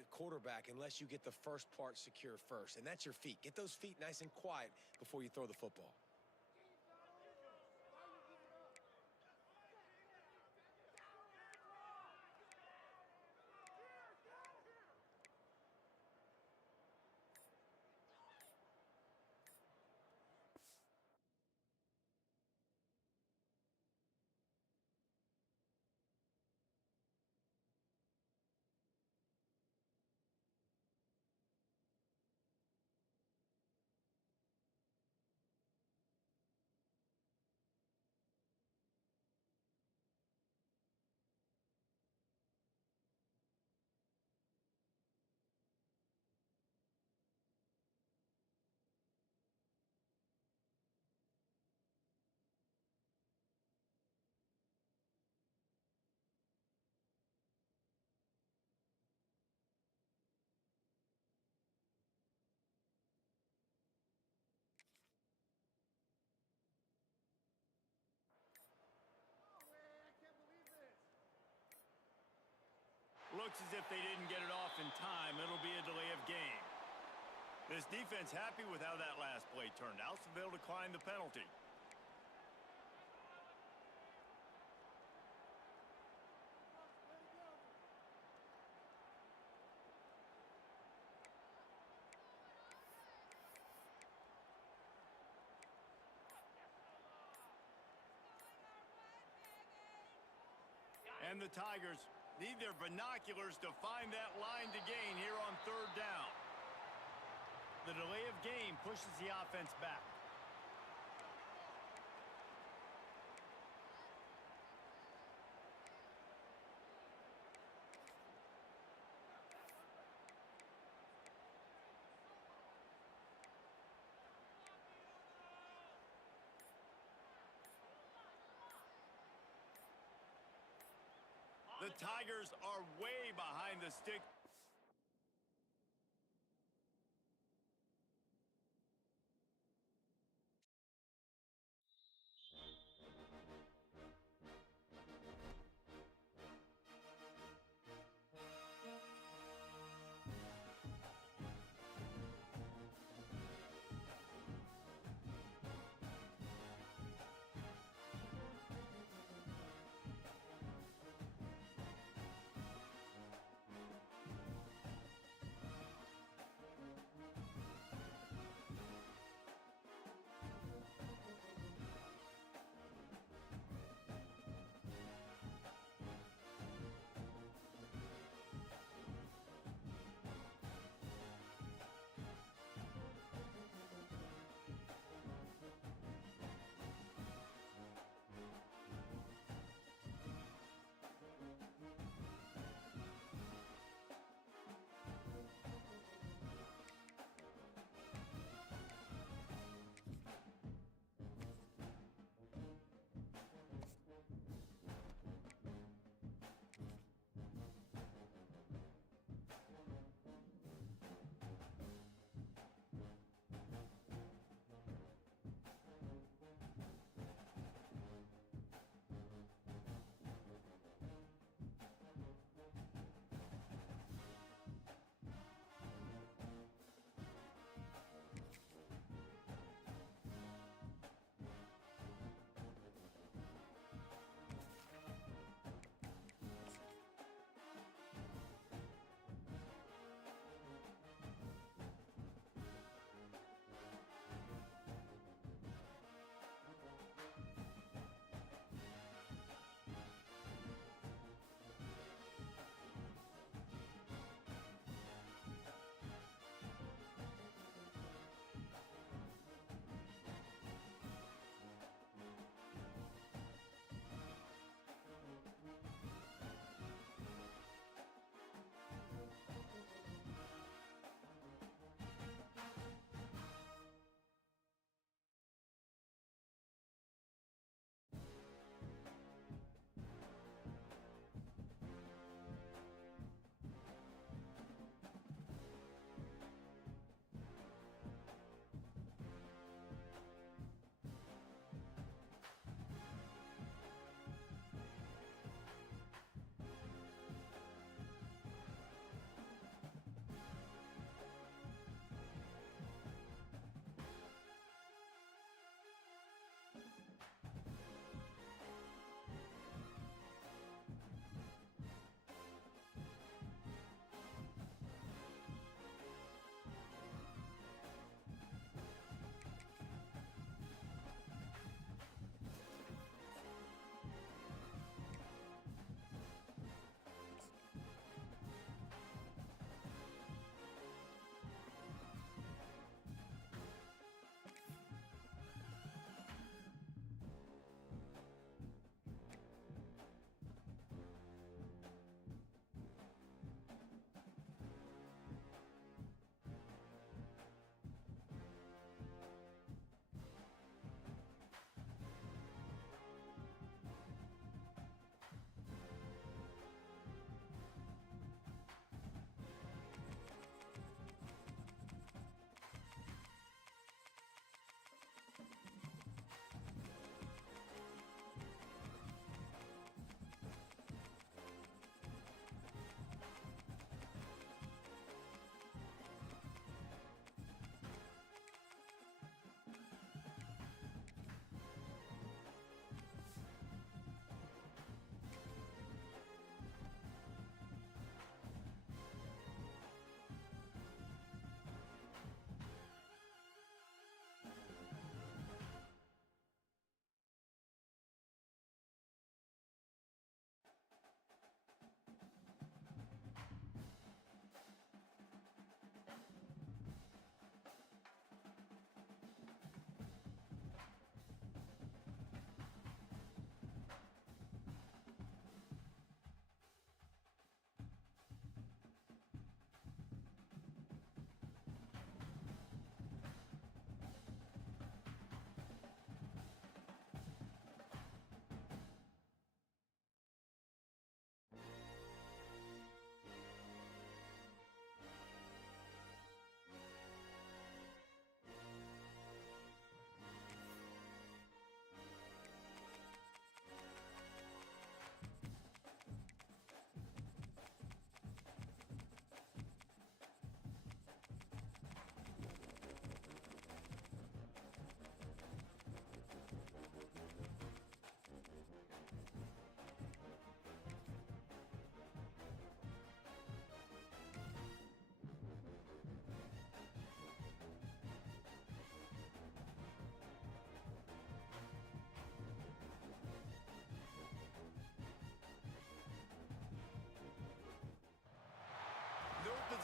at quarterback unless you get the first part secure first, and that's your feet. Get those feet nice and quiet before you throw the football. Looks as if they didn't get it off in time. It'll be a delay of game. This defense happy with how that last play turned out, so they'll decline the penalty. And the Tigers need their binoculars to find that line to gain here on third down. The delay of game pushes the offense back. The Tigers are way behind the stick.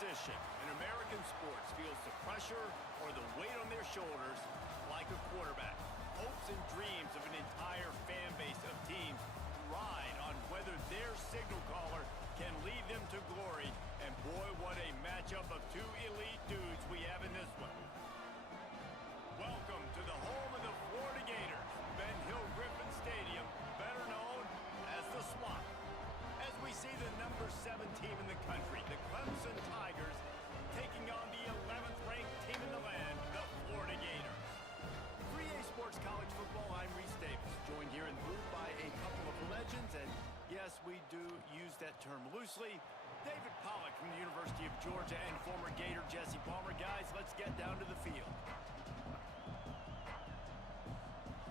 position in American sports feels the pressure or the weight on their shoulders like a quarterback. Hopes and dreams of an entire fan base of teams ride on whether their signal caller can lead them to glory. And boy, what a matchup of two elite dudes we have in this one. Welcome to the home of the Florida Gators, Ben Hill Griffin Stadium, better known as the Swamp. As we see the number 7 team in the country, the Clemson Tigers, taking on the 11th ranked team in the land, the Florida Gators. 3A Sports College Football, I'm Reese Davis, joined here in the booth by a couple of legends, and yes, we do use that term loosely. David Pollack from the University of Georgia and former Gator Jesse Palmer. Guys, let's get down to the field.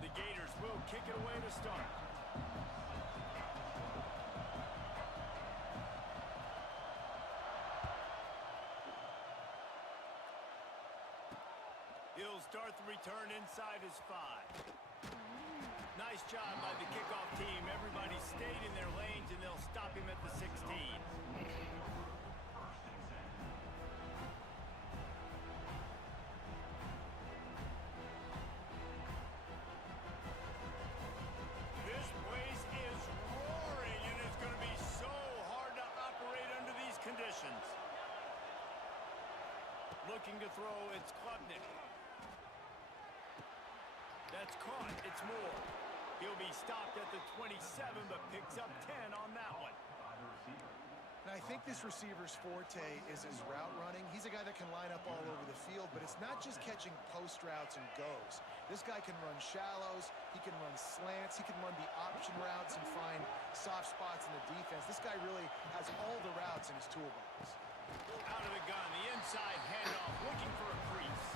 The Gators will kick it away to start. He'll start the return inside his 5. Nice job by the kickoff team. Everybody stayed in their lanes, and they'll stop him at the 16. This place is roaring, and it's going to be so hard to operate under these conditions. Looking to throw, it's Klubnik. That's caught. It's Moore. He'll be stopped at the 27, but picks up 10 on that one. And I think this receiver's forte is his route running. He's a guy that can line up all over the field, but it's not just catching post routes and goes. This guy can run shallows. He can run slants. He can run the option routes and find soft spots in the defense. This guy really has all the routes in his toolbox. Out of the gun, the inside handoff, looking for a crease.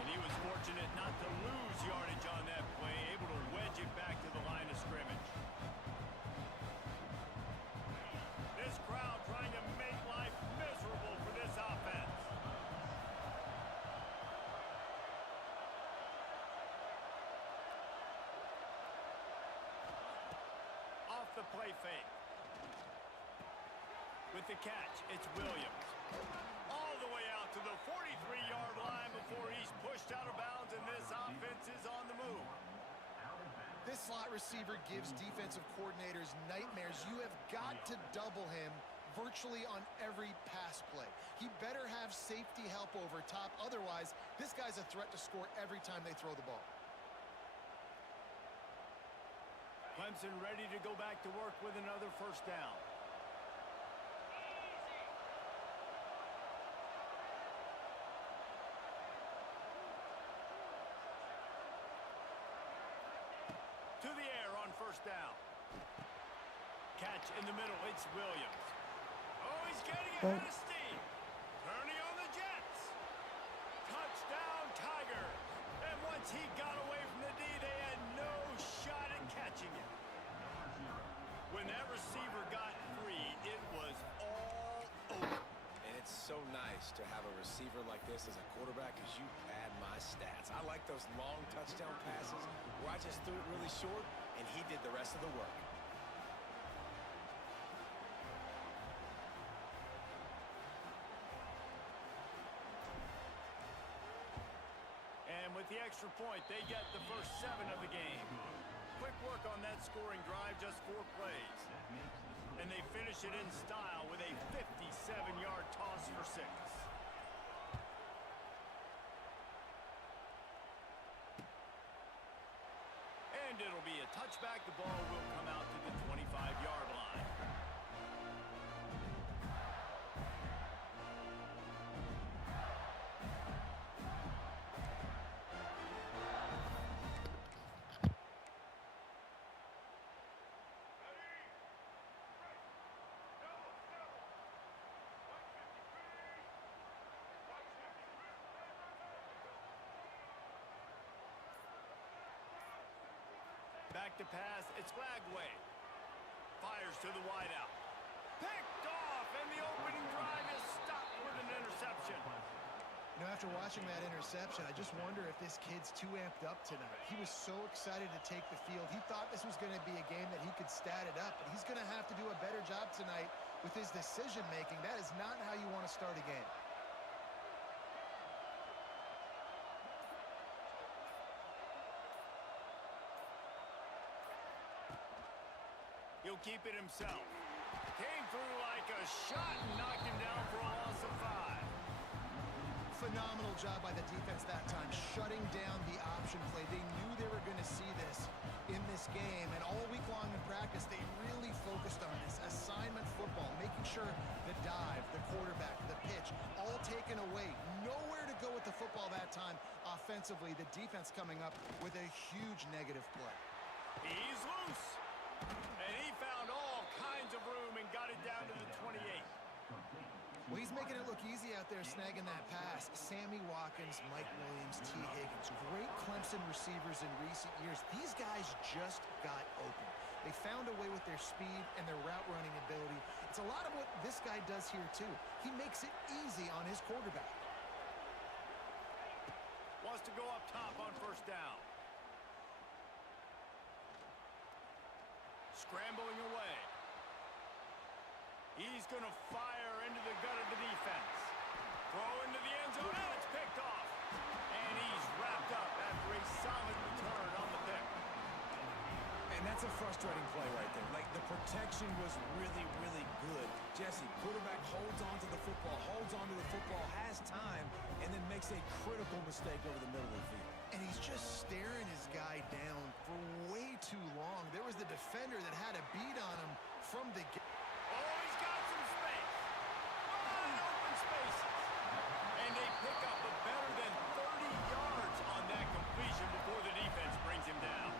And he was fortunate not to lose yardage on that play, able to wedge it back to the line of scrimmage. This crowd trying to make life miserable for this offense. Off the play fake. With the catch, it's Williams. All the way out to the 43-yard line before he's pushed out of bounds, and this offense is on the move. This slot receiver gives defensive coordinators nightmares. You have got to double him virtually on every pass play. He better have safety help over top. Otherwise, this guy's a threat to score every time they throw the ball. Clemson ready to go back to work with another first down. To the air on first down. Catch in the middle, it's Williams. Oh, he's getting ahead of steam. Turning on the Jets. Touchdown, Tigers. And once he got away from the D, they had no shot at catching it. When that receiver got free, it was all over. And it's so nice to have a receiver like this as a quarterback because you pad my stats. I like those long touchdown passes where I just threw it really short and he did the rest of the work. And with the extra point, they get the first 7 of the game. Quick work on that scoring drive, just 4 plays. And they finish it in style with a 57-yard toss for 6. And it'll be a touchback. The ball will come out to the 25-yard line. Back to pass, it's Lagway. Fires to the wideout. Picked off, and the opening drive is stopped with an interception. You know, after watching that interception, I just wonder if this kid's too amped up tonight. He was so excited to take the field. He thought this was going to be a game that he could stat it up, but he's going to have to do a better job tonight with his decision-making. That is not how you want to start a game. He'll keep it himself. Came through like a shot and knocked him down for a loss of 5. Phenomenal job by the defense that time, shutting down the option play. They knew they were going to see this in this game, and all week long in practice, they really focused on this assignment football, making sure the dive, the quarterback, the pitch, all taken away. Nowhere to go with the football that time offensively. The defense coming up with a huge negative play. He's loose. And he found all kinds of room and got it down to the 28. Well, he's making it look easy out there, snagging that pass. Sammy Watkins, Mike Williams, T. Higgins, great Clemson receivers in recent years. These guys just got open. They found a way with their speed and their route running ability. It's a lot of what this guy does here, too. He makes it easy on his quarterback. Wants to go up top on first down. Scrambling away. He's going to fire into the gut of the defense. Throw into the end zone, and it's picked off. And he's wrapped up after a solid return on the pick. And that's a frustrating play right there. Like, the protection was really, really good. Jesse, quarterback holds on to the football, has time, and then makes a critical mistake over the middle of the field. And he's just staring his guy down for way too long. There was the defender that had a beat on him from the get. Oh, he's got some space. Wide open spaces. And they pick up a better than 30 yards on that completion before the defense brings him down.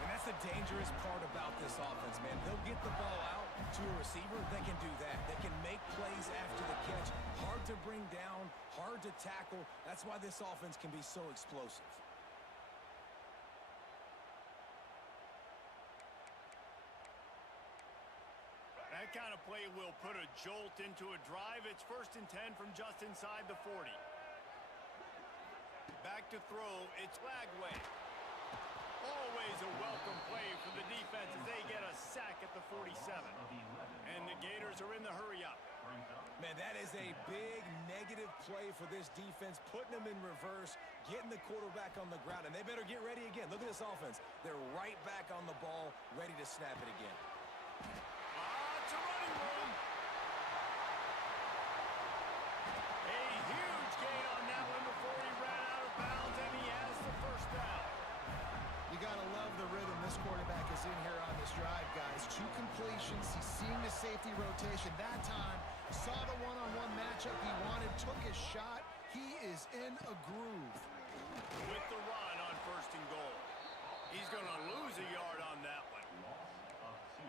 And that's the dangerous part about this offense, man. They'll get the ball out to a receiver. They can do that. They can make plays after the catch. Hard to bring down, hard to tackle. That's why this offense can be so explosive. That kind of play will put a jolt into a drive. It's 1st and 10 from just inside the 40. Back to throw. It's Lagway. Always a welcome play for the defense as they get a sack at the 47. And the Gators are in the hurry-up. Man, that is a big negative play for this defense, putting them in reverse, getting the quarterback on the ground, and they better get ready again. Look at this offense. They're right back on the ball, ready to snap it again. It's a running room. A huge gain on that one before he ran out of bounds, and he has the first down. You got to love the rhythm this quarterback is in here on this drive, guys. 2 completions. He's seeing the safety rotation. That time, saw the one-on-one matchup he wanted, took his shot. He is in a groove. With the run on 1st and goal. He's going to lose a yard on that one.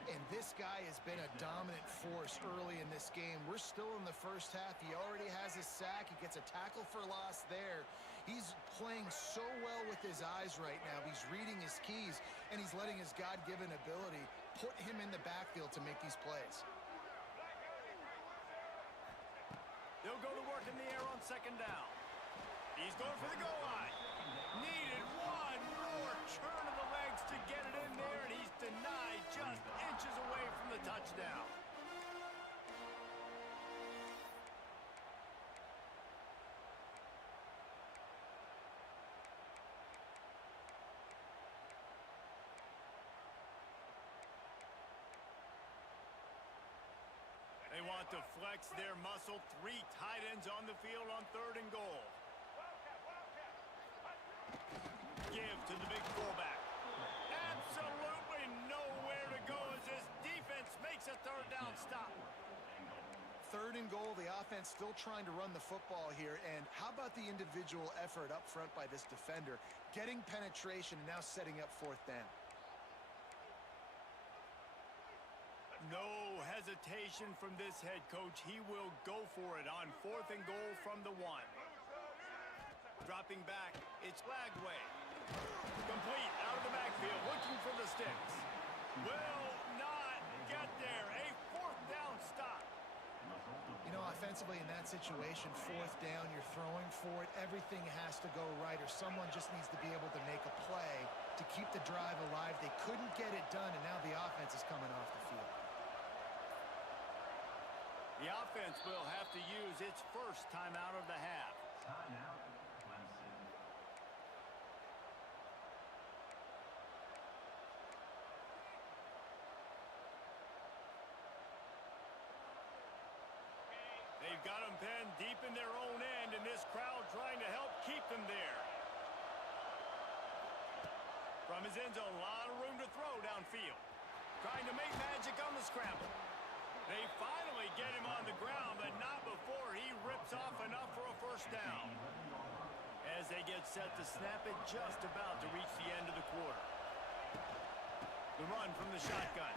And this guy has been a dominant force early in this game. We're still in the first half. He already has his sack. He gets a tackle for loss there. He's playing so well with his eyes right now. He's reading his keys, and he's letting his God-given ability put him in the backfield to make these plays. They'll go to work in the air on 2nd down. He's going for the goal line. Needed one more turn of the legs to get it in there, and he's denied just inches away from the touchdown. They want to flex their muscle. 3 tight ends on the field on 3rd and goal. Give to the big fullback. Absolutely nowhere to go as this defense makes a 3rd down stop. 3rd and goal, the offense still trying to run the football here. And how about the individual effort up front by this defender? Getting penetration and now setting up 4th down. No hesitation from this head coach. He will go for it on 4th and goal from the 1. Dropping back, it's Lagway. Complete out of the backfield, looking for the sticks. Will not get there. A 4th down stop. You know, offensively in that situation, 4th down, you're throwing for it. Everything has to go right, or someone just needs to be able to make a play to keep the drive alive. They couldn't get it done, and now the offense is coming off the field. The offense will have to use its first timeout of the half. Timeout, Clemson. They've got them pinned deep in their own end, and this crowd trying to help keep them there. From his end zone, a lot of room to throw downfield. Trying to make magic on the scramble. They finally get him on the ground, but not before he rips off enough for a first down. As they get set to snap it, just about to reach the end of the quarter. The run from the shotgun.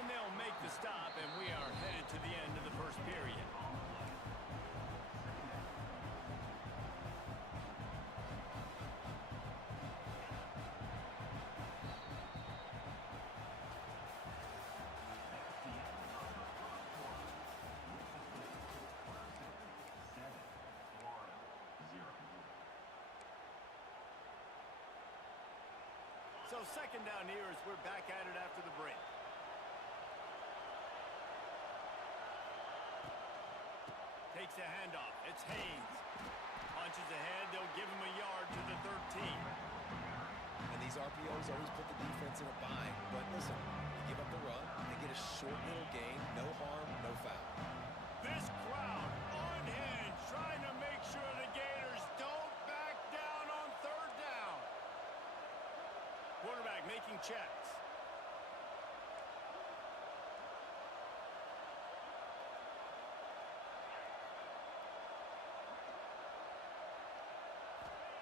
And they'll make the stop, and we are headed to the end of the first period. So second down here as we're back at it after the break. Takes a handoff. It's Haynes. Punches ahead. They'll give him a yard to the 13. And these RPOs always put the defense in a bind. But listen, they give up the run. They get a short little gain. No harm, no foul. This crowd unhinged, trying to make sure the Gators don't back down on third down. Quarterback making checks.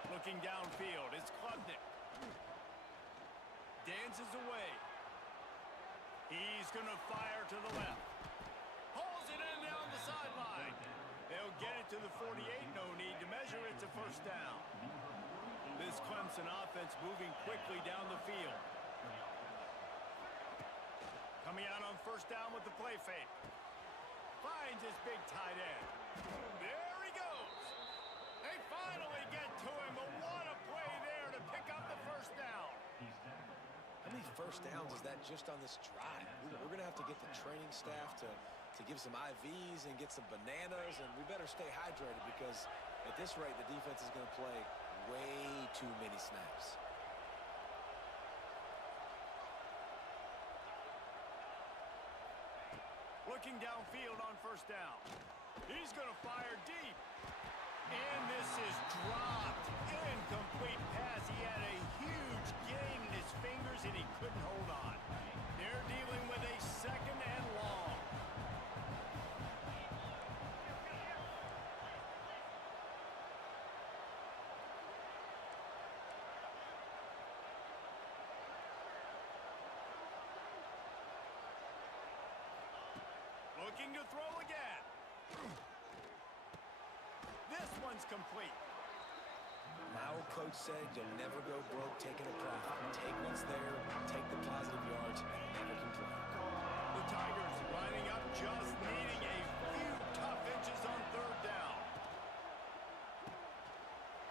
Looking downfield, it's Klubnik. Dances away. He's going to fire to the left. Pulls it in down the sideline. They'll get it to the 48. No need to measure. It's a first down. This Clemson offense moving quickly down the field. Coming out on first down with the play fake. Finds his big tight end. There he goes. They finally get to him, but what a play there to pick up the first down. How many first downs is that just on this drive? We're going to have to get the training staff to give some IVs and get some bananas, and we better stay hydrated because at this rate, the defense is going to play way too many snaps. Looking downfield on first down. He's going to fire deep. And this is dropped. Incomplete pass. He had a huge gain in his fingers, and he couldn't hold on. They're dealing with a second and long. Looking to throw again. This one's complete. My old coach said you'll never go broke taking a profit. Take what's there, take the positive yards, and never complain. The Tigers lining up, just needing a few tough inches on third down.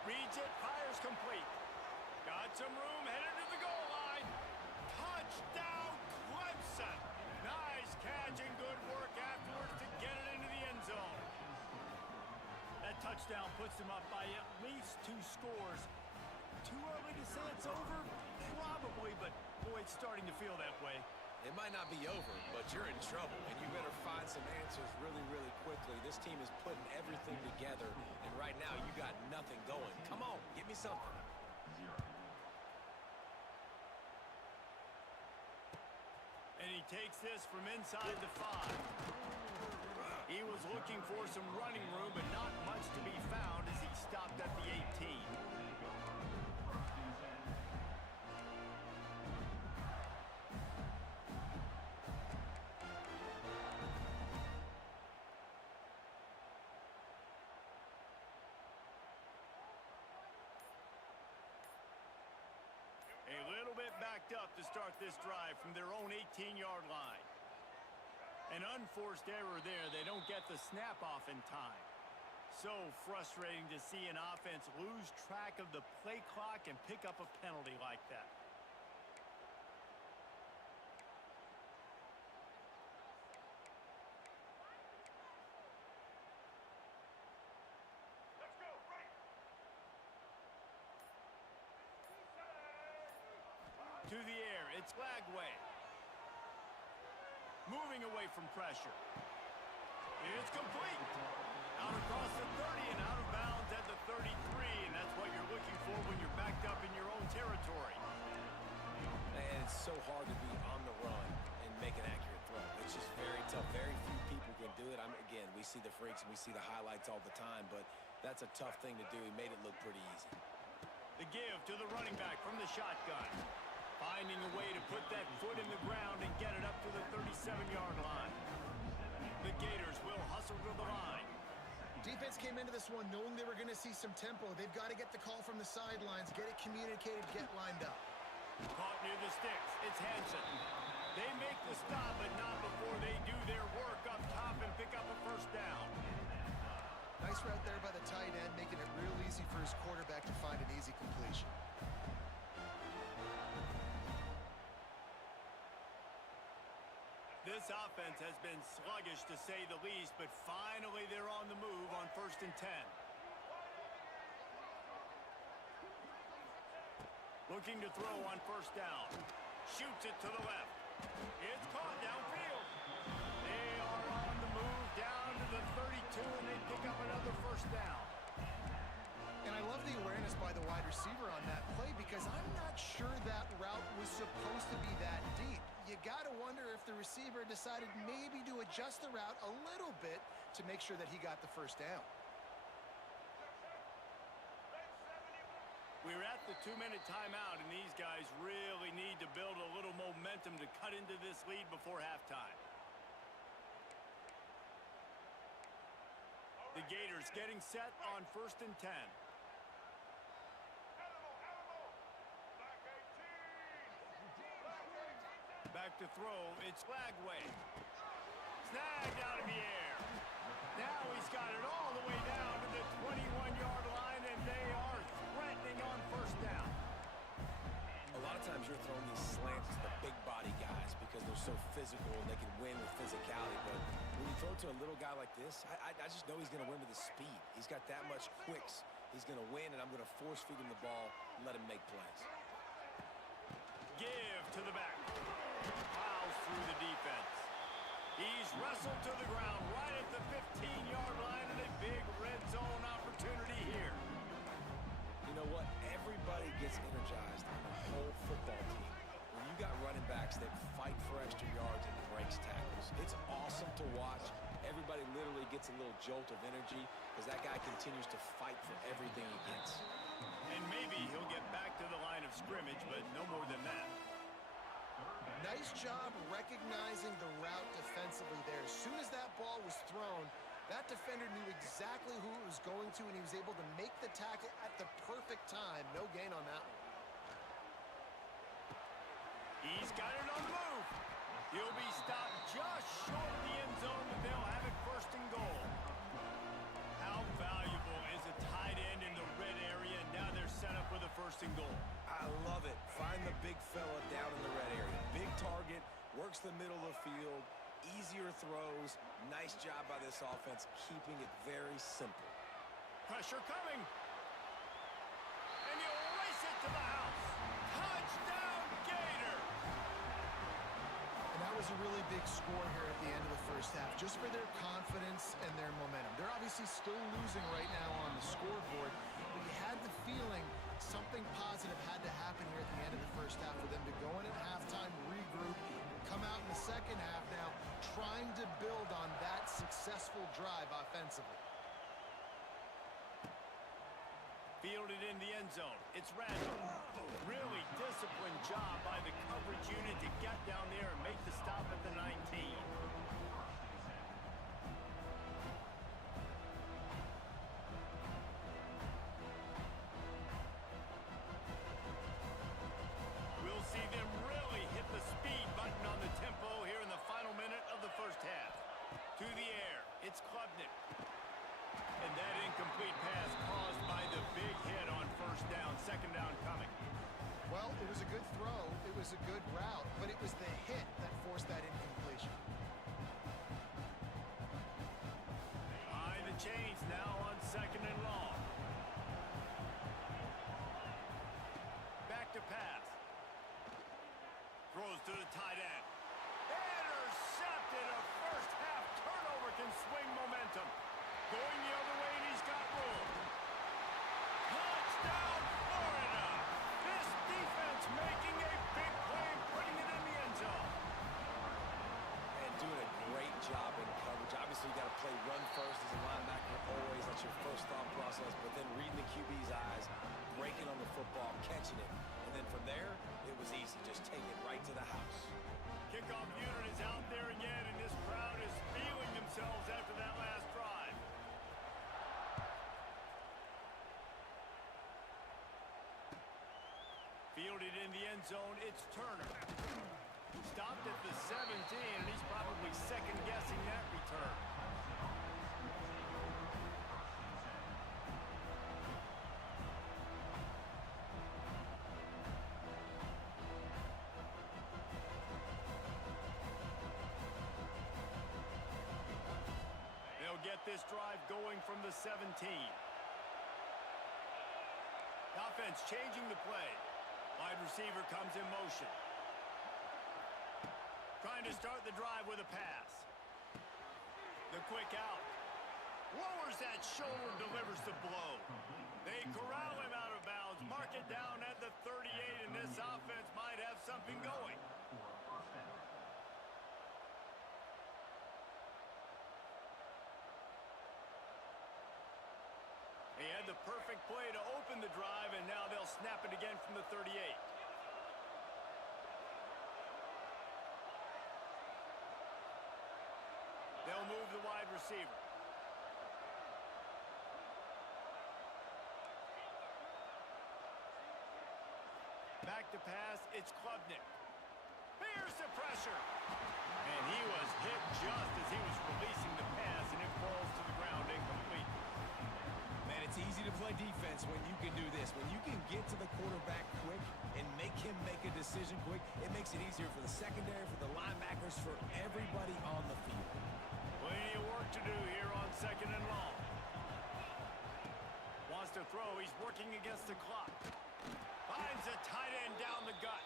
Reads it, fires complete. Got some room, headed to the goal line. Touchdown, Clemson. Nice catch and good work afterwards to get it into the end zone. That touchdown puts them up by at least 2 scores. Too early to say it's over? Probably, but boy, it's starting to feel that way. It might not be over, but you're in trouble, and you better find some answers really, really quickly. This team is putting everything together, and right now you got nothing going. Come on, give me something. And he takes this from inside the 5. He was looking for some running room, but not much to be found as he stopped at the 18. A little bit backed up to start this drive from their own 18-yard line. An unforced error there. They don't get the snap off in time. So frustrating to see an offense lose track of the play clock and pick up a penalty like that. To the air, it's Lagway. Moving away from pressure. It's complete. Out across the 30 and out of bounds at the 33, and that's what you're looking for when you're backed up in your own territory. And it's so hard to be on the run and make an accurate throw. It's just very tough. Very few people can do it. Again, we see the freaks and we see the highlights all the time, but that's a tough thing to do. He made it look pretty easy. The give to the running back from the shotgun. Finding a way to put that foot in the ground and get it up to the 37-yard line. The Gators will hustle to the line. Defense came into this one knowing they were going to see some tempo. They've got to get the call from the sidelines, get it communicated, get lined up. Caught near the sticks. It's Hansen. They make the stop, but not before they do their work up top and pick up a first down. Nice route there by the tight end, making it real easy for his quarterback to find an easy completion. This offense has been sluggish to say the least, but finally they're on the move on 1st and 10. Looking to throw on 1st down. Shoots it to the left. It's caught downfield. They are on the move down to the 32, and they pick up another 1st down. And I love the awareness by the wide receiver on that play because I'm not sure that route was supposed to be that deep. You got to wonder if the receiver decided maybe to adjust the route a little bit to make sure that he got the 1st down. We're at the 2-minute timeout, and these guys really need to build a little momentum to cut into this lead before halftime. The Gators getting set on 1st and 10. Back to throw, it's Lagway. Snagged out of the air. Now he's got it all the way down to the 21-yard line, and they are threatening on 1st down. A lot of times you're throwing these slants to the big body guys because they're so physical and they can win with physicality. But when you throw to a little guy like this, I just know he's going to win with his speed. He's got that much quicks. He's going to win, and I'm going to force feed him the ball and let him make plays. Give to the back. Plows through the defense. He's wrestled to the ground right at the 15-yard line, and a big red zone opportunity here. You know what? Everybody gets energized on the whole football team. When you got running backs that fight for extra yards and breaks tackles, it's awesome to watch. Everybody literally gets a little jolt of energy because that guy continues to fight for everything he gets. And maybe he'll get back to the line of scrimmage, but no more than that. Nice job recognizing the route defensively there. As soon as that ball was thrown, that defender knew exactly who it was going to, and he was able to make the tackle at the perfect time. No gain on that one. He's got it on the move. He'll be stopped just short of the end zone, but they'll have it 1st and goal. How valuable is a tight end in the red area, and now they're set up with a 1st and goal. I love it. Find the big fella down in the red area. Big target, works the middle of the field, easier throws. Nice job by this offense, keeping it very simple. Pressure coming. And he'll race it to the house. Touchdown, Gator! And that was a really big score here at the end of the 1st half, just for their confidence and their momentum. They're obviously still losing right now on the scoreboard, but you had the feeling something positive had to happen here at the end of the 1st half for them to go in at halftime, regroup, come out in the 2nd half now, trying to build on that successful drive offensively. Fielded in the end zone. It's Randall. Really disciplined job by the coverage unit to get down there and make the stop at the 19. We'll see them really hit the speed button on the tempo here in the final minute of the 1st half. To the air, it's Klubnik. And that incomplete pass caused by the big hit on 1st down, 2nd down coming. Well, it was a good throw, it was a good route, but it was the hit that forced that incompletion. High the chains now on 2nd and long. Back to pass. tight end. Intercepted. A first-half turnover can swing momentum. Going the other way, and he's got room. Touchdown, Florida! This defense making a big play and putting it in the end zone. And doing a great job in coverage. Obviously, you got to play run first as a linebacker always. That's your first thought process. But then reading the QB's eyes, breaking on the football, catching it. And then from there, it was easy. Just take it right to the house. Kickoff unit is out there again, and this crowd is feeling themselves after that last drive. Fielded in the end zone, it's Turner. Stopped at the 17, and he's probably second-guessing that return. They'll get this drive going from the 17. Offense changing the play. Wide receiver comes in motion. Trying to start the drive with a pass. The quick out. Lowers that shoulder, delivers the blow. They corral him out of bounds. Mark it down at the 38, and this offense might have something going. He had the perfect play to open the drive, and now they'll snap it again from the 38. They'll move the wide receiver. Back to pass, it's Klubnik. Here's the pressure. And he was hit just as he was releasing the pass, and it falls to the ground incomplete. Man, it's easy to play defense when you can do this. When you can get to the quarterback quick and make him make a decision quick, it makes it easier for the secondary, for the linebackers, for everybody on the field. Plenty of work to do here on second and long. Wants to throw. He's working against the clock. Finds a tight end down the gut.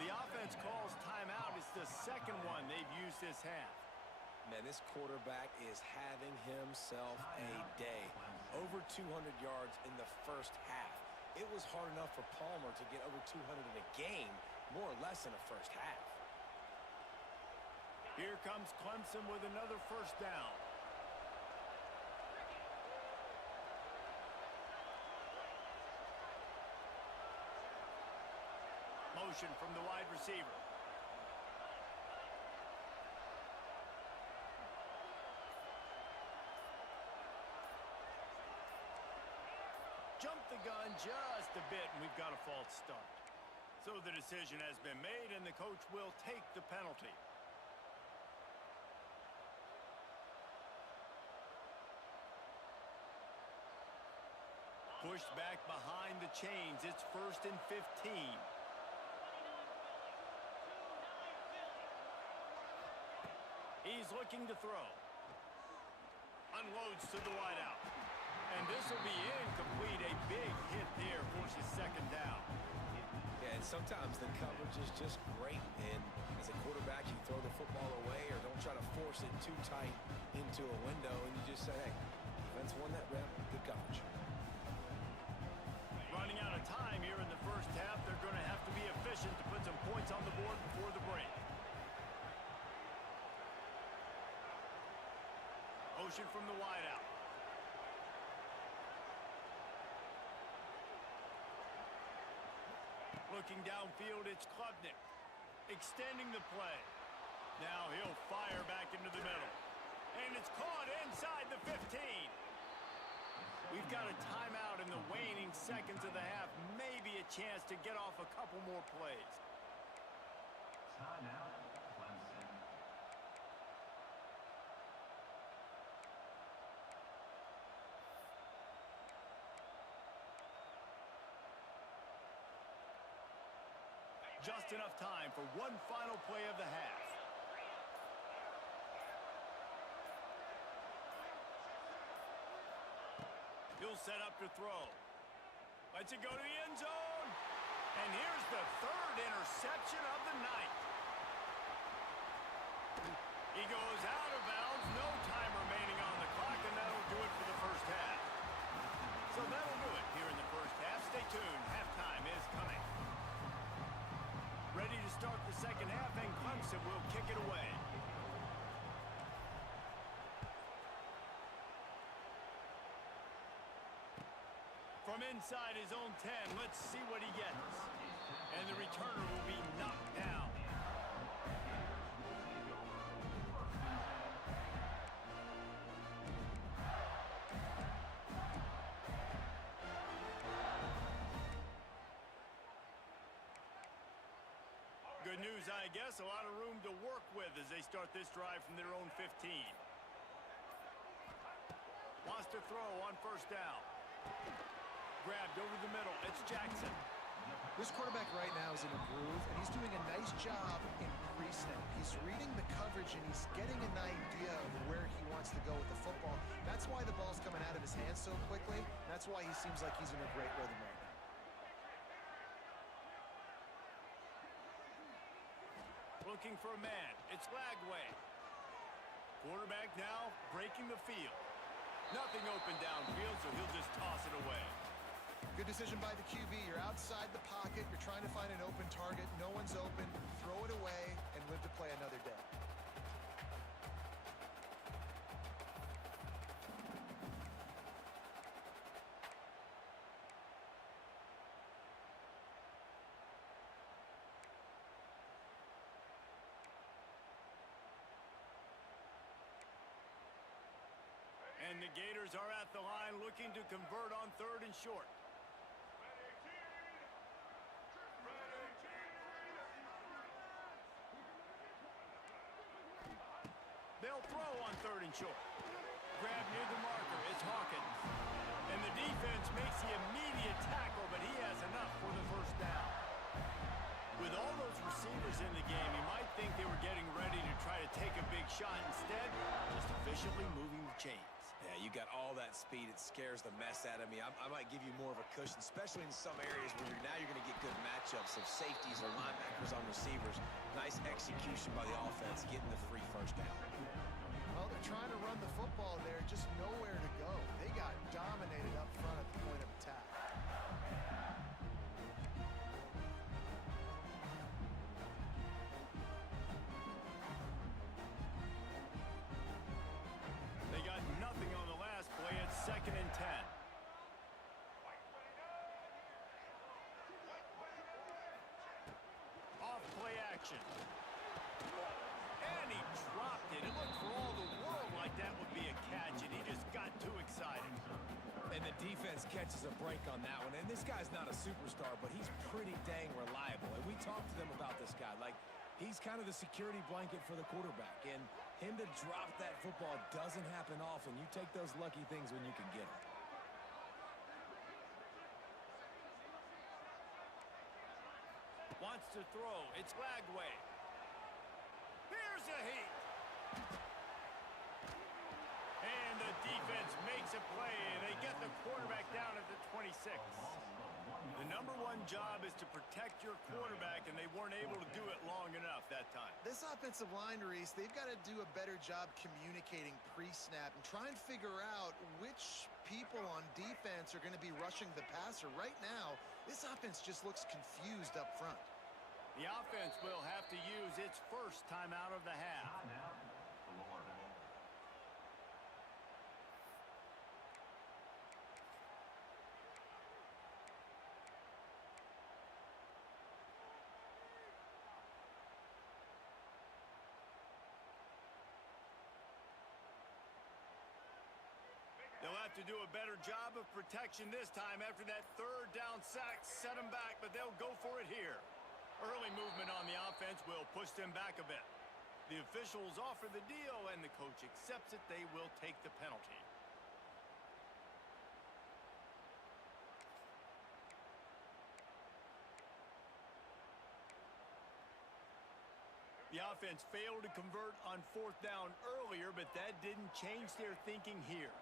The offense calls timeout. It's the second one they've used this half. Man, this quarterback is having himself a day. Over 200 yards in the first half. It was hard enough for Palmer to get over 200 in a game, more or less in the first half. Here comes Clemson with another first down. Motion from the wide receiver. Jumped the gun just a bit, and we've got a false start. So the decision has been made, and the coach will take the penalty. Pushed back behind the chains. It's 1st and 15. He's looking to throw. Unloads to the wideout. And this will be incomplete. A big hit there forces second down. Yeah, and sometimes the coverage is just great. And as a quarterback, you throw the football away or don't try to force it too tight into a window. And you just say, hey, defense won that rep. Good coverage. Running out of time here in the first half. They're going to have to be efficient to put some points on the board before the break. Motion from the wideout. Looking downfield, it's Klubnik. Extending the play. Now he'll fire back into the middle. And it's caught inside the 15. We've got a timeout in the waning seconds of the half. Maybe a chance to get off a couple more plays. Timeout, Clemson. Just enough time for one final play of the half. He'll set up to throw. Lets it go to the end zone. And here's the third interception of the night. From inside his own 10, let's see what he gets. And the returner will be knocked down. Good news, I guess. A lot of room to work with as they start this drive from their own 15. Wants to throw on first down. Grabbed over the middle. It's Jackson. This quarterback right now is in a groove, and he's doing a nice job in pre-snap. He's reading the coverage, and he's getting an idea of where he wants to go with the football. That's why the ball's coming out of his hands so quickly. That's why he seems like he's in a great rhythm right now. Looking for a man. It's Lagway. Quarterback now breaking the field. Nothing open downfield, so he'll just toss it away. Good decision by the QB. You're outside the pocket. You're trying to find an open target. No one's open. Throw it away and live to play another day. And the Gators are at the line looking to convert on 3rd and short. They'll throw on 3rd and short. Grab near the marker. It's Hawkins. And the defense makes the immediate tackle, but he has enough for the first down. With all those receivers in the game, you might think they were getting ready to try to take a big shot. Instead, just efficiently moving the chains. Yeah, you got all that speed. It scares the mess out of me. I might give you more of a cushion, especially in some areas where now you're going to get good matchups of safeties or linebackers on receivers. Nice execution by the offense, getting the free first down. Well, they're trying to run the football there, just nowhere to go. They got dominated up front at the point of attack. They got nothing on the last play. It's 2nd and 10. Off play action. And he dropped it. It looked for all the world like that would be a catch, and he just got too excited. And the defense catches a break on that one. And this guy's not a superstar, but he's pretty dang reliable. And we talked to them about this guy. Like, he's kind of the security blanket for the quarterback. And him to drop that football doesn't happen often. You take those lucky things when you can get them. Wants to throw. It's Lagway. Here's a heat. And the defense makes a play. They get the quarterback down at the 26. The #1 job is to protect your quarterback, and they weren't able to do it long enough that time. This offensive line, Reese, they've got to do a better job communicating pre-snap and try and figure out which people on defense are going to be rushing the passer. Right now, this offense just looks confused up front. The offense will have to use its first timeout of the half. Timeout, Florida. They'll have to do a better job of protection this time after that 3rd down sack set them back, but they'll go for it here. Early movement on the offense will push them back a bit. The officials offer the deal, and the coach accepts it. They will take the penalty. The offense failed to convert on 4th down earlier, but that didn't change their thinking here.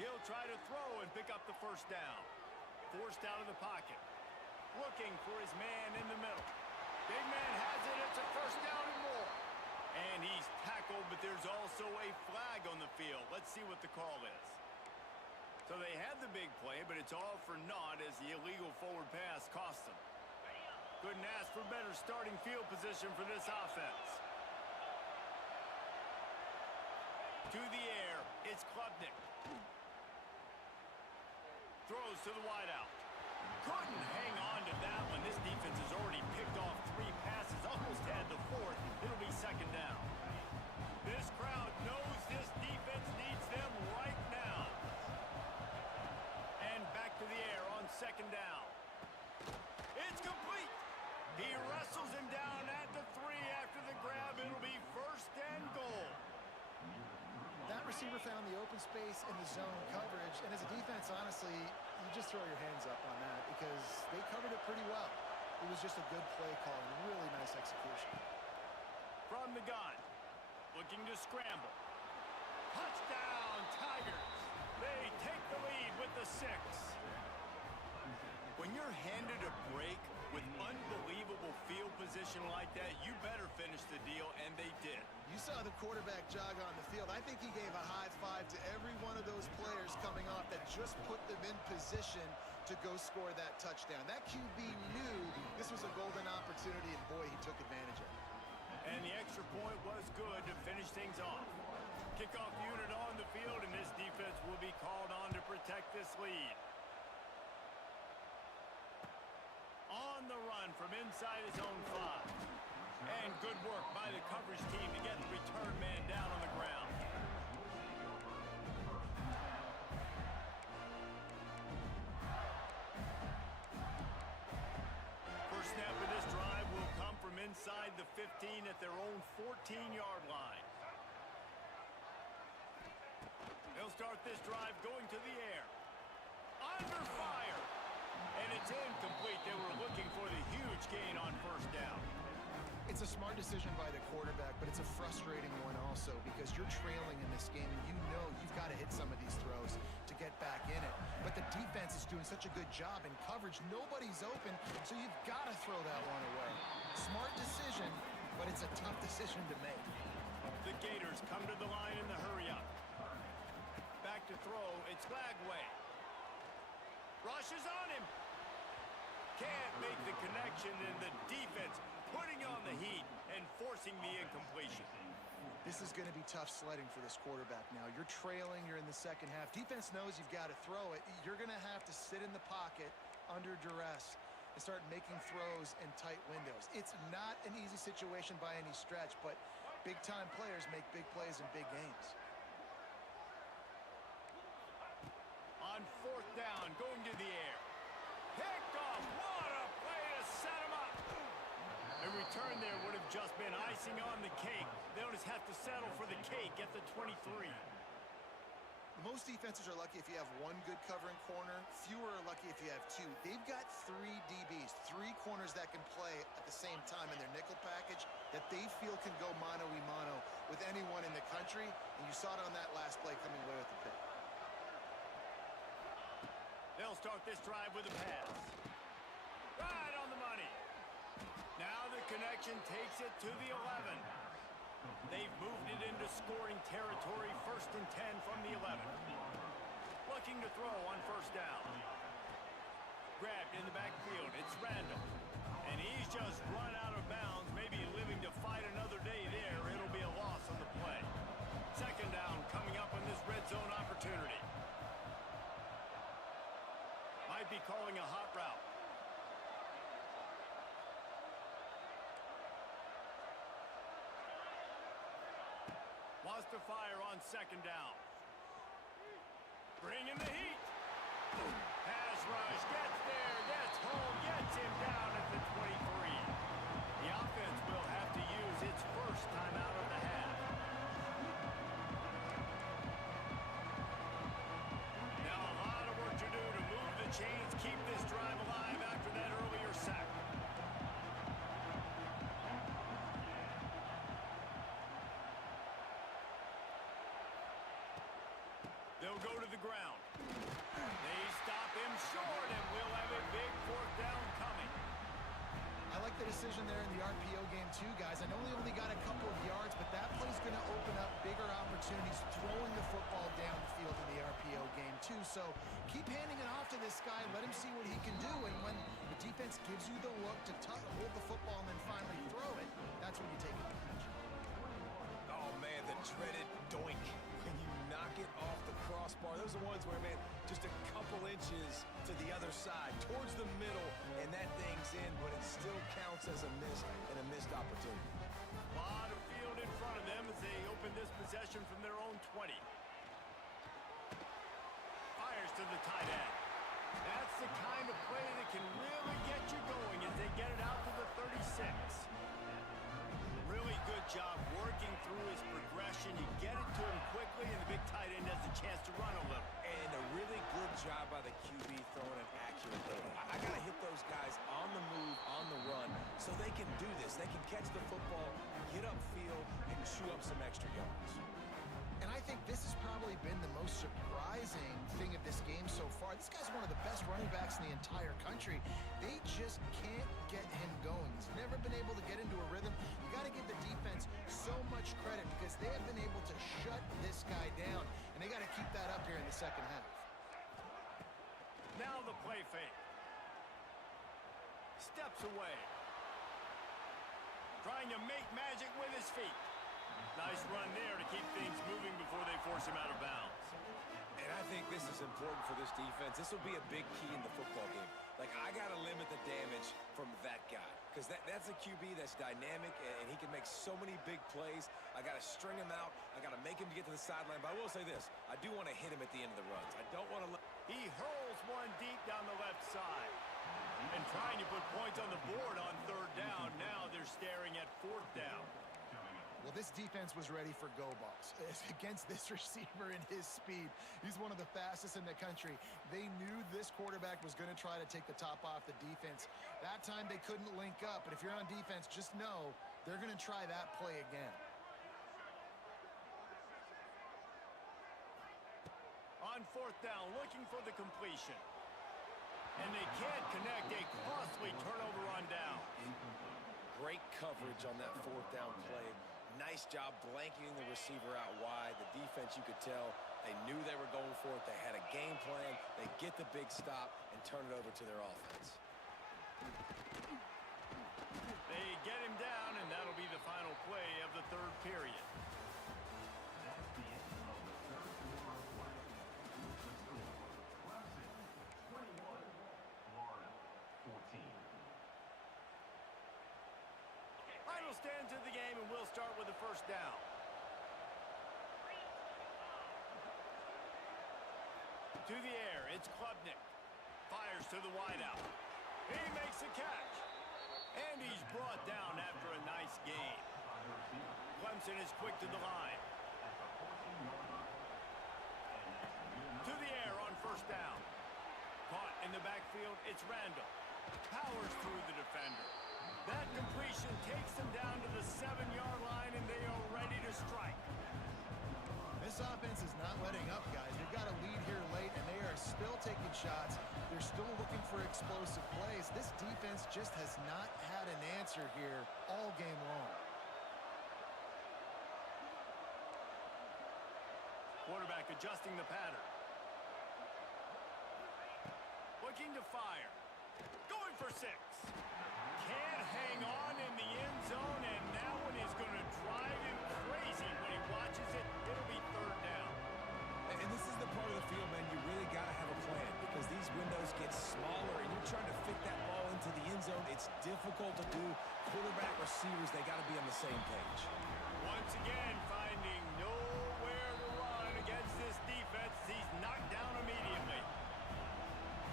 He'll try to throw and pick up the first down. Forced out of the pocket. Looking for his man in the middle. Big man has it. It's a first down and more. And he's tackled, but there's also a flag on the field. Let's see what the call is. So they had the big play, but it's all for naught as the illegal forward pass cost them. Couldn't ask for better starting field position for this offense. To the air, it's Klubnik. Throws to the wideout. Couldn't hang on to that one. This defense has already picked off 3 passes, almost had the 4th. It'll be second down. This crowd knows this defense needs them right now. And back to the air on second down. It's complete. He wrestles him down at the 3 after the grab. It'll be first and goal. That receiver found the open space in the zone coverage, and as a defense, honestly, you just throw your hands up on that because they covered it pretty well. It was just a good play call and really nice execution. From the gun, looking to scramble. Touchdown, Tigers. They take the lead with the 6. When you're handed a break with unbelievable field position like that, you better finish the deal, and they did. You saw the quarterback jog on the field. I think he gave a high five to every one of those players coming off that just put them in position to go score that touchdown. That QB knew this was a golden opportunity, and boy, he took advantage of it. And the extra point was good to finish things off. Kickoff unit on the field, and this defense will be called on to protect this lead. On the run from inside his own 5. And good work by the coverage team to get the return man down on the ground. First snap of this drive will come from inside the 15 at their own 14-yard line. They'll start this drive going to the air. Under fire. And it's incomplete. They were looking for the huge gain on first down. It's a smart decision by the quarterback, but it's a frustrating one also because you're trailing in this game and you know you've got to hit some of these throws to get back in it. But the defense is doing such a good job in coverage. Nobody's open, so you've got to throw that one away. Smart decision, but it's a tough decision to make. The Gators come to the line in the hurry-up. Back to throw. It's Lagway. Rushes on him. Can't make the connection, and the defense putting on the heat and forcing the incompletion. This is going to be tough sledding for this quarterback now. You're trailing, you're in the second half. Defense knows you've got to throw it. You're going to have to sit in the pocket under duress and start making throws in tight windows. It's not an easy situation by any stretch, but big-time players make big plays in big games. On fourth down, going to the air. Picked off. What a play to set him up. A return there would have just been icing on the cake. They'll just have to settle for the cake at the 23. Most defenses are lucky if you have one good covering corner. Fewer are lucky if you have 2. They've got 3 DBs, 3 corners that can play at the same time in their nickel package that they feel can go mano-a-mano with anyone in the country. And you saw it on that last play coming away with the pick. They'll start this drive with a pass. Right on the money. Now the connection takes it to the 11. They've moved it into scoring territory, first and 10 from the 11. Looking to throw on first down. Grabbed in the backfield. It's Randall. And he's just run out of bounds, maybe living to fight another day there. It'll be a loss on the play. Second down coming up on this red zone opportunity. Might be calling a hot route. Wants to fire on second down. Bringing the heat. Pass rush, gets there, gets home, gets him down at the 23. The offense will have to use its first time out of the half. Now a lot of work to do to move the chains, keep this drive alive after that earlier sack. They'll go to the ground. They stop him short, and we'll have a big fourth down coming. I like the decision there in the RPO game too, guys. I know they only got a couple of yards, but that play's going to open up bigger opportunities throwing the football downfield in the RPO game to. So keep handing it off to this guy. Let him see what he can do. And when the defense gives you the look to hold the football and then finally throw it, that's when you take advantage. Oh, man, the dreaded doink. When you knock it off the crossbar, those are ones where, man, just a couple inches to the other side, towards the middle, and that thing's in, but it still counts as a miss and a missed opportunity. A lot of field in front of them as they open this possession from their own 20. Fires to the tight end. That's the kind of play that can really get you going as they get it out to the 36. Really good job working through his progression. You get it to him quickly, and the big tight end has a chance to run a little. And a really good job by the QB throwing it accurately. I got to hit those guys on the move, on the run, so they can do this. They can catch the football, get upfield, and chew up some extra yards. And I think this has probably been the most surprising thing of this game so far. This guy's one of the best running backs in the entire country. They just can't get him going. He's never been able to get into a rhythm. You got to give the defense so much credit because they have been able to shut this guy down, and they got to keep that up here in the second half. Now the play fake. Steps away. Trying to make magic with his feet. Nice run there to keep things moving before they force him out of bounds. And I think this is important for this defense. This will be a big key in the football game. Like, I got to limit the damage from that guy because that's a QB that's dynamic, and he can make so many big plays. I got to string him out. I got to make him get to the sideline. But I will say this. I do want to hit him at the end of the runs. I don't want to let... He hurls one deep down the left side. And trying to put points on the board on third down. Now they're staring at fourth down. Well, this defense was ready for go balls against this receiver and his speed. He's one of the fastest in the country. They knew this quarterback was going to try to take the top off the defense. That time they couldn't link up, but if you're on defense, just know they're going to try that play again. On fourth down, looking for the completion. And they can't connect. A costly turnover on down. Great coverage on that fourth down play. Nice job blanketing the receiver out wide. The defense, you could tell, they knew they were going for it. They had a game plan. They get the big stop and turn it over to their offense. They get him down, and that'll be the final play of the third period. That's the end of the third quarter of play. The score, Clemson 21, Florida 14. Final stands of the game, and we'll start with the first down. To the air, it's Klubnik. Fires to the wideout. He makes the catch. And he's brought down after a nice gain. Clemson is quick to the line. To the air on first down. Caught in the backfield, it's Randall. Powers through the defender. That completion takes them down to the 7-yard line, and they are ready to strike. This offense is not letting up, guys. They've got a lead here late, and they are still taking shots. They're still looking for explosive plays. This defense just has not had an answer here all game long. Quarterback adjusting the pattern. Looking to fire. Going for 6. Can't hang on in the end zone, and that one is going to drive him crazy when he watches it. It'll be third down. And this is the part of the field, man, you really got to have a plan because these windows get smaller and you're trying to fit that ball into the end zone. It's difficult to do. Quarterback, receivers, they got to be on the same page. Once again, finding nowhere to run against this defense. He's knocked down immediately.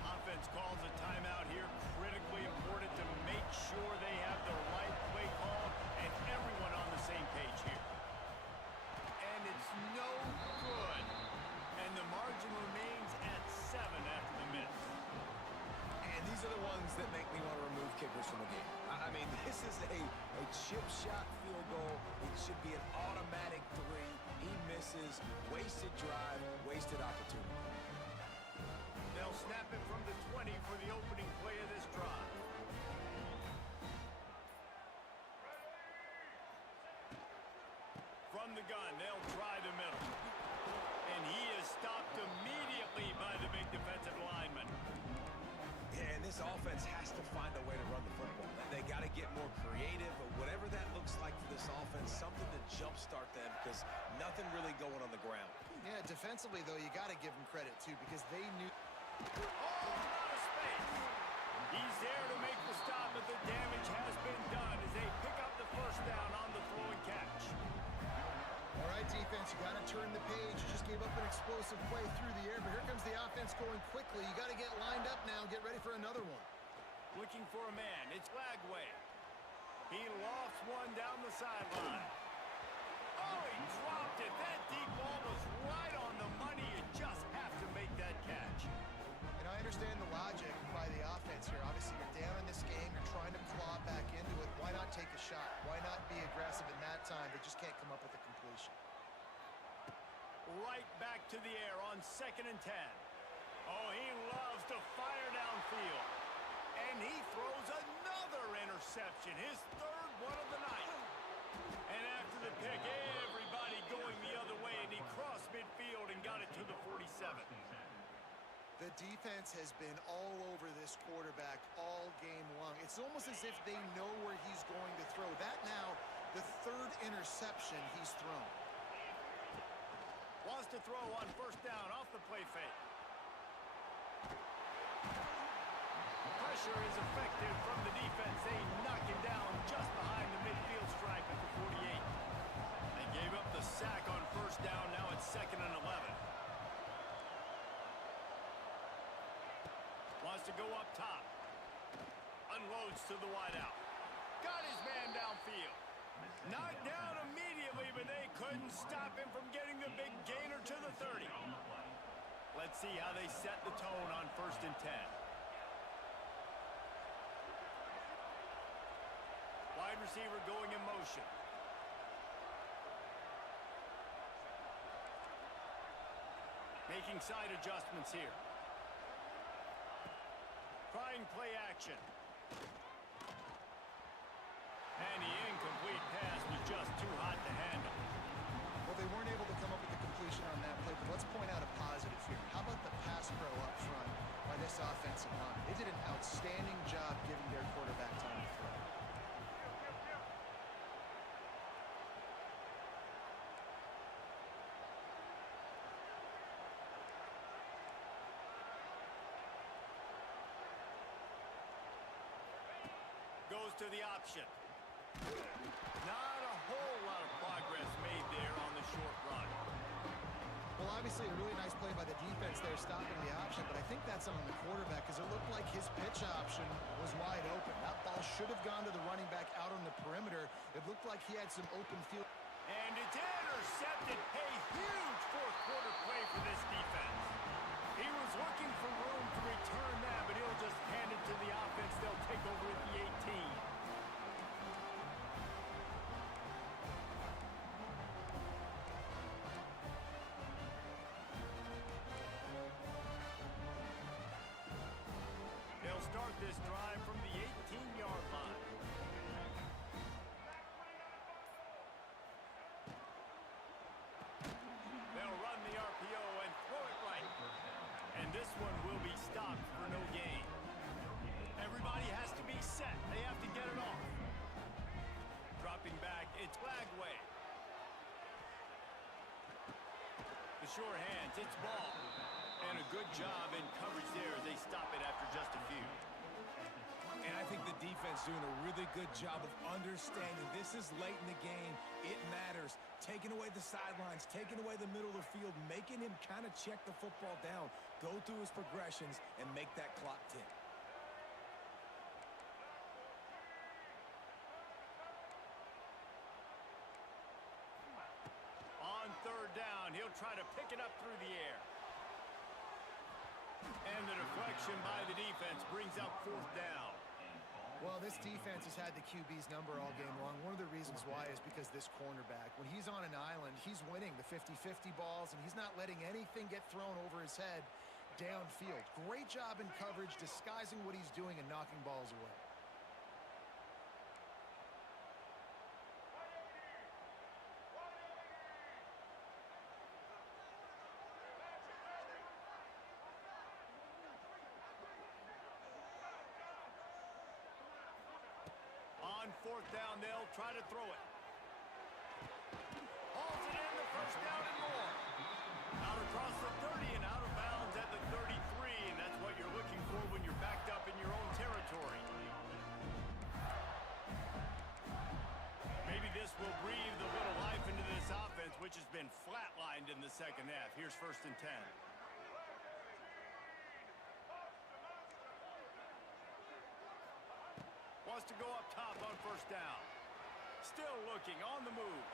Offense calls a timeout here. Critically important to make sure they have the right play call and everyone on the same page here. And it's no good. And the margin remains at 7 after the miss. And these are the ones that make me want to remove kickers from the game. I mean, this is a chip shot field goal. It should be an automatic 3. He misses. Wasted drive, wasted opportunity. They'll snap it from the 20 for the opening play of this drive. From the gun, they'll try the middle. And he is stopped immediately by This offense has to find a way to run the football. They got to get more creative, but whatever that looks like for this offense, something to jumpstart them because nothing really going on the ground. Yeah, defensively, though, you got to give them credit, too, because they knew... Oh, out of space. He's there to make the stop, but the damage has been done as they pick up the first down on the throw and catch. All right, defense, you got to turn the page. You just gave up an explosive play through the air, but here comes the offense going quickly. You got to get lined up now, get ready for another one. Looking for a man. It's Lagway. He lofts one down the sideline. Oh, he dropped it. That deep ball was right on the money. You just have to make that catch. And I understand the logic by the offense here. Obviously, you're down in this game. You're trying to claw back into it. Why not take a shot? Why not be aggressive in that time? They just can't come up with a completion. Right back to the air on 2nd and 10. Oh, he loves to fire downfield. And he throws another interception, his third one of the night. And after the pick, everybody going the other way, and he crossed midfield and got it to the 47. The defense has been all over this quarterback all game long. It's almost as if they know where he's going to throw. That now, the third interception he's thrown. Wants to throw on first down off the play fake. Pressure is effective from the defense. They knock him down just behind the midfield stripe at the 48. They gave up the sack on first down. Now it's 2nd and 11. Wants to go up top. Unloads to the wideout. Got his man downfield. Knocked down immediately, but they couldn't stop him from getting the big gainer to the 30. Let's see how they set the tone on 1st and 10. Wide receiver going in motion. Making side adjustments here. Trying play action. And the incomplete pass was just too hot to handle. Well, they weren't able to come up with the completion on that play, but let's point out a positive here. How about the pass pro up front by this offensive line? They did an outstanding job giving their quarterback time to throw. Goes to the option. Not a whole lot of progress made there on the short run. Well, obviously a really nice play by the defense there, stopping the option, but I think that's on the quarterback because it looked like his pitch option was wide open. That ball should have gone to the running back out on the perimeter. It looked like he had some open field. And it's intercepted. A huge fourth quarter play for this defense. He was looking for room to return that, but he'll just hand it to the offense. They'll take over at the 18. They'll start this drive from the 18-yard line. They'll run the RPO and throw it right. And this one will be stopped for no gain. Everybody has to be set. They have to get it off. Dropping back, it's Lagway. The sure hands, it's ball. And a good job in coverage there as they stop it after just a few. And I think the defense doing a really good job of understanding this is late in the game. It matters. Taking away the sidelines, taking away the middle of the field, making him kind of check the football down, go through his progressions, and make that clock tick. On third down, he'll try to pick it up through the air. And the deflection by the defense brings up fourth down. Well, this defense has had the QB's number all game long. One of the reasons why is because this cornerback, when he's on an island, he's winning the 50-50 balls, and he's not letting anything get thrown over his head downfield. Great job in coverage, disguising what he's doing and knocking balls away. fourth down, they'll try to throw it. Hauls it in, the first down and more. Out across the 30 and out of bounds at the 33, and that's what you're looking for when you're backed up in your own territory. Maybe this will breathe a little life into this offense, which has been flatlined in the second half. Here's 1st and 10. Wants to go up top on 1st down. Still looking on the move.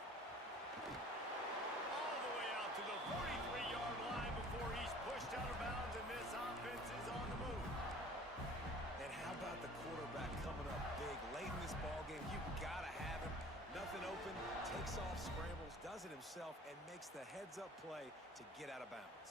All the way out to the 43-yard line before he's pushed out of bounds, and this offense is on the move. And how about the quarterback coming up big late in this ballgame? You've got to have him. Nothing open, takes off, scrambles, does it himself, and makes the heads-up play to get out of bounds.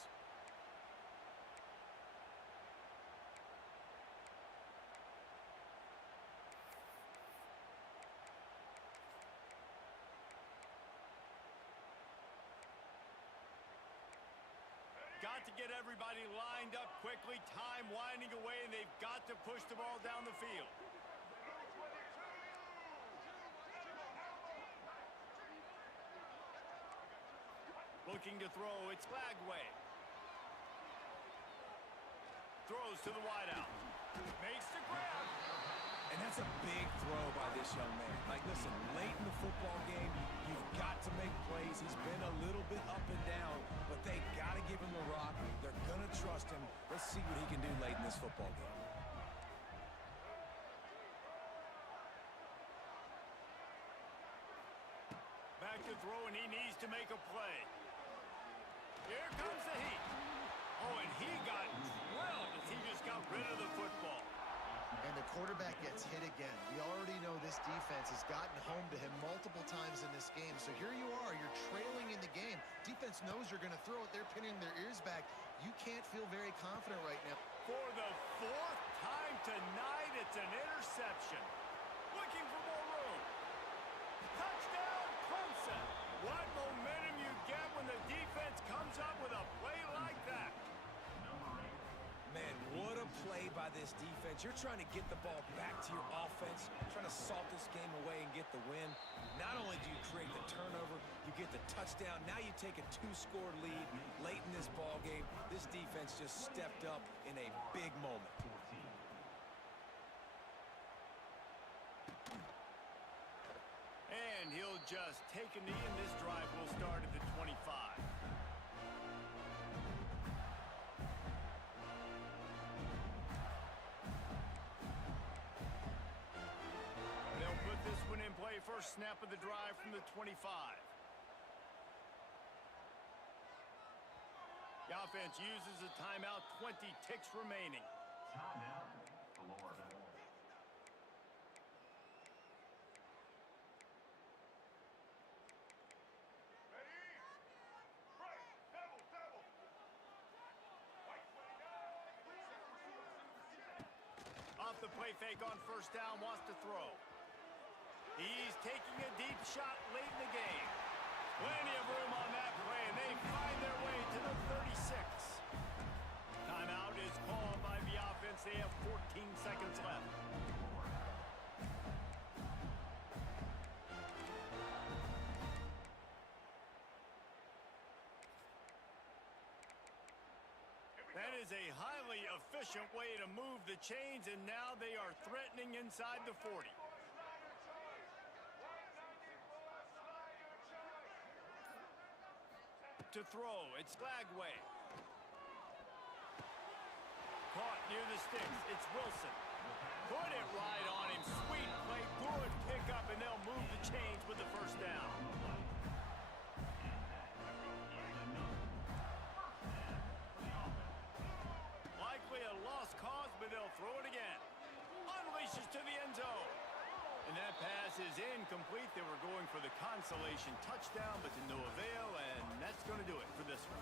Got to get everybody lined up quickly, time winding away, and they've got to push the ball down the field. Looking to throw, it's Lagway. Throws to the wideout. Makes the grab. And that's a big throw by this young man. Like, listen, late in the football game, you've got to make plays. He's been a little bit up and down, but they got to give him the rock. They're going to trust him. Let's see what he can do late in this football game. Back to throw, and he needs to make a play. Here comes the heat. Oh, and he got drilled as he just got rid of the football. And the quarterback gets hit again. We already know this defense has gotten home to him multiple times in this game. So here you are, you're trailing in the game. Defense knows you're going to throw it. They're pinning their ears back. You can't feel very confident right now. For the 4th time tonight, it's an interception. Looking for more room. Touchdown, Clemson. What momentum you get when the defense comes up with a play like that. Man, what a play by this defense. You're trying to get the ball back to your offense, trying to salt this game away and get the win. Not only do you create the turnover, you get the touchdown. Now you take a 2-score lead late in this ball game. This defense just stepped up in a big moment. And he'll just take a knee, and this drive will start at the 25. They'll put this one in play. First snap of the drive from the 25. The offense uses a timeout, 20 ticks remaining. Timeout, Florida. Off the play fake on 1st down, wants to throw. He's taking a deep shot late in the game. Plenty of room on that play, and they find their way to the 36. Timeout is called by the offense. They have 14 seconds left. That is a highly efficient way to move the chains, and now they are threatening inside the 40. To throw, it's Lagway. Caught near the sticks, it's Wilson. Put it right on him, sweet play, good pickup, and they'll move the chains with the 1st down. Likely a lost cause, but they'll throw it again. Unleashes to the end zone. And that pass is incomplete. They were going for the consolation touchdown, but to no avail, and that's going to do it for this one.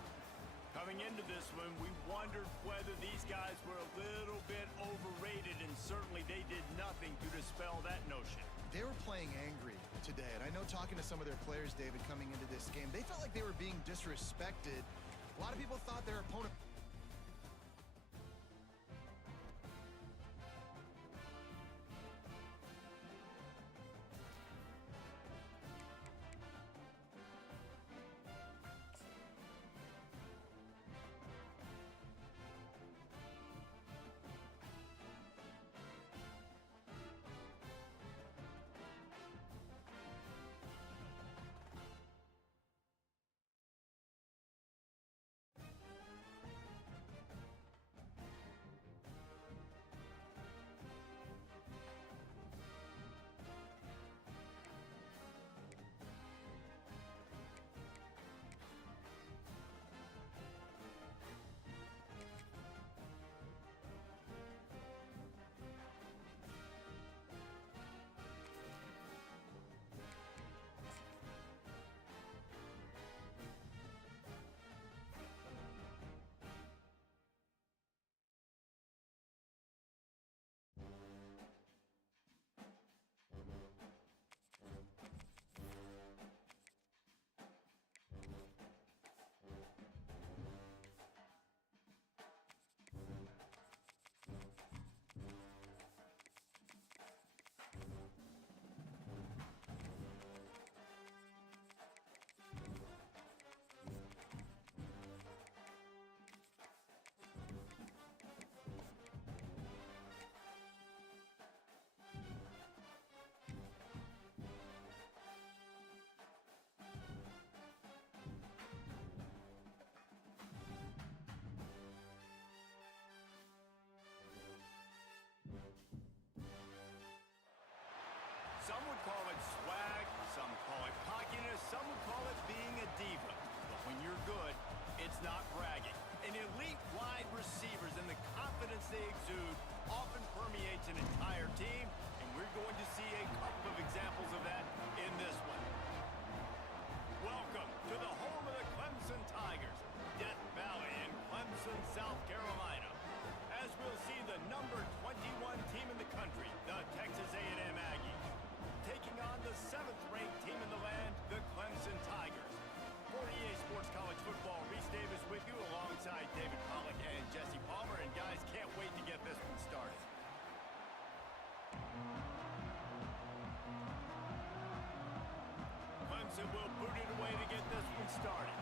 Coming into this one, we wondered whether these guys were a little bit overrated, and certainly they did nothing to dispel that notion. They were playing angry today, and I know talking to some of their players, David, coming into this game, they felt like they were being disrespected. A lot of people thought their opponent... good, it's not bragging. And elite wide receivers and the confidence they exude often permeates an entire team, and we're going to see a couple of examples of that in this one. Welcome to the home of the Clemson Tigers, Death Valley in Clemson, South Carolina. As we'll see the number 21 team in the country, the Texas A&M Aggies, taking on the 7th-ranked team in the land, the Clemson Tigers. For EA Sports College Football, Reese Davis with you alongside David Pollack and Jesse Palmer. And guys, can't wait to get this one started. Clemson will boot it away to get this one started.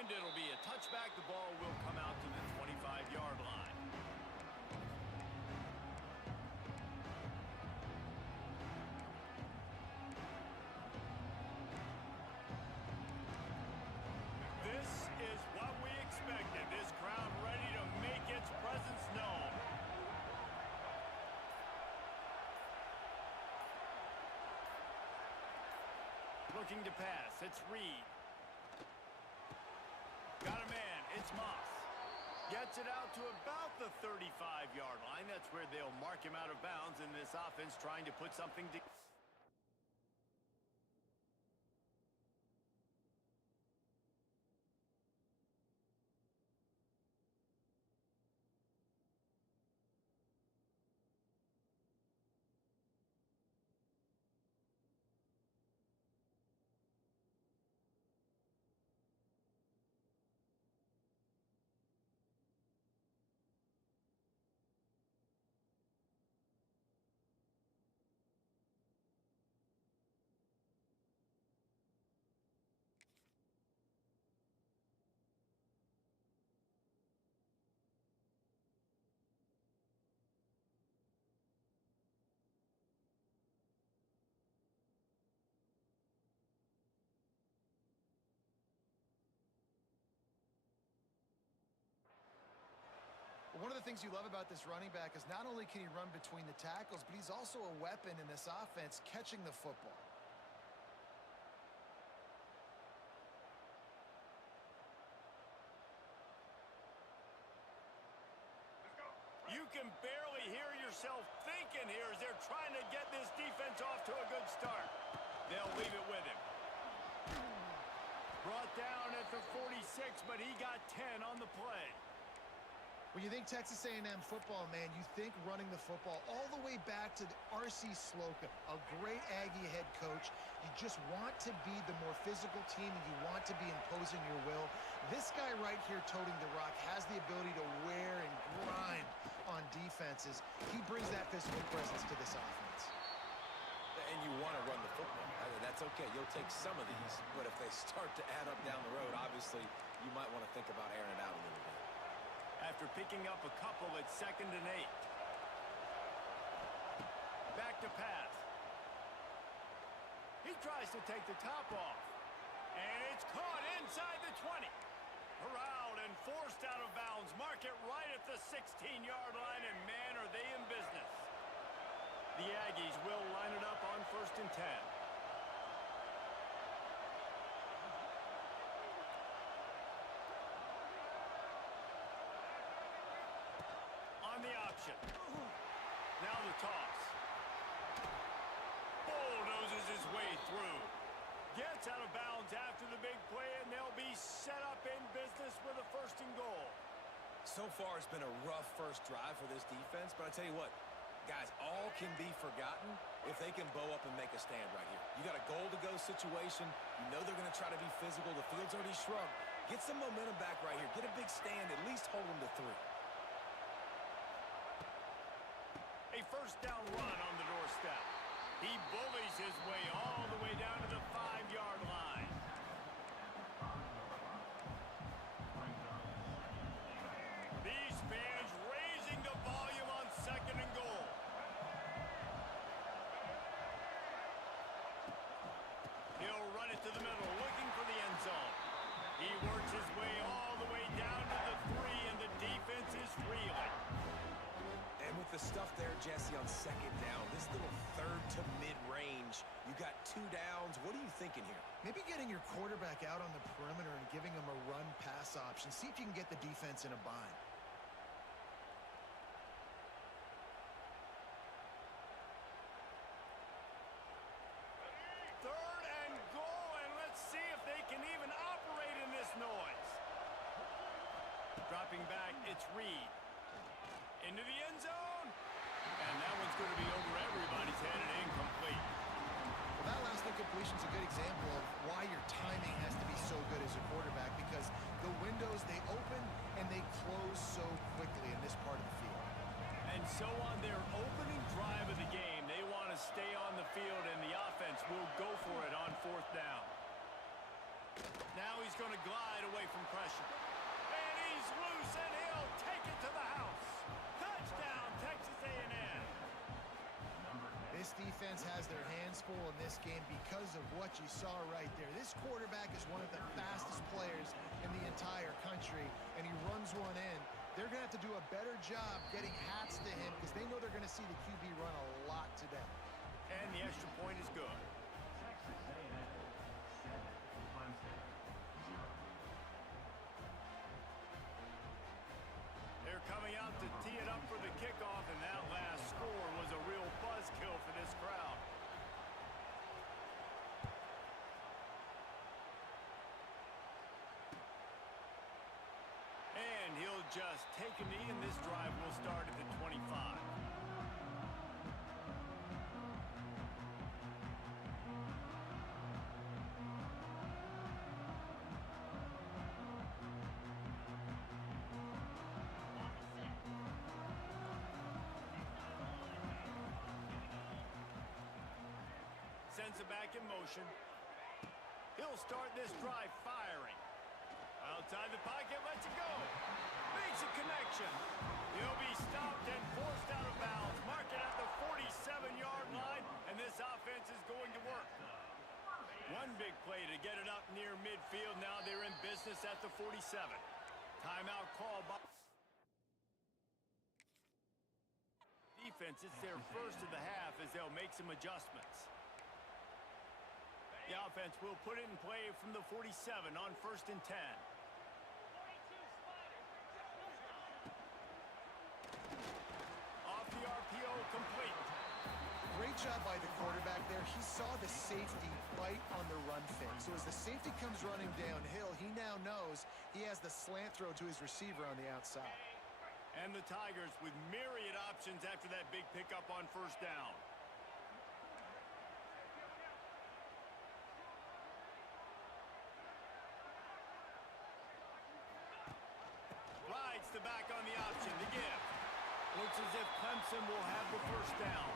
And it'll be a touchback. The ball will come out to the 25-yard line. This is what we expected. This crowd ready to make its presence known. Looking to pass. It's Reed. Got a man. It's Moss. Gets it out to about the 35-yard line. That's where they'll mark him out of bounds in this offense, trying to put something to... One of the things you love about this running back is not only can he run between the tackles, but he's also a weapon in this offense catching the football. You can barely hear yourself thinking here as they're trying to get this defense off to a good start. They'll leave it with him. Brought down at the 46, but he got 10 on the play. When you think Texas A&M football, man, you think running the football all the way back to R.C. Slocum, a great Aggie head coach. You just want to be the more physical team, and you want to be imposing your will. This guy right here toting the rock has the ability to wear and grind on defenses. He brings that physical presence to this offense. And you want to run the football. That's okay. You'll take some of these, but if they start to add up down the road, obviously you might want to think about airing it out a little bit. After picking up a couple at 2nd and 8. Back to pass. He tries to take the top off. And it's caught inside the 20. Corralled and forced out of bounds. Mark it right at the 16-yard line, and man, are they in business. The Aggies will line it up on 1st and 10. The option. Now the toss. Bulldozes his way through. Gets out of bounds after the big play, and they'll be set up in business with a 1st and goal. So far, it's been a rough first drive for this defense, but I tell you what, guys, all can be forgotten if they can bow up and make a stand right here. You got a goal-to-go situation. You know they're going to try to be physical. The field's already shrugged. Get some momentum back right here. Get a big stand. At least hold them to 3. A 1st down run on the doorstep. He bullies his way all the way down to the 5-yard line. These fans raising the volume on 2nd and goal. He'll run it to the middle, looking for the end zone. He works his way all the way down to the 3, and the defense is reeling. And with the stuff there, Jesse, on second down. This little third to mid-range. You got 2 downs. What are you thinking here? Maybe getting your quarterback out on the perimeter and giving him a run-pass option. See if you can get the defense in a bind. Third and goal, and let's see if they can even operate in this noise. Dropping back, it's Reed. Into the end zone. And that one's going to be over everybody's head and incomplete. Well, that last incompletion is a good example of why your timing has to be so good as a quarterback, because the windows, they open and they close so quickly in this part of the field. And so on their opening drive of the game, they want to stay on the field, and the offense will go for it on 4th down. Now he's going to glide away from pressure. And he's loose, and he'll take it to the house. Touchdown, Texas A&M. This defense has their hands full in this game because of what you saw right there. This quarterback is one of the fastest players in the entire country, and he runs one in. They're going to have to do a better job getting hats to him because they know they're going to see the QB run a lot today. And the extra point is good. Texas A&M 7, Clemson 0. They're coming out to tee it up for the kickoff, and that last score was a real buzzkill for this crowd. And he'll just take a knee, and this drive will start at the 25. Sends it back in motion. He'll start this drive firing. Outside the pocket, lets it go. Makes a connection. He'll be stopped and forced out of bounds. Mark it at the 47-yard line, and this offense is going to work. One big play to get it up near midfield. Now they're in business at the 47. Timeout call by defense. It's their first of the half as they'll make some adjustments. The offense will put it in play from the 47 on 1st and 10. Off the RPO, complete. Great job by the quarterback there. He saw the safety bite on the run fake. So as the safety comes running downhill, he now knows he has the slant throw to his receiver on the outside. And the Tigers with myriad options after that big pickup on 1st down. Rides the back on the option to give. Looks as if Clemson will have the 1st down.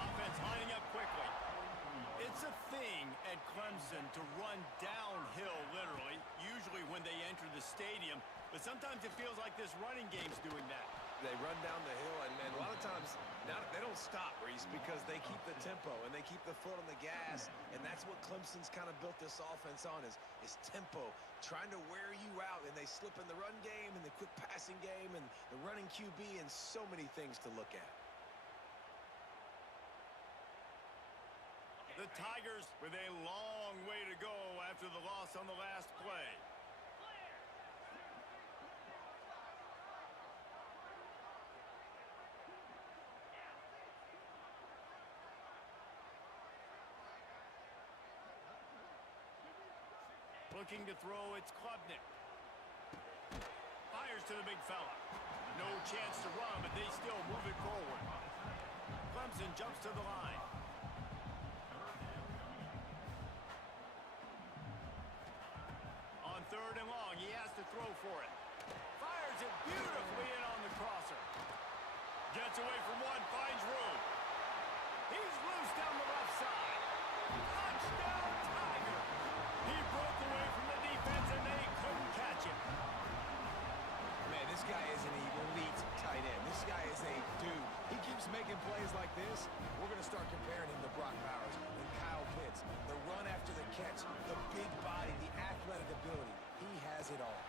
Offense lining up quickly. It's a thing at Clemson to run downhill, literally, usually when they enter the stadium. But sometimes it feels like this running game's doing that. They run down the hill, and a lot of times they don't stop, Reese, because they keep the tempo and they keep the foot on the gas, and that's what Clemson's kind of built this offense on is tempo, trying to wear you out, and they slip in the run game and the quick passing game and the running QB and so many things to look at. The Tigers with a long way to go after the loss on the last play. Looking to throw, it's Klubnik. Fires to the big fella. No chance to run, but they still move it forward. Clemson jumps to the line. On 3rd and long, he has to throw for it. Fires it beautifully in on the crosser. Gets away from one, finds room. He's loose down the left side. Touchdown, Tiger! He broke away from the defense, and they couldn't catch him. Man, this guy is an elite tight end. This guy is a dude. He keeps making plays like this. We're going to start comparing him to Brock Bowers and Kyle Pitts. The run after the catch, the big body, the athletic ability. He has it all.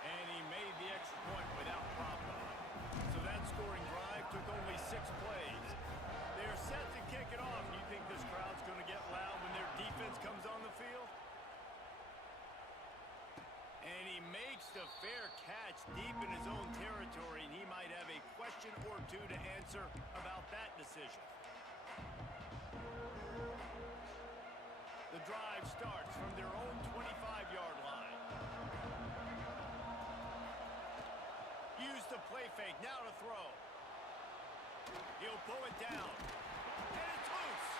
And he made the extra point without problem. So that scoring drive It's deep in his own territory, and he might have a question or two to answer about that decision. The drive starts from their own 25-yard line. Use the play fake, now to throw. He'll pull it down. And it's loose.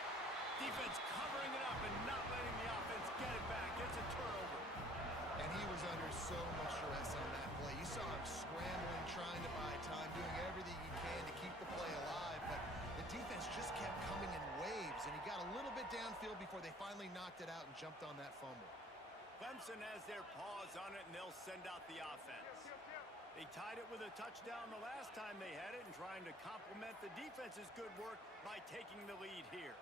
Defense covering it up and not letting the offense get it back. It's a turnover. And he was under so much stress on that play. You saw him scrambling, trying to buy time, doing everything he can to keep the play alive, but the defense just kept coming in waves, and he got a little bit downfield before they finally knocked it out and jumped on that fumble. Clemson has their paws on it, and they'll send out the offense. They tied it with a touchdown the last time they had it and trying to complement the defense's good work by taking the lead here.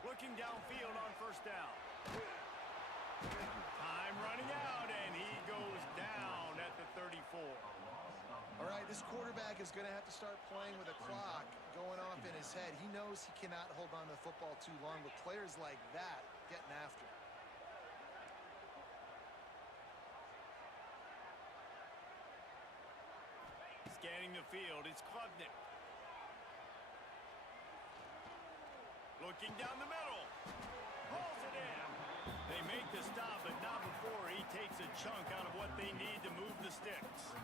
Looking downfield on first down. Time running out, and he goes down at the 34. All right, this quarterback is going to have to start playing with a clock going off in his head. He knows he cannot hold on to the football too long with players like that getting after him. Scanning the field, it's Klubnik. Looking down the middle. Pulls it in. They make the stop, but not before he takes a chunk out of what they need to move the sticks.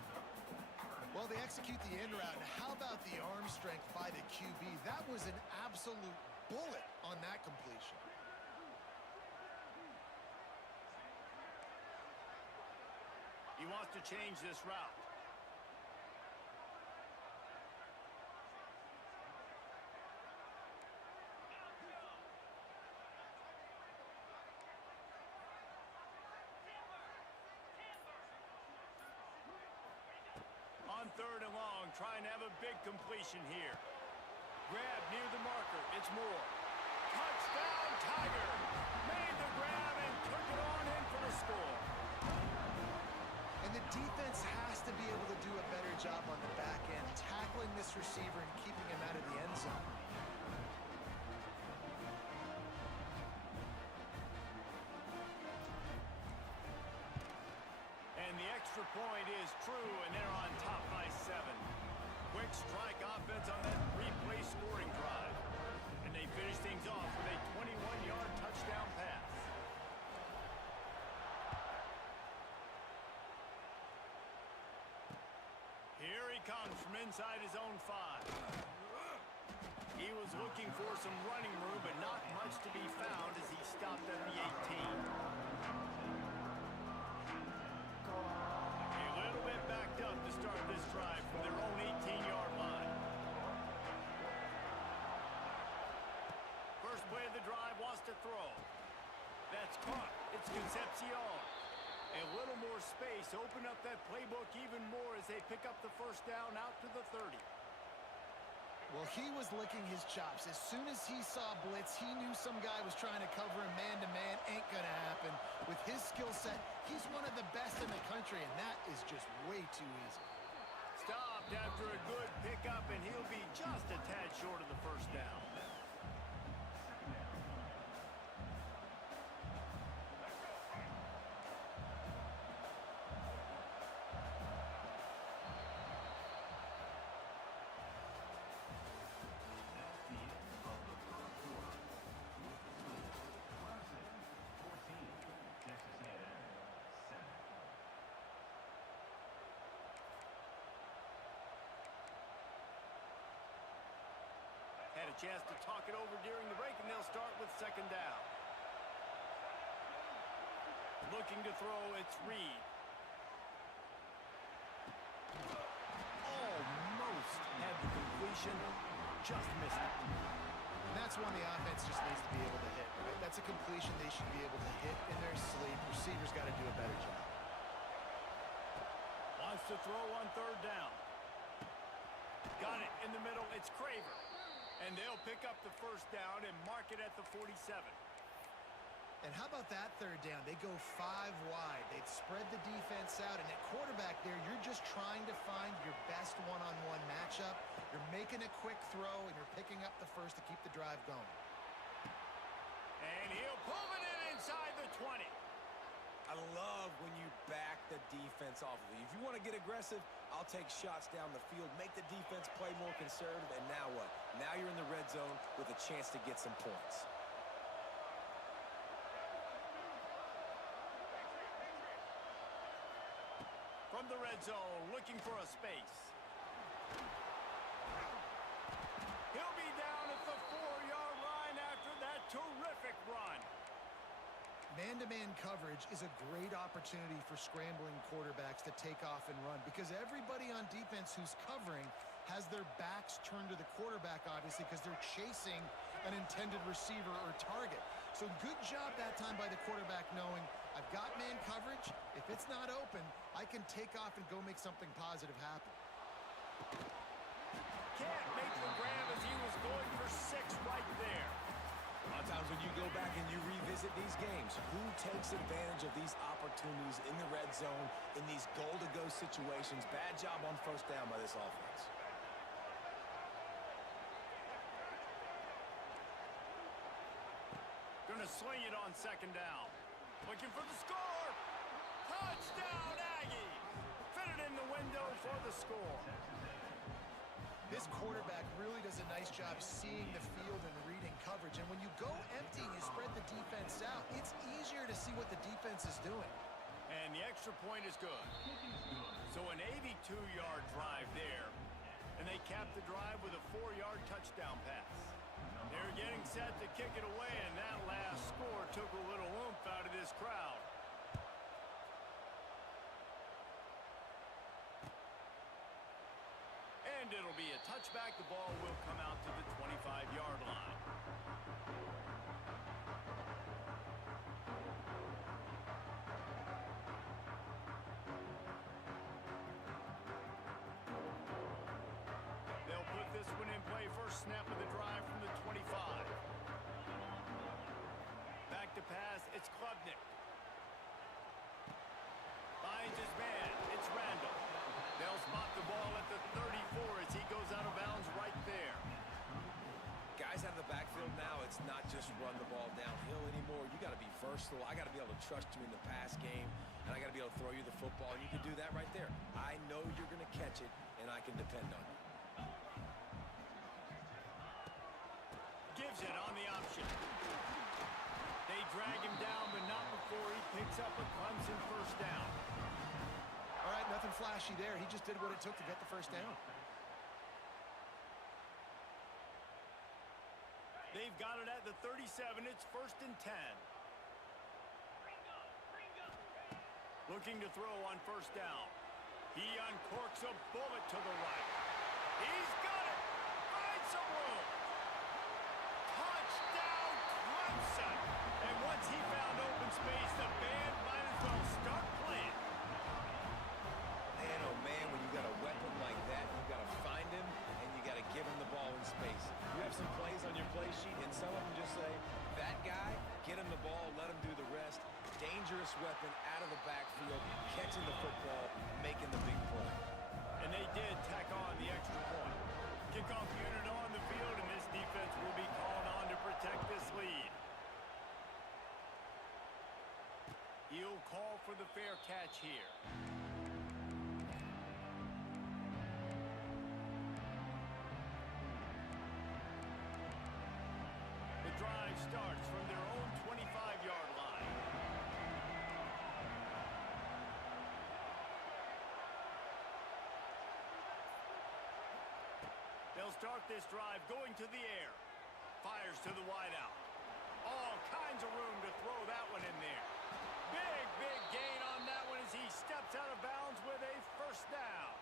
Well, they execute the end route. And how about the arm strength by the QB? That was an absolute bullet on that completion. He wants to change this route. On third and long, trying to have a big completion here. Grab near the marker. It's Moore. Touchdown, Tiger! Made the grab and took it on in for the score. And the defense has to be able to do a better job on the back end, tackling this receiver and keeping him out of the end zone. And the extra point is true, and they're on top by 7. Quick strike offense on that replay scoring drive. And they finish things off with a 21-yard touchdown pass. Here he comes from inside his own 5. He was looking for some running room, but not much to be found as he stopped at the 18. A little bit backed up to start this drive from their own 18-yard line. First play of the drive wants to throw. That's caught. It's Concepcion. A little more space, open up that playbook even more as they pick up the first down out to the 30. Well, he was licking his chops. As soon as he saw blitz, he knew some guy was trying to cover him man-to-man. Ain't gonna happen. With his skill set, he's one of the best in the country, and that is just way too easy. Stopped after a good pickup, and he'll be just a tad short of the first down. Had a chance to talk it over during the break, and they'll start with second down. Looking to throw, it's Reed. Almost had the completion, just missed it. And that's one the offense just needs to be able to hit, right? That's a completion they should be able to hit in their sleep. Receivers got to do a better job. Wants to throw on third down. Got it in the middle, it's Craver. And they'll pick up the first down and mark it at the 47. And how about that third down? They go 5 wide. They'd spread the defense out, and at quarterback there, you're just trying to find your best one-on-one matchup. You're making a quick throw, and you're picking up the first to keep the drive going. And he'll pull it in inside the 20. I love when you back the defense off of you. If you want to get aggressive, I'll take shots down the field, make the defense play more conservative, and now what? Now you're in the red zone with a chance to get some points. From the red zone, looking for a space. He'll be down at the 4-yard line after that terrific run. Man-to-man coverage is a great opportunity for scrambling quarterbacks to take off and run because everybody on defense who's covering has their backs turned to the quarterback, obviously, because they're chasing an intended receiver or target. So good job that time by the quarterback knowing I've got man coverage. If it's not open, I can take off and go make something positive happen. Can't make the grab as he was going for 6 right there. A lot of times when you go back and you revisit these games, who takes advantage of these opportunities in the red zone, in these goal-to-go situations? Bad job on first down by this offense. Gonna sling it on second down. Looking for the score. Touchdown, Aggies! Fit it in the window for the score. This quarterback really does a nice job seeing the field and reading coverage. And when you go empty and you spread the defense out, it's easier to see what the defense is doing. And the extra point is good. So an 82-yard drive there. And they cap the drive with a 4-yard touchdown pass. They're getting set to kick it away, and that last score took a little oomph out of this crowd. And it'll be a touchback. The ball will come out to the 25-yard line. They'll put this one in play. First snap of the drive from the 25. Back to pass. It's Klubnik. Finds his man. It's Randall. They'll spot the ball at the 34 as he goes out of bounds right there. Guys out of the backfield now, it's not just run the ball downhill anymore. You got to be versatile. I got to be able to trust you in the pass game, and I got to be able to throw you the football. You can do that right there. I know you're going to catch it, and I can depend on you. Gives it on the option. They drag him down, but not before he picks up a Clemson first down. All right, nothing flashy there. He just did what it took to get the first down. They've got it at the 37. It's 1st and 10. Looking to throw on first down. He uncorks a bullet to the right. He's got it. Finds some room. Touchdown, Clemson. And once he found open space, the band might as well start playing. Man, oh man, when you got a weapon like that, you got to find him, and you got to give him the ball in space. You have some plays on your play sheet, and some of them just say, that guy, get him the ball, let him do the rest. Dangerous weapon out of the backfield, catching the football, making the big play. And they did tack on the extra point. Kickoff unit on the field, and this defense will be called on to protect this lead. He'll call for the fair catch here. The drive starts from their own 25-yard line. They'll start this drive going to the air. Fires to the wideout. All kinds of room to throw that one in there. Big gain on that one as he steps out of bounds with a first down.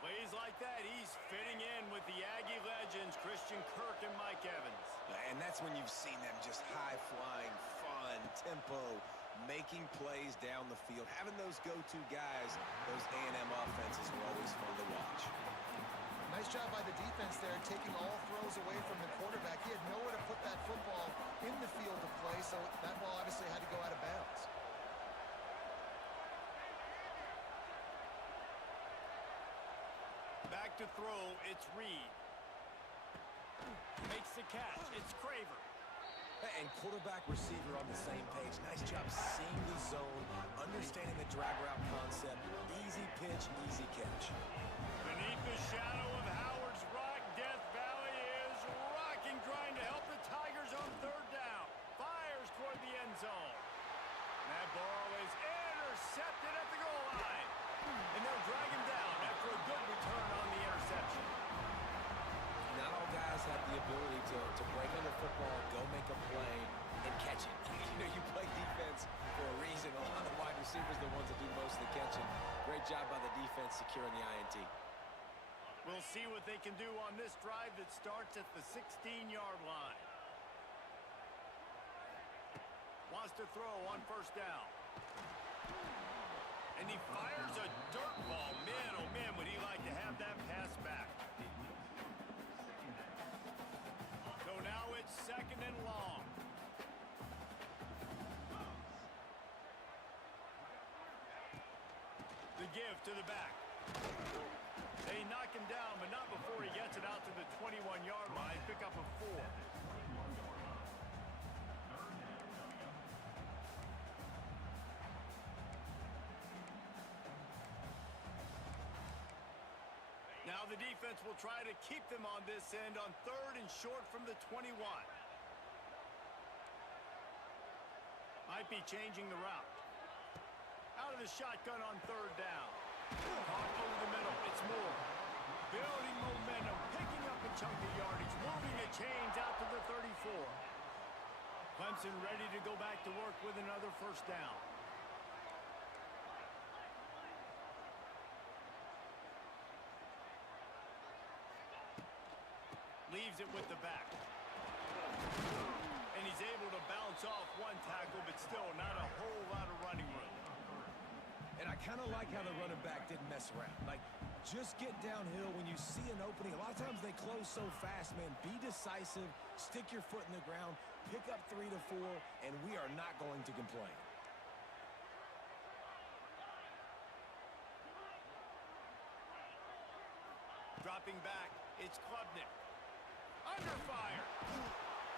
Plays like that, he's fitting in with the Aggie legends, Christian Kirk and Mike Evans. And that's when you've seen them just high-flying, fun, tempo, making plays down the field. Having those go-to guys, those A&M offenses are always fun to watch. Nice job by the defense there, taking all throws away from the quarterback. He had nowhere to put that football in the field to play, so that ball obviously had to go out of bounds. Back to throw, it's Reed. Makes the catch, it's Craver. And quarterback receiver on the same page. Nice job seeing the zone, understanding the drag route concept. Easy pitch, easy catch. Beneath the shadow of Howard's Rock, Death Valley is rocking, trying to help the Tigers on third down. Fires toward the end zone. That ball is intercepted at the goal line. And they'll drag him down after a good return on the interception. Not all guys have the ability to break on the football, go make a play, and catch it. You play defense for a reason. A lot of wide receivers are the ones that do most of the catching. Great job by the defense securing the INT. We'll see what they can do on this drive that starts at the 16-yard line. Wants to throw on first down. And he fires a dirt ball. Man, oh man, would he like to have that pass back. So now it's second and long. The give to the back. They knock him down, but not before he gets it out to the 21-yard line. Pick up a 4. Now the defense will try to keep them on this end on third and short from the 21. Might be changing the route. Out of the shotgun on third down. Caught over the middle. It's Moore. Building momentum, picking up a chunk of yardage, moving the chains out to the 34. Clemson ready to go back to work with another first down. Leaves it with the back. And he's able to bounce off one tackle, but still not a whole lot of running room. And I kind of like how the running back didn't mess around. Like, just get downhill when you see an opening. A lot of times they close so fast, man. Be decisive, stick your foot in the ground, pick up 3 to 4, and we are not going to complain. Dropping back, it's Klubnik. Under fire.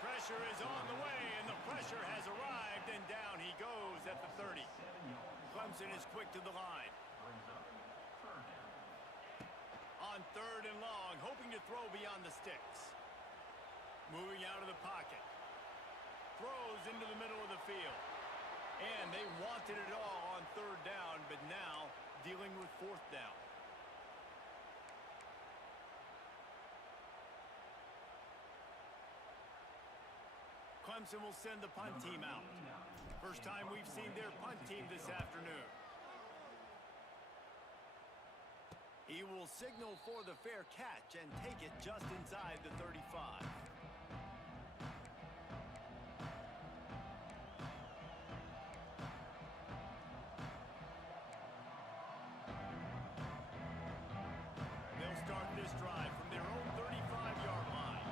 Pressure is on the way, and the pressure has arrived, and down he goes at the 30. Clemson is quick to the line. On third and long, hoping to throw beyond the sticks. Moving out of the pocket. Throws into the middle of the field. And they wanted it all on third down, but now dealing with fourth down. Clemson will send the punt team out. First time we've seen their punt team this afternoon. He will signal for the fair catch and take it just inside the 35. They'll start this drive from their own 35-yard line.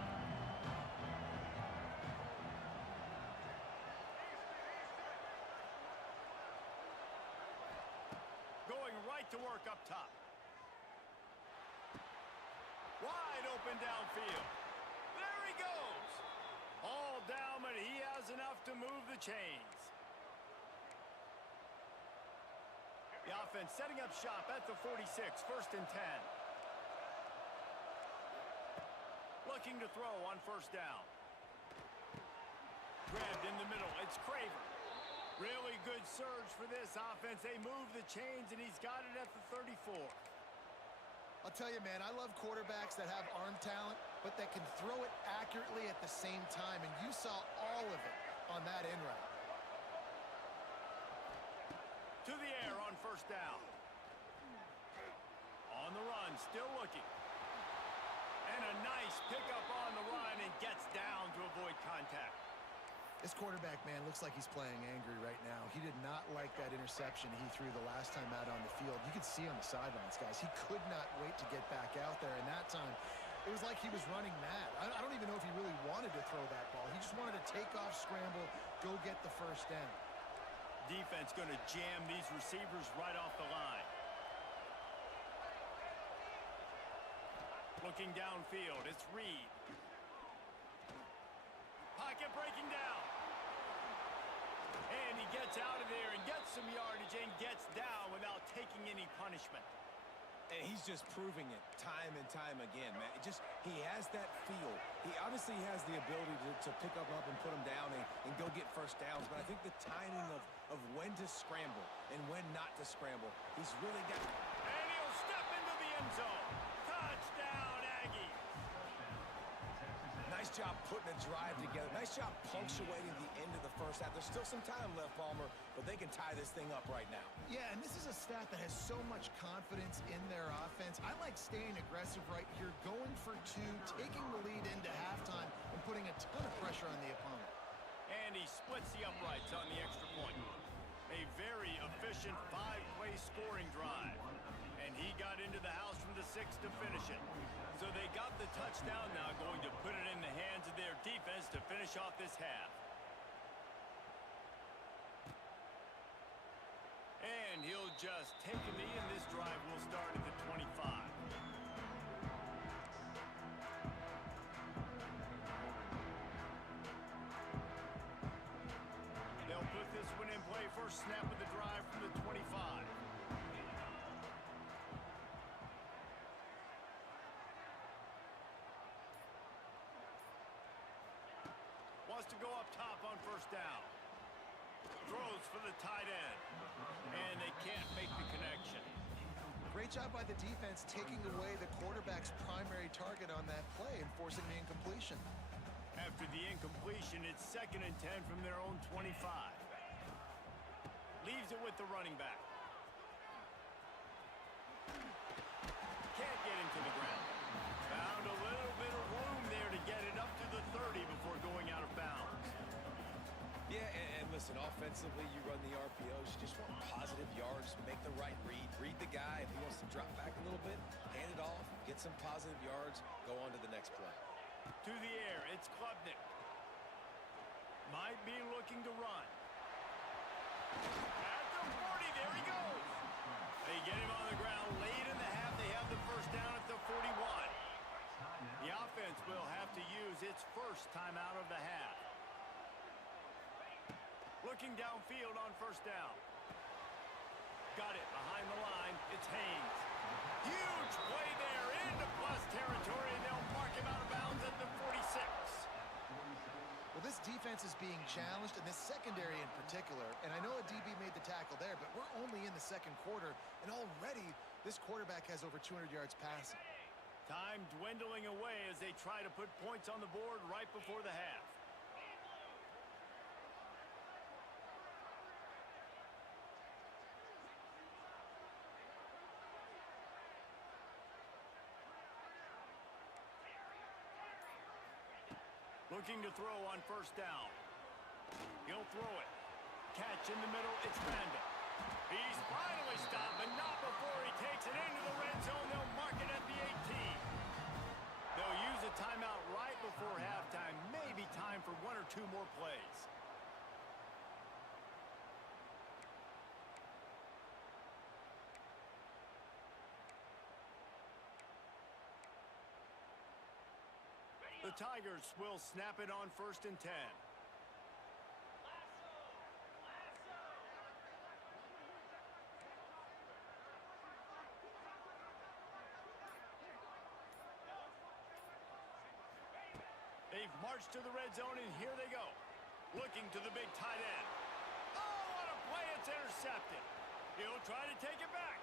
Going right to work up top. Wide open downfield. There he goes. All down, but he has enough to move the chains. The offense setting up shop at the 46, first and 10. Looking to throw on first down. Grabbed in the middle. It's Craver. Really good surge for this offense. They move the chains, and he's got it at the 34. I'll tell you, man, I love quarterbacks that have arm talent, but that can throw it accurately at the same time, and you saw all of it on that in route. To the air on first down. On the run, still looking. And a nice pickup on the run, and gets down to avoid contact. This quarterback, man, looks like he's playing angry right now. He did not like that interception he threw the last time out on the field. You could see on the sidelines, guys. He could not wait to get back out there, and that time, it was like he was running mad. I don't even know if he really wanted to throw that ball. He just wanted to take off, scramble, go get the first down. Defense going to jam these receivers right off the line. Looking downfield, it's Reed. Pocket breaking down. gets out of there and gets some yardage and gets down without taking any punishment. And he's just proving it time and time again, man. He has that feel. He obviously has the ability to pick up and put him down and go get first downs. But I think the timing of when to scramble and when not to scramble, he's really got... And he'll step into the end zone. Touchdown, Aggies. Nice job putting a drive together. Nice job punctuating the end of the first half. There's still some time left, Palmer, but they can tie this thing up right now. Yeah, and this is a staff that has so much confidence in their offense. I like staying aggressive right here, going for two, taking the lead into halftime, and putting a ton of pressure on the opponent. And he splits the uprights on the extra point. A very efficient 5-play scoring drive. And he got into the house from the 6 to finish it. So they got the touchdown, now going to put it in the hands of their defense to finish off this half. And he'll just take a knee, and this drive will start at the 25. They'll put this one in play. First snap of the drive from the 25. Wants to go up top on first down. Throws for the tight end. And they can't make the connection. Great job by the defense taking away the quarterback's primary target on that play and forcing the incompletion. After the incompletion, it's 2nd and 10 from their own 25. Leaves it with the running back. Can't get him to the ground. Found a little bit of room there to get it up to the 30 before going out of bounds. Yeah, and listen, offensively, you run the RPOs. You just want positive yards, make the right read. Read the guy. If he wants to drop back a little bit, hand it off, get some positive yards, go on to the next play. To the air, it's Klubnik. Might be looking to run. At the 40, there he goes. They get him on the ground late in the half. They have the first down at the 41. The offense will have to use its first timeout of the half. Looking downfield on first down. Got it behind the line. It's Haynes. Huge play there into plus territory, and they'll mark him out of bounds at the 46. Well, this defense is being challenged, and this secondary in particular. And I know a DB made the tackle there, but we're only in the second quarter, and already this quarterback has over 200 yards passing. Time dwindling away as they try to put points on the board right before the half. Looking to throw on first down. He'll throw it. Catch in the middle, it's Randall. He's finally stopped, but not before he takes it into the red zone. They'll mark it at the 18. They'll use a timeout right before halftime. Maybe time for 1 or 2 more plays. The Tigers will snap it on 1st and 10. They've marched to the red zone, and here they go. Looking to the big tight end. Oh, what a play. It's intercepted. He'll try to take it back.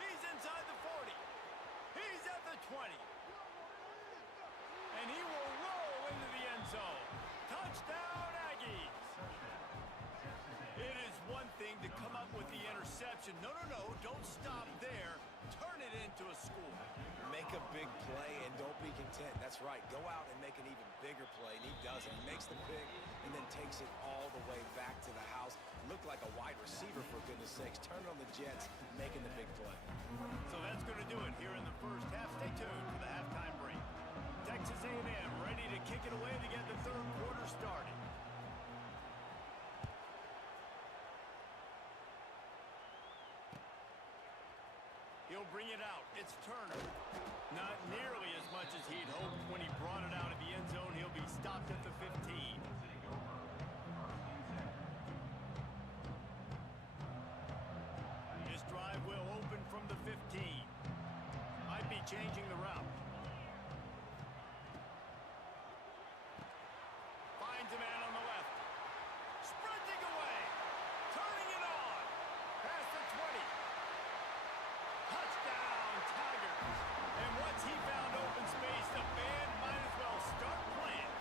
He's inside the 40. He's at the 20. And he will roll into the end zone. Touchdown, Aggies. It is one thing to come up with the interception. No, don't stop there. Turn it into a score. Make a big play and don't be content. That's right. Go out and make an even bigger play, and he does it. He makes the pick and then takes it all the way back to the house. Looked like a wide receiver, for goodness sakes. Turn on the Jets, making the big play. So that's going to do it here in the first half. Stay tuned for the halftime break. Texas A&M ready to kick it away to get the third quarter started. He'll bring it out. It's Turner. Not nearly as much as he'd hoped when he brought it out of the end zone. He'll be stopped at the 15. changing the route. Finds a man on the left. Sprinting away. Turning it on. Past the 20. Touchdown, Tigers. And once he found open space, the band might as well start playing.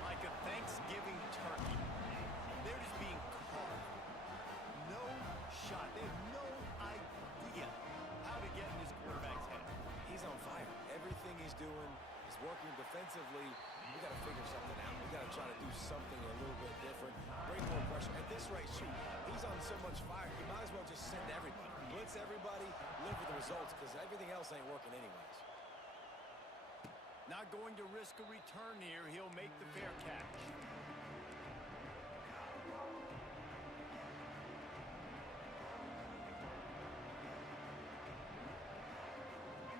Like a Thanksgiving turkey. They're just being carved. No shot. They have no idea how to get in his quarterback's head. He's on fire. Everything he's doing is working defensively. We got to figure something out. We got to try to do something a little bit different. Bring more pressure. At this rate, shoot, he's on so much fire. You might as well just send everybody. Blitz everybody, live with the results, because everything else ain't working anyways. Not going to risk a return here. He'll make the fair catch.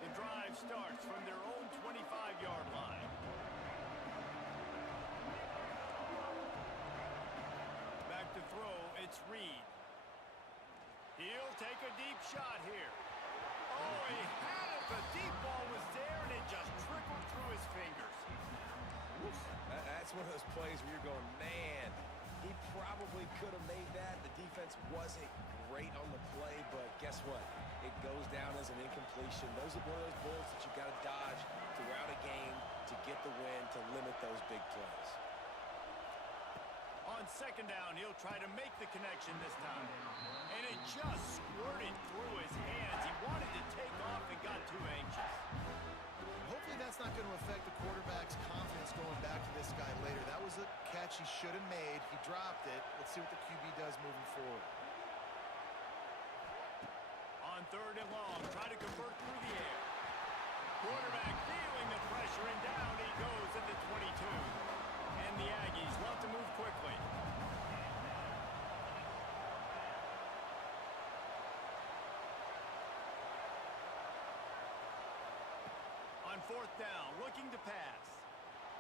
The drive starts from their own 25-yard line. Back to throw, it's Reed. He'll take a deep shot here. Oh, he had it. The deep ball was there, and it just trickled through his fingers. That's one of those plays where you're going, man, he probably could have made that. The defense wasn't great on the play, but guess what? It goes down as an incompletion. Those are one of those bullets that you got to dodge throughout a game to get the win, to limit those big plays. On second down, he'll try to make the connection this time. And it just squirted through his hands. He wanted to take off and got too anxious. Hopefully that's not going to affect the quarterback's confidence going back to this guy later. That was a catch he should have made. He dropped it. Let's see what the QB does moving forward. On third and long, try to convert through the air. Quarterback feeling the pressure, and down he goes at the 22. And the Aggies want to move quickly. On fourth down, looking to pass.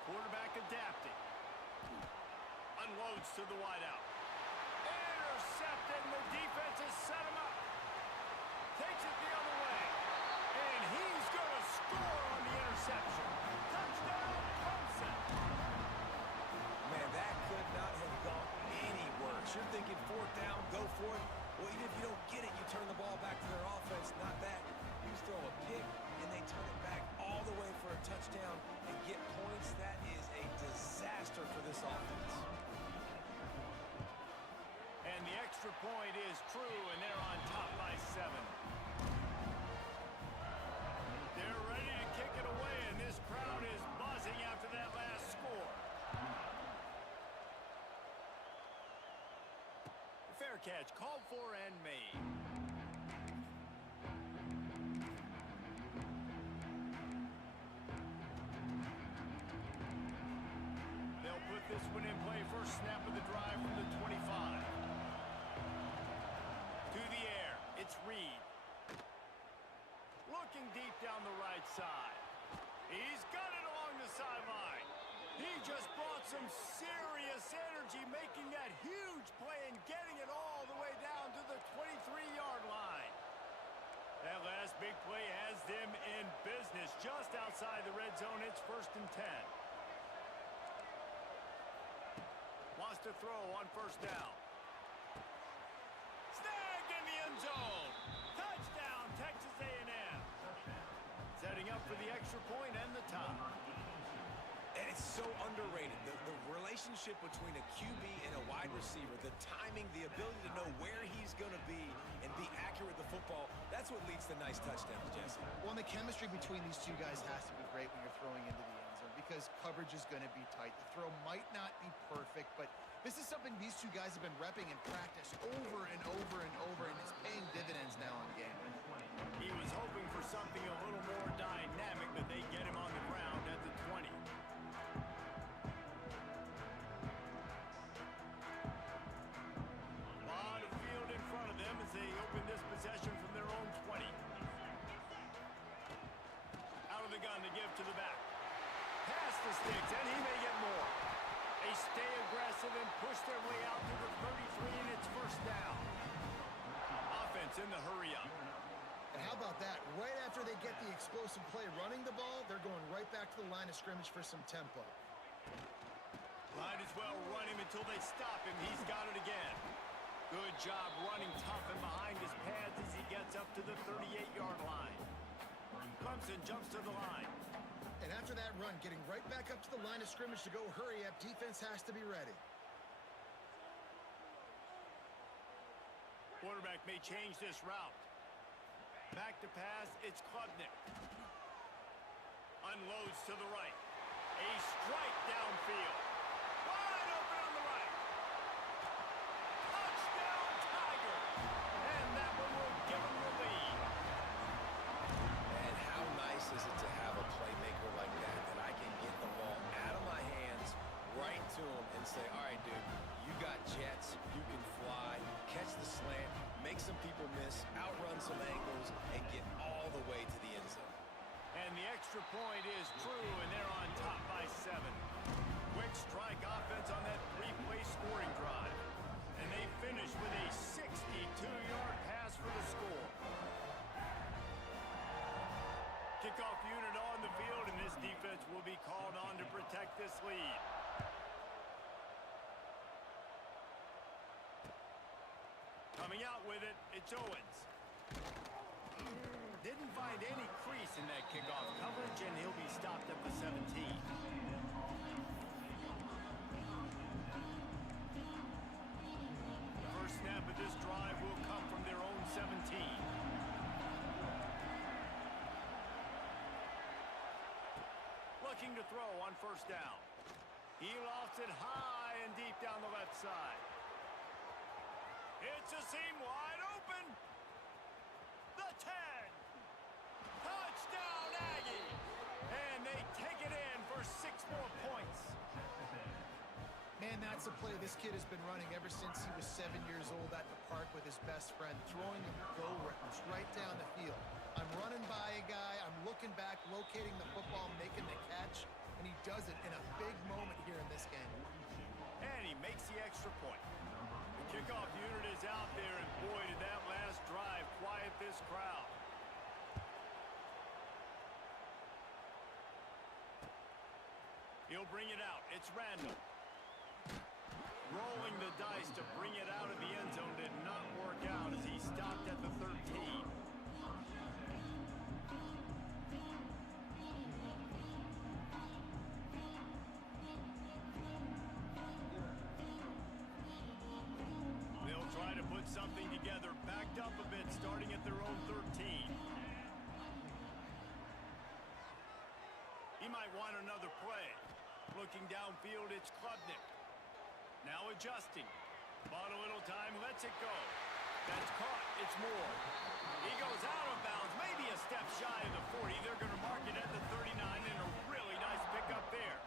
Quarterback adapting. Unloads to the wideout. Intercepted, and the defense has set him up. Takes it the other way. And he's going to score on the interception. Touchdown, Clemson. Man, that could not have gone any worse. You're thinking fourth down, go for it. Well, even if you don't get it, you turn the ball back to their offense. Not that. You throw a pick, and they turn it back all the way for a touchdown and get points. That is a disaster for this offense. And the extra point is true, and they're on top by 7. They're ready to kick it away, and this crowd is buzzing after that last score. Fair catch called for and made. They'll put this one in play. First snap of the drive from the 25. To the air, it's Reed. Looking deep down the right side. He's got it along the sideline. He just brought some serious energy, making that huge play and getting it all the way down to the 23-yard line. That last big play has them in business just outside the red zone. It's 1st and 10. Wants to throw on first down. Snagged in the end zone. Touchdown, Texas A&M. Setting up for the extra point and the tie. And it's so underrated. The relationship between a QB and a wide receiver, the timing, the ability to know where he's going to be and be accurate with the football, that's what leads to nice touchdowns, Jesse. Well, and the chemistry between these two guys has to be great when you're throwing into the end zone because coverage is going to be tight. The throw might not be perfect, but this is something these two guys have been repping in practice over and over and over, and it's paying dividends now in game. He was hoping for something a little more dynamic, but they get him on the ground at the 20. Lot of field in front of them as they open this possession from their own 20. Out of the gun to give to the back. Pass the sticks, and he may get more. They stay aggressive and push their way out to the 33, and it's first down. Offense in the hurry up. And how about that? Right after they get the explosive play running the ball, they're going right back to the line of scrimmage for some tempo. Might as well run him until they stop him. He's got it again. Good job running tough and behind his pads as he gets up to the 38-yard line. Clemson jumps to the line. And after that run, getting right back up to the line of scrimmage to go hurry up, defense has to be ready. Quarterback may change this route. Back to pass, it's Klubnik. Unloads to the right. A strike downfield. Wide open on the right. Touchdown, Tiger! And that one will give him the lead. And how nice is it to have a playmaker like that I can get the ball out of my hands, right to him, and say, all right, dude, you got jets, you can fly, catch the slant, make some people miss, outrun some angles, and get all the way to the end zone. And the extra point is true, and they're on top by 7. Quick strike offense on that 3-play scoring drive. And they finish with a 62-yard pass for the score. Kickoff unit on the field, and this defense will be called on to protect this lead. Coming out with it, it's Owens. Didn't find any crease in that kickoff coverage, and he'll be stopped at the 17. The first snap of this drive will come from their own 17. Looking to throw on first down. He lofts it high and deep down the left side. It's a seam wide open. The 10. Touchdown, Aggie. And they take it in for 6 more points. Man, that's a play this kid has been running ever since he was 7 years old at the park with his best friend, throwing go routes right down the field. I'm running by a guy, I'm looking back, locating the football, making the catch, and he does it in a big moment here in this game. And he makes the extra point. The kickoff unit is out there, and boy, did that last drive quiet this crowd. He'll bring it out. It's Randall. Rolling the dice to bring it out of the end zone did not work out as he stopped at the 13. They'll try to put something together, backed up a bit, starting at their own 13. He might want another play. Looking downfield, it's Klubnik. Now adjusting. Bought a little time, lets it go. That's caught. It's Moore. He goes out of bounds, maybe a step shy of the 40. They're going to mark it at the 39, and a really nice pickup there.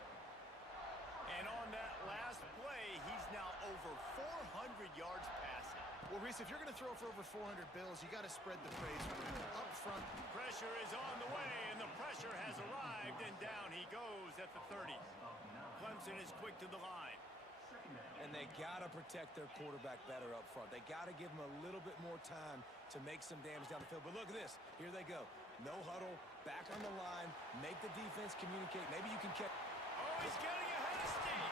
And on that last play, he's now over 400 yards passing. Well, Reese, if you're going to throw for over 400 bills, you got to spread the praise up front. Pressure is on the way, and the pressure has arrived, and down he goes at the 30. Clemson is quick to the line. And they got to protect their quarterback better up front. They got to give him a little bit more time to make some damage down the field. But look at this. Here they go. No huddle, back on the line, make the defense communicate. Maybe you can catch. Oh, he's getting ahead of steam.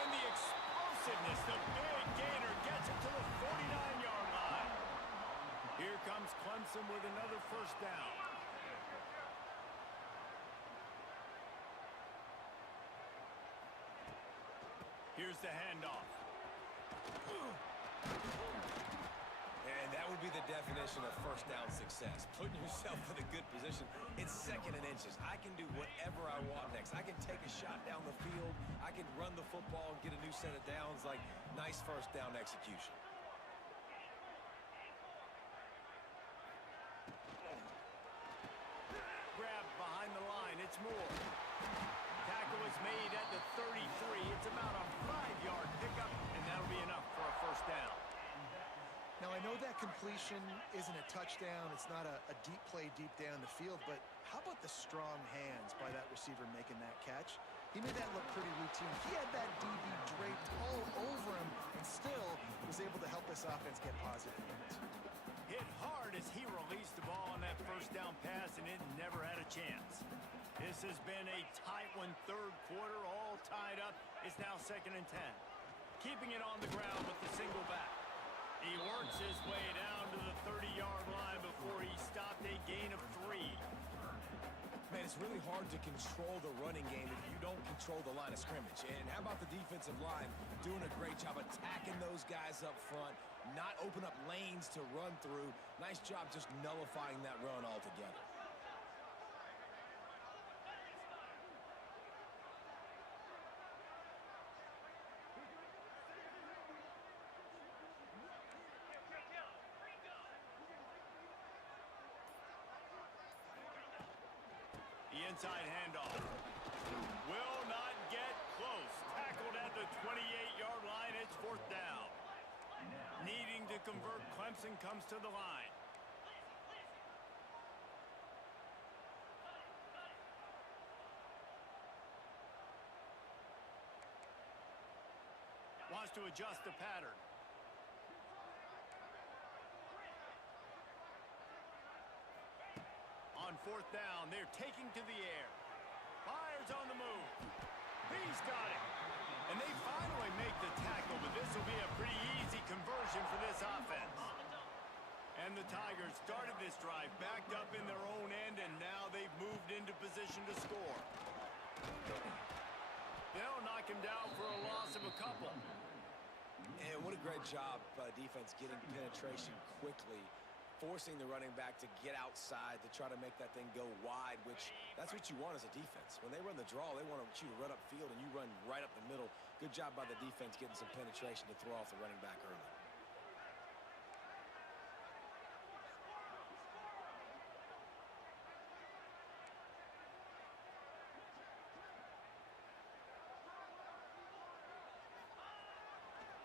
And the explosiveness, the big gainer gets it to the 49-yard line. Here comes Clemson with another first down. Here's the handoff. And that would be the definition of first down success. Putting yourself in a good position. It's 2nd and inches. I can do whatever I want next. I can take a shot down the field. I can run the football and get a new set of downs. Like, nice first down execution. Grab behind the line. It's Moore. Tackle is made at the 33. It's about a 5-yard pickup, and that'll be enough for a first down. Now, I know that completion isn't a touchdown. It's not a deep play deep down the field, but how about the strong hands by that receiver making that catch? He made that look pretty routine. He had that DB draped all over him and still was able to help this offense get positive points. hit hard as he released the ball on that first down pass, and it never had a chance. This has been a tight one, third quarter, all tied up. It's now 2nd and 10. Keeping it on the ground with the single back. He works his way down to the 30-yard line before he stopped, a gain of 3. Man, it's really hard to control the running game if you don't control the line of scrimmage. And how about the defensive line doing a great job attacking those guys up front, not open up lanes to run through. Nice job just nullifying that run altogether. The inside handoff will not get close. Tackled at the 28-yard line. It's 4th down. Needing to convert, Clemson comes to the line. Wants to adjust the pattern. On 4th down, they're taking to the air. Fires on the move. He's got it. And they finally make the tackle, but this will be a pretty easy conversion for this offense. And the Tigers started this drive backed up in their own end, and now they've moved into position to score. They'll knock him down for a loss of a couple. And what a great job by defense getting penetration quickly, forcing the running back to get outside to try to make that thing go wide, which that's what you want as a defense. When they run the draw, they want you to run upfield, and you run right up the middle. Good job by the defense getting some penetration to throw off the running back early.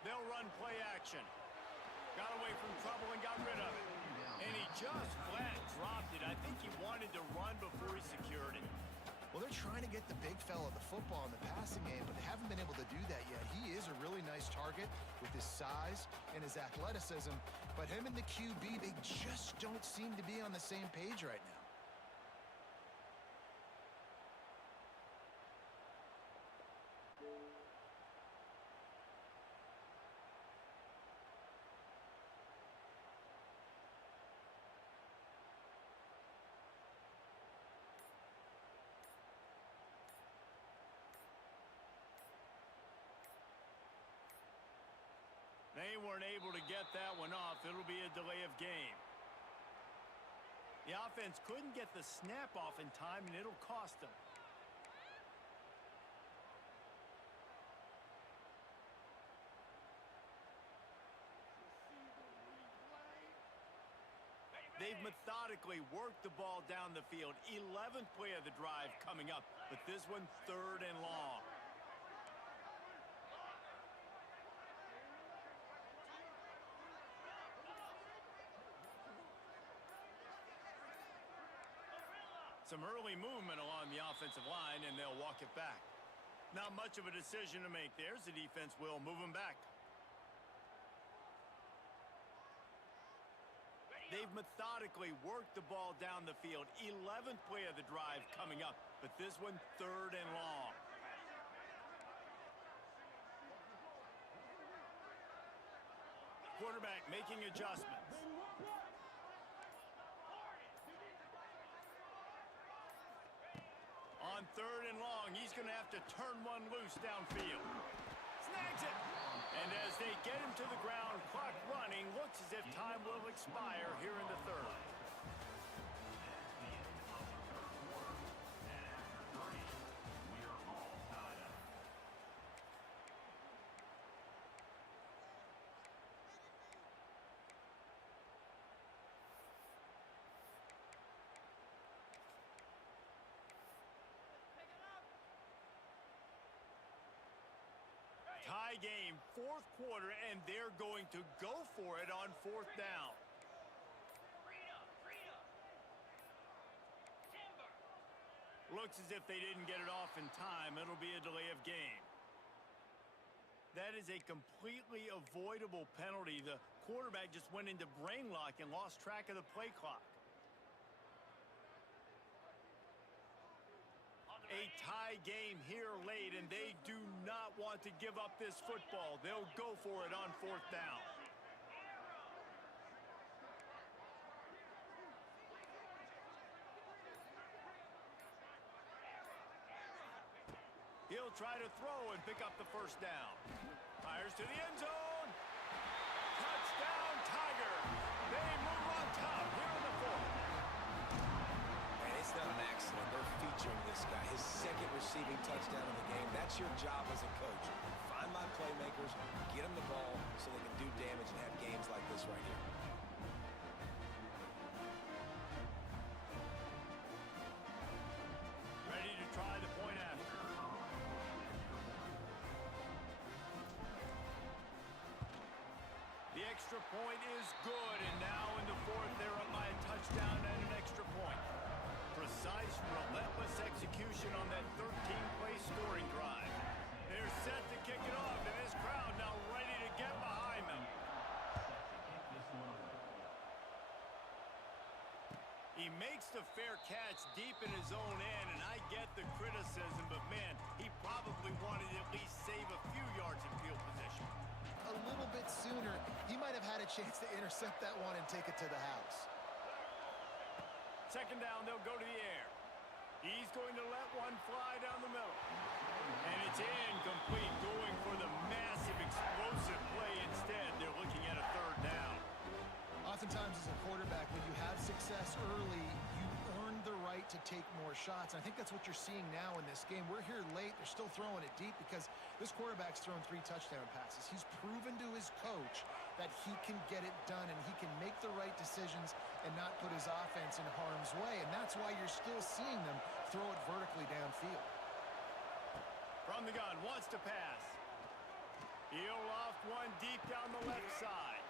They'll run play action. Got away from trouble and got rid of it. And he just flat dropped it. I think he wanted to run before he secured it. Well, they're trying to get the big fella the football in the passing game, but they haven't been able to do that yet. He is a really nice target with his size and his athleticism, but him and the QB, they just don't seem to be on the same page right now. They weren't able to get that one off. It'll be a delay of game. The offense couldn't get the snap off in time, and it'll cost them. They've methodically worked the ball down the field. 11th play of the drive coming up, but this one 3rd and long. Some early movement along the offensive line, and they'll walk it back. Not much of a decision to make. There's the defense will move him back. They've methodically worked the ball down the field. 11th play of the drive coming up, but this one 3rd and long. Quarterback making adjustments. On 3rd and long, he's going to have to turn one loose downfield. Snags it! And as they get him to the ground, clock running, looks as if time will expire here in the 3rd. Tie game, 4th quarter, and they're going to go for it on 4th down. Looks as if they didn't get it off in time. It'll be a delay of game. That is a completely avoidable penalty. The quarterback just went into brain lock and lost track of the play clock. A tie game here late, and they do not want to give up this football. They'll go for it on 4th down. He'll try to throw and pick up the 1st down. Fires to the end zone. Touchdown, Tiger. They move on top here in the 4th. And it's not an accident. They're featuring this guy. His 2nd receiving touchdown in the game. That's your job as a coach. Find my playmakers, get them the ball so they can do damage and have games like this right here. Ready to try the point after. The extra point is good, and now in the 4th, they're up by a touchdown and an extra point. Precise, relentless execution on that 13-play scoring drive. They're set to kick it off, and this crowd now ready to get behind them. He makes the fair catch deep in his own end, and I get the criticism, but man, he probably wanted to at least save a few yards in field position. A little bit sooner, he might have had a chance to intercept that one and take it to the house. 2nd down, they'll go to the air. He's going to let one fly down the middle. And it's incomplete, going for the massive, explosive play instead. They're looking at a 3rd down. Oftentimes as a quarterback, when you have success early, you earn the right to take more shots. And I think that's what you're seeing now in this game. We're here late. They're still throwing it deep because this quarterback's thrown 3 touchdown passes. He's proven to his coach that he can get it done and he can make the right decisions and not put his offense in harm's way. And that's why you're still seeing them throw it vertically downfield. From the gun, wants to pass. He'll loft one deep down the left side.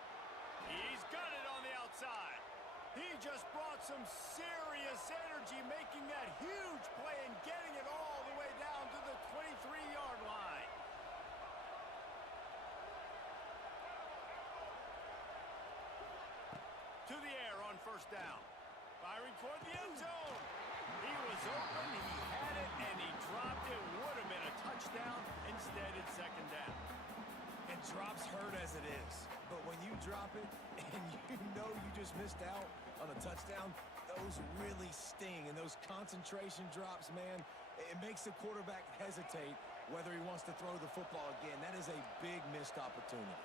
He's got it on the outside. He just brought some serious energy, making that huge play and getting it all the way down to the 23-yard line. To the air on 1st down. Firing toward the end zone. He was open, he had it, and he dropped it. Would have been a touchdown. Instead, it's 2nd down. And drops hurt as it is. But when you drop it and you know you just missed out on a touchdown, those really sting. And those concentration drops, man, it makes the quarterback hesitate whether he wants to throw the football again. That is a big missed opportunity.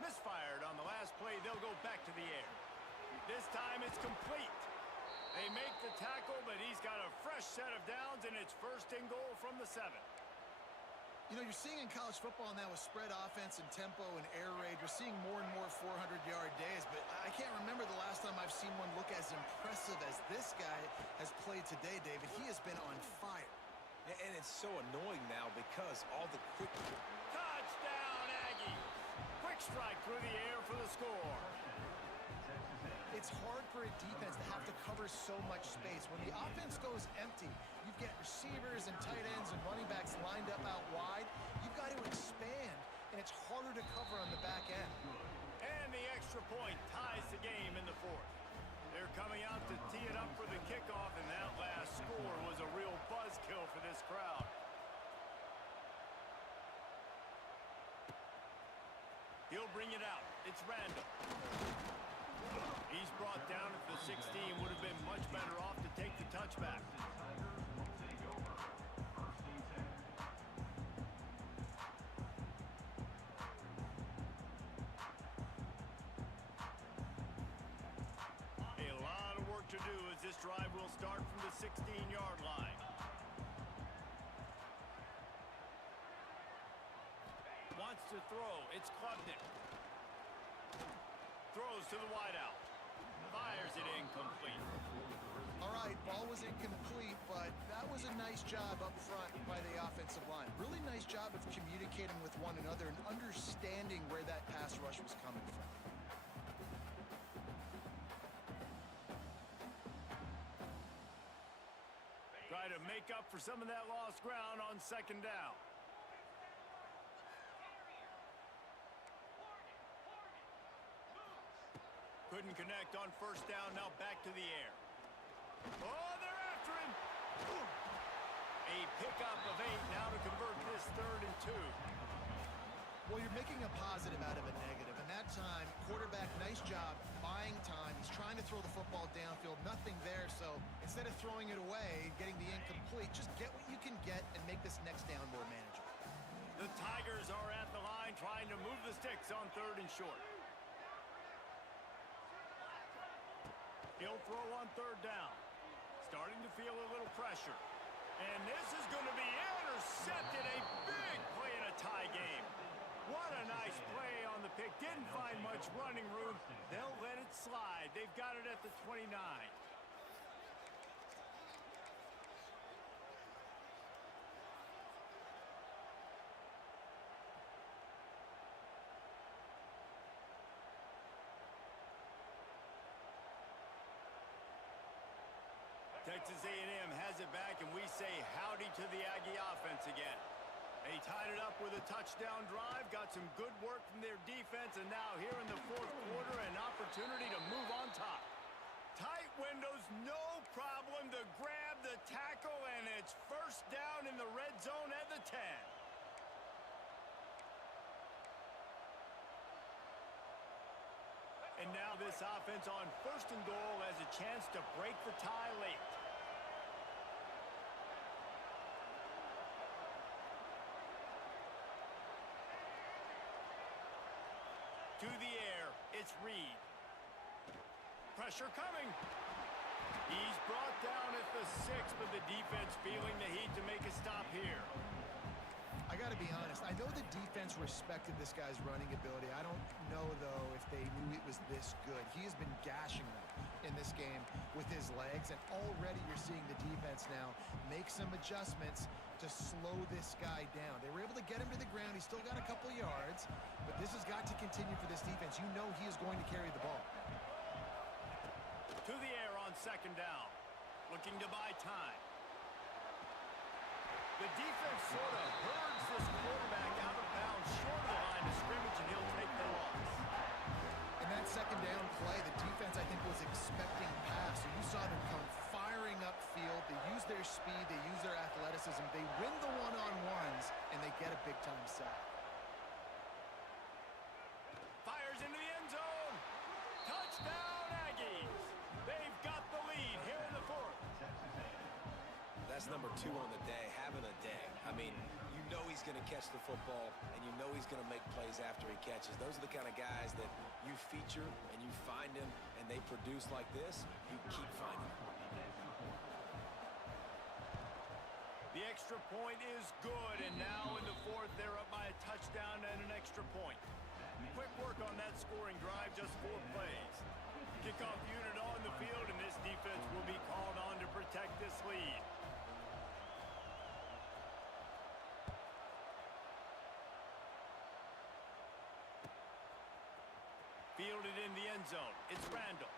Misfired on the last play. They'll go back to the air. This time it's complete. They make the tackle, but he's got a fresh set of downs, and it's 1st and goal from the 7. You know, you're seeing in college football now with spread offense and tempo and air raid, we're seeing more and more 400-yard days, but I can't remember the last time I've seen one look as impressive as this guy has played today, David. He has been on fire. And it's so annoying now because all the quick... Touchdown, Aggies! Quick strike through the air for the score. It's hard for a defense to have to cover so much space. When the offense goes empty, you get receivers and tight ends and running backs lined up out wide. You've got to expand, and it's harder to cover on the back end. And the extra point ties the game in the 4th. They're coming out to tee it up for the kickoff, and that last score was a real buzzkill for this crowd. He'll bring it out. It's Randall. He's brought down at the 16. Would have been much better off to take the touchback. A lot of work to do as this drive will start from the 16-yard line. Wants to throw. It's Klubnik. Throws to the wideout. Fires it incomplete. All right, ball was incomplete, but that was a nice job up front by the offensive line. Really nice job of communicating with one another and understanding where that pass rush was coming from. make up for some of that lost ground on second down. Couldn't connect on first down, now back to the air. Oh, they're after him! A pickup of 8 now to convert this 3rd and 2. Well, you're making a positive out of a negative. And that time, quarterback, nice job buying time. He's trying to throw the football downfield. Nothing there, so instead of throwing it away, getting the incomplete, just get what you can get and make this next down more manageable. The Tigers are at the line trying to move the sticks on 3rd and short. He'll throw on 3rd down. Starting to feel a little pressure. And this is going to be intercepted. A big play in a tie game. What a nice play on the pick. Didn't find much running room. They'll let it slide. They've got it at the 29. Texas A&M has it back, and we say howdy to the Aggie offense again. They tied it up with a touchdown drive, got some good work from their defense, and now here in the 4th quarter, an opportunity to move on top. Tight windows, no problem to grab the tackle, and it's first down in the red zone at the 10. And now this offense on 1st and goal has a chance to break the tie late. To the air, it's Reed. Pressure coming. He's brought down at the 6, but the defense feeling the heat to make a stop here. I got to be honest. I know the defense respected this guy's running ability. I don't know, though, if they knew it was this good. He has been gashing them in this game with his legs, and already you're seeing the defense now make some adjustments to slow this guy down. They were able to get him to the ground. He's still got a couple yards, but this has got to continue for this defense. You know he is going to carry the ball. To the air on 2nd down. Looking to buy time. The defense sort of herds this quarterback out of bounds short of the line of scrimmage, and he'll take the loss. In that 2nd down play, the defense, I think, was expecting pass. So you saw them come firing upfield. They use their speed. They use their athleticism. They win the one-on-ones, and they get a big-time sack. Fires into the end zone. Touchdown, Aggies. They've got the lead here in the 4th. That's number 2 on the day, having a day. I mean, you know he's going to catch the football, and you know he's going to make plays after he catches. Those are the kind of guys that you feature and you find him, and they produce like this, you keep finding them. The extra point is good, and now in the 4th, they're up by a touchdown and an extra point. Quick work on that scoring drive, just 4 plays. Kickoff unit on the field, and this defense will be called on to protect this lead. Fielded in the end zone. It's Randall.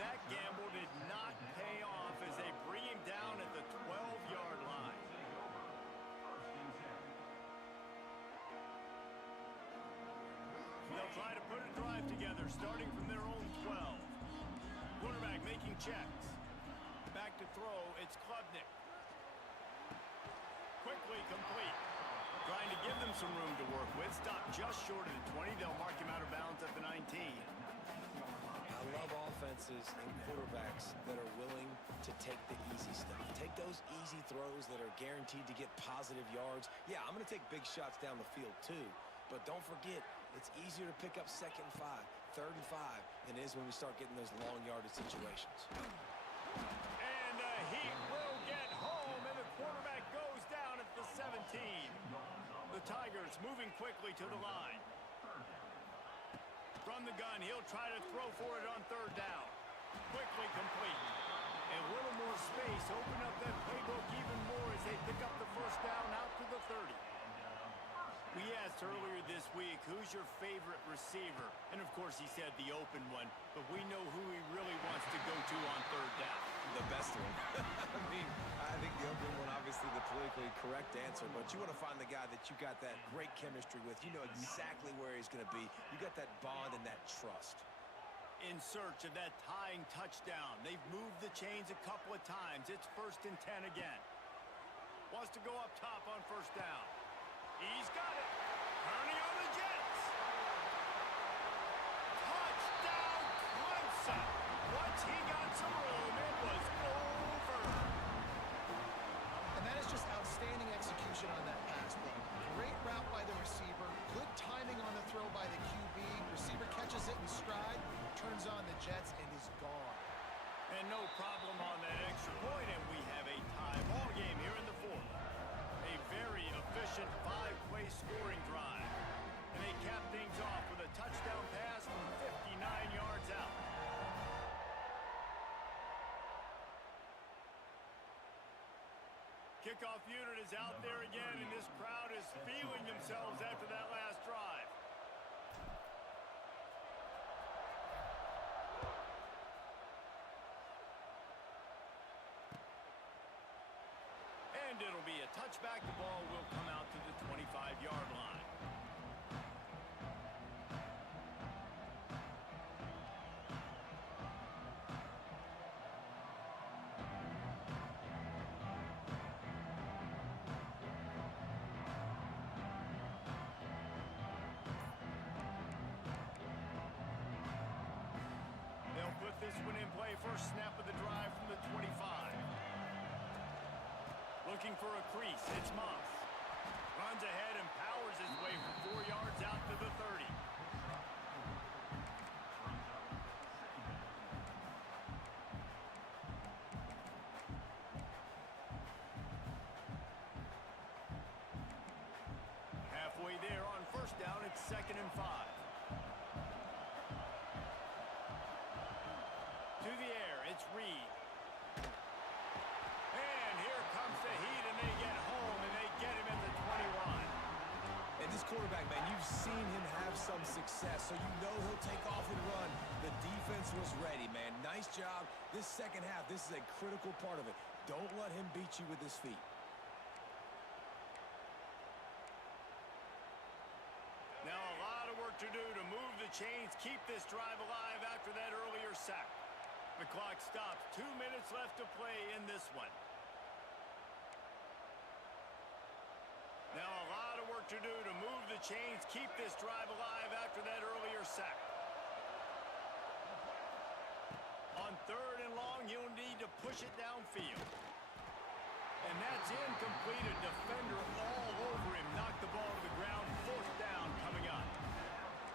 That gamble did not pay off as they bring him down at the 12-yard line. They'll try to put a drive together, starting from their own 12. Quarterback making checks. Back to throw, it's Klubnik. Quickly complete. Trying to give them some room to work with. Stopped just short of the 20. They'll mark him out of bounds at the 19. I love offenses and quarterbacks that are willing to take the easy stuff. Take those easy throws that are guaranteed to get positive yards. Yeah, I'm going to take big shots down the field too. But don't forget, it's easier to pick up 2nd and 5, 3rd and 5 than it is when we start getting those long yardage situations. And the Heat will get home, and the quarterback goes down at the 17. The Tigers moving quickly to the line. From the gun, he'll try to throw for it on 3rd down. Quickly complete. A little more space, open up that playbook even more as they pick up the 1st down out to the 30. We asked earlier this week, who's your favorite receiver? And of course he said the open one, but we know who he really wants to go to on third down. The best one. I mean, I think the open one, obviously the politically correct answer, but you want to find the guy that you got that great chemistry with. You know exactly where he's going to be. You got that bond and that trust. In search of that tying touchdown. They've moved the chains a couple of times. It's 1st and 10 again. Wants to go up top on first down. He's got it. Turning on the Jets. Touchdown, Clemson. Once he got some room, it was over. And that is just outstanding execution on that pass play. Great route by the receiver. Good timing on the throw by the QB. Receiver catches it in stride, turns on the Jets, and is gone. And no problem on that extra point, and we have a tie ball game here in the 4th. A very efficient 5-play scoring drive. And they cap things off with a touchdown pass from 59 yards out. Kickoff unit is out there again, and this crowd is feeling themselves after that last drive. And it'll be a touchback. The ball will come out to the 25-yard line. They'll put this one in play. First snap of the drive from the 25. Looking for a crease, it's Moss. Runs ahead and powers his way for 4 yards out to the 30. Halfway there on first down, it's 2nd and 5. To the air, it's Reed. And here comes the heat, and they get home, and they get him at the 21. And this quarterback, man, you've seen him have some success, so you know he'll take off and run. The defense was ready, man. Nice job. This second half, this is a critical part of it. Don't let him beat you with his feet. Now a lot of work to do to move the chains, keep this drive alive after that earlier sack. The clock stops. 2 minutes left to play in this one. Now a lot of work to do to move the chains, keep this drive alive after that earlier sack. On 3rd and long, he'll need to push it downfield. And that's incomplete. A defender all over him. Knocked the ball to the ground. 4th down coming up.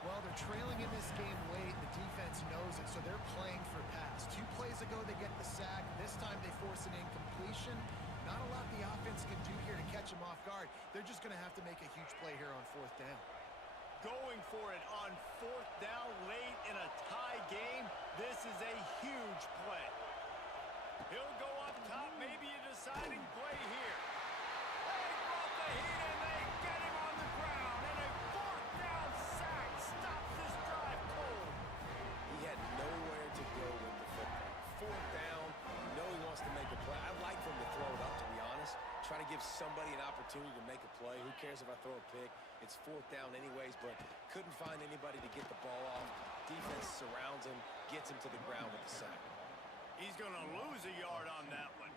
Well, they're trailing in this game late. The defense knows it, so they're playing for pass. 2 plays ago, they get the sack. This time, they force an incompletion. Not a lot the offense can do here to catch them off guard. They're just going to have to make a huge play here on 4th down. Going for it on 4th down late in a tie game. This is a huge play. He'll go up top, maybe a deciding play here. They brought the heat and they get him on the ground. And a 4th down sack stops this drive cold. He had nowhere to go with the football. 4th down, you know he wants to make a play. I'd like for him to throw it up, to be honest. Try to give somebody an opportunity to make a play. Who cares if I throw a pick? It's 4th down anyways, but couldn't find anybody to get the ball off. Defense surrounds him, gets him to the ground with the sack. He's going to lose a yard on that one.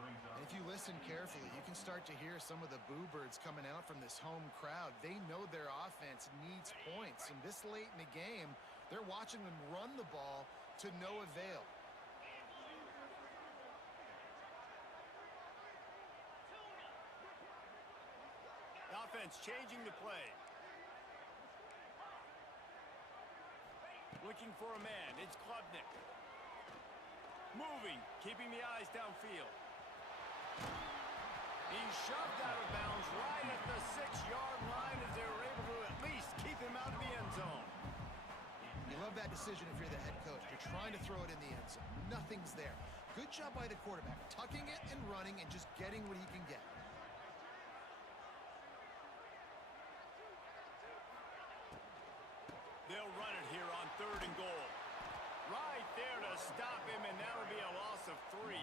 And if you listen carefully, you can start to hear some of the boo birds coming out from this home crowd. They know their offense needs points, and this late in the game, they're watching them run the ball to no avail. The offense changing the play. Looking for a man. It's Klubnik. Moving, keeping the eyes downfield. He's shoved out of bounds right at the 6-yard line as they were able to at least keep him out of the end zone. You love that decision if you're the head coach. You're trying to throw it in the end zone. Nothing's there. Good job by the quarterback, tucking it and running and just getting what he can get. stop him, and that'll be a loss of 3.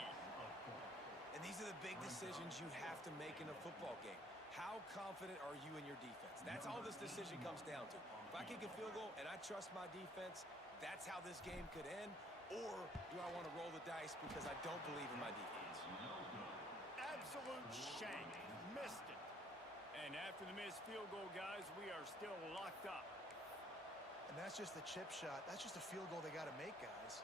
And these are the big decisions you have to make in a football game. How confident are you in your defense? That's all this decision comes down to. If I kick a field goal and I trust my defense, that's how this game could end. Or do I want to roll the dice because I don't believe in my defense? Absolute shank. Missed it. And after the missed field goal, guys, we are still locked up. And that's just the chip shot. That's just a field goal they got to make, guys.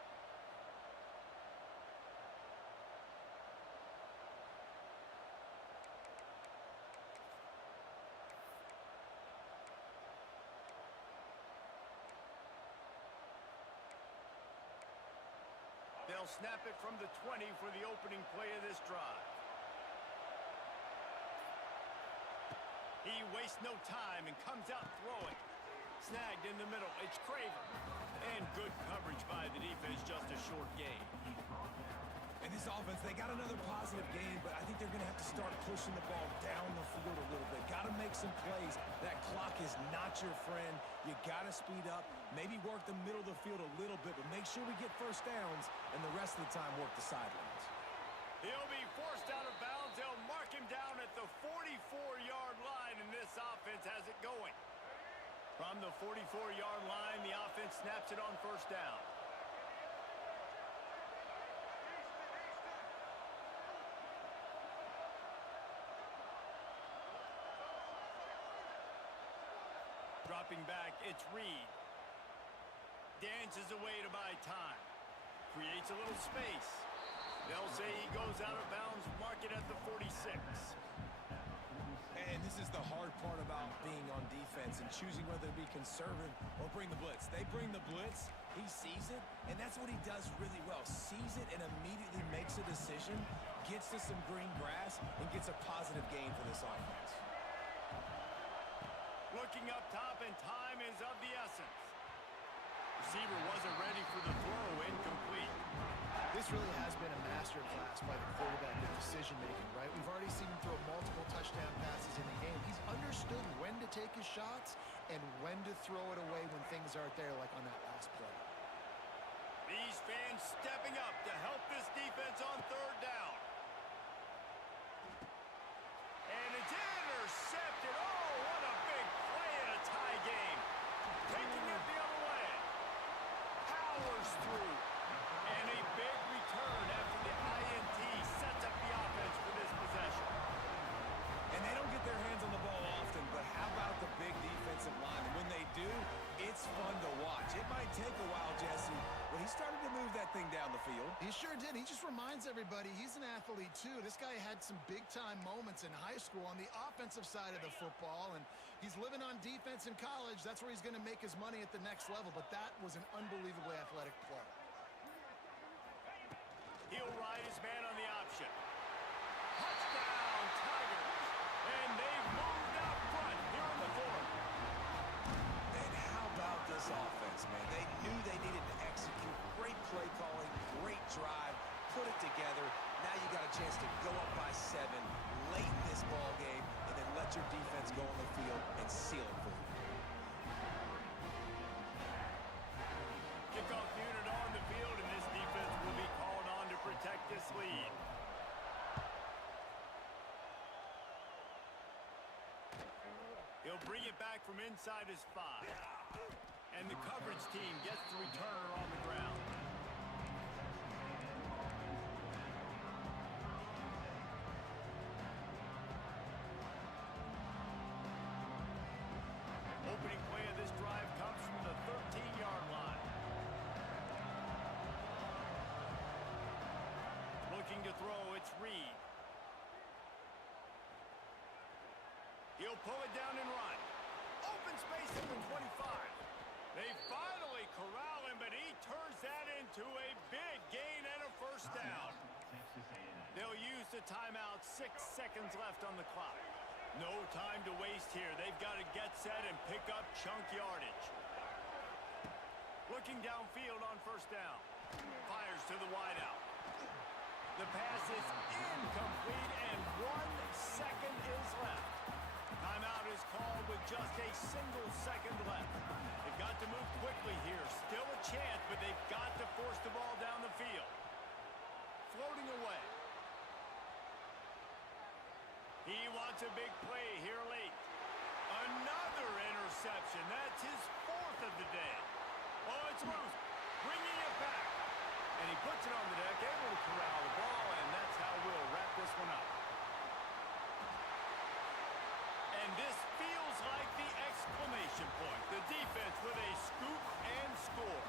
They'll snap it from the 20 for the opening play of this drive. He wastes no time and comes out throwing. Snagged in the middle. It's Craver. And good coverage by the defense, just a short gain. And this offense, they got another positive game, but I think they're going to have to start pushing the ball down the field a little bit. Got to make some plays. That clock is not your friend. You got to speed up, maybe work the middle of the field a little bit, but make sure we get first downs, and the rest of the time work the sidelines. He'll be forced out of bounds. They'll mark him down at the 44-yard line, and this offense has it going. From the 44-yard line, the offense snaps it on first down. Dropping back, it's Reed. Dances away to buy time. Creates a little space. They'll say he goes out of bounds, mark it at the 46. And this is the hard part about being on defense and choosing whether to be conservative or bring the blitz. They bring the blitz, he sees it, and that's what he does really well. Sees it and immediately makes a decision, gets to some green grass, and gets a positive gain for this offense. Looking up top, and time is of the essence. Receiver wasn't ready for the throw, incomplete. This really has been a masterclass by the quarterback with decision-making, right? We've already seen him throw multiple touchdown passes in the game. He's understood when to take his shots and when to throw it away when things aren't there, like on that last play. These fans stepping up to help this defense on third down. And it's intercepted. Oh, what a big play in a tie game. Taking it the other way. Powers through. And a big return after the INT sets up the offense for this possession. And they don't get their hands on the ball often, but how about the big defensive line? And when they do, it's fun to watch. It might take a while, Jesse, but he started to move that thing down the field. He sure did. He just reminds everybody he's an athlete, too. This guy had some big-time moments in high school on the offensive side of the football, and he's living on defense in college. That's where he's going to make his money at the next level, but that was an unbelievably athletic play. He'll ride his man on the option. Touchdown, Tigers. And they've moved out front here in the fourth. And how about this offense, man? They knew they needed to execute. Great play calling, great drive, put it together. Now you got a chance to go up by 7 late in this ball game and then let your defense go on the field and seal it for you. Kickoff unit on the field, and this defense will be called on to protect this lead. He'll bring it back from inside his 5. And the coverage team gets the returner on the ground. Opening play of this drive comes from the 13-yard line. Looking to throw, it's Reed. He'll pull it down and run. Open space at the 25. They finally corral him, but he turns that into a big gain and a first down. They'll use the timeout. 6 seconds left on the clock. No time to waste here. They've got to get set and pick up chunk yardage. Looking downfield on first down. Fires to the wideout. The pass is incomplete, and 1 second is left. Timeout is called with just a single second left. They've got to move quickly here. Still a chance, but they've got to force the ball down the field. Floating away. He wants a big play here late. Another interception. That's his fourth of the day. Oh, it's loose. Bringing it back. And he puts it on the deck, able to corral the ball, and that's how we'll wrap this one up. And this feels like the exclamation point. The defense with a scoop and score.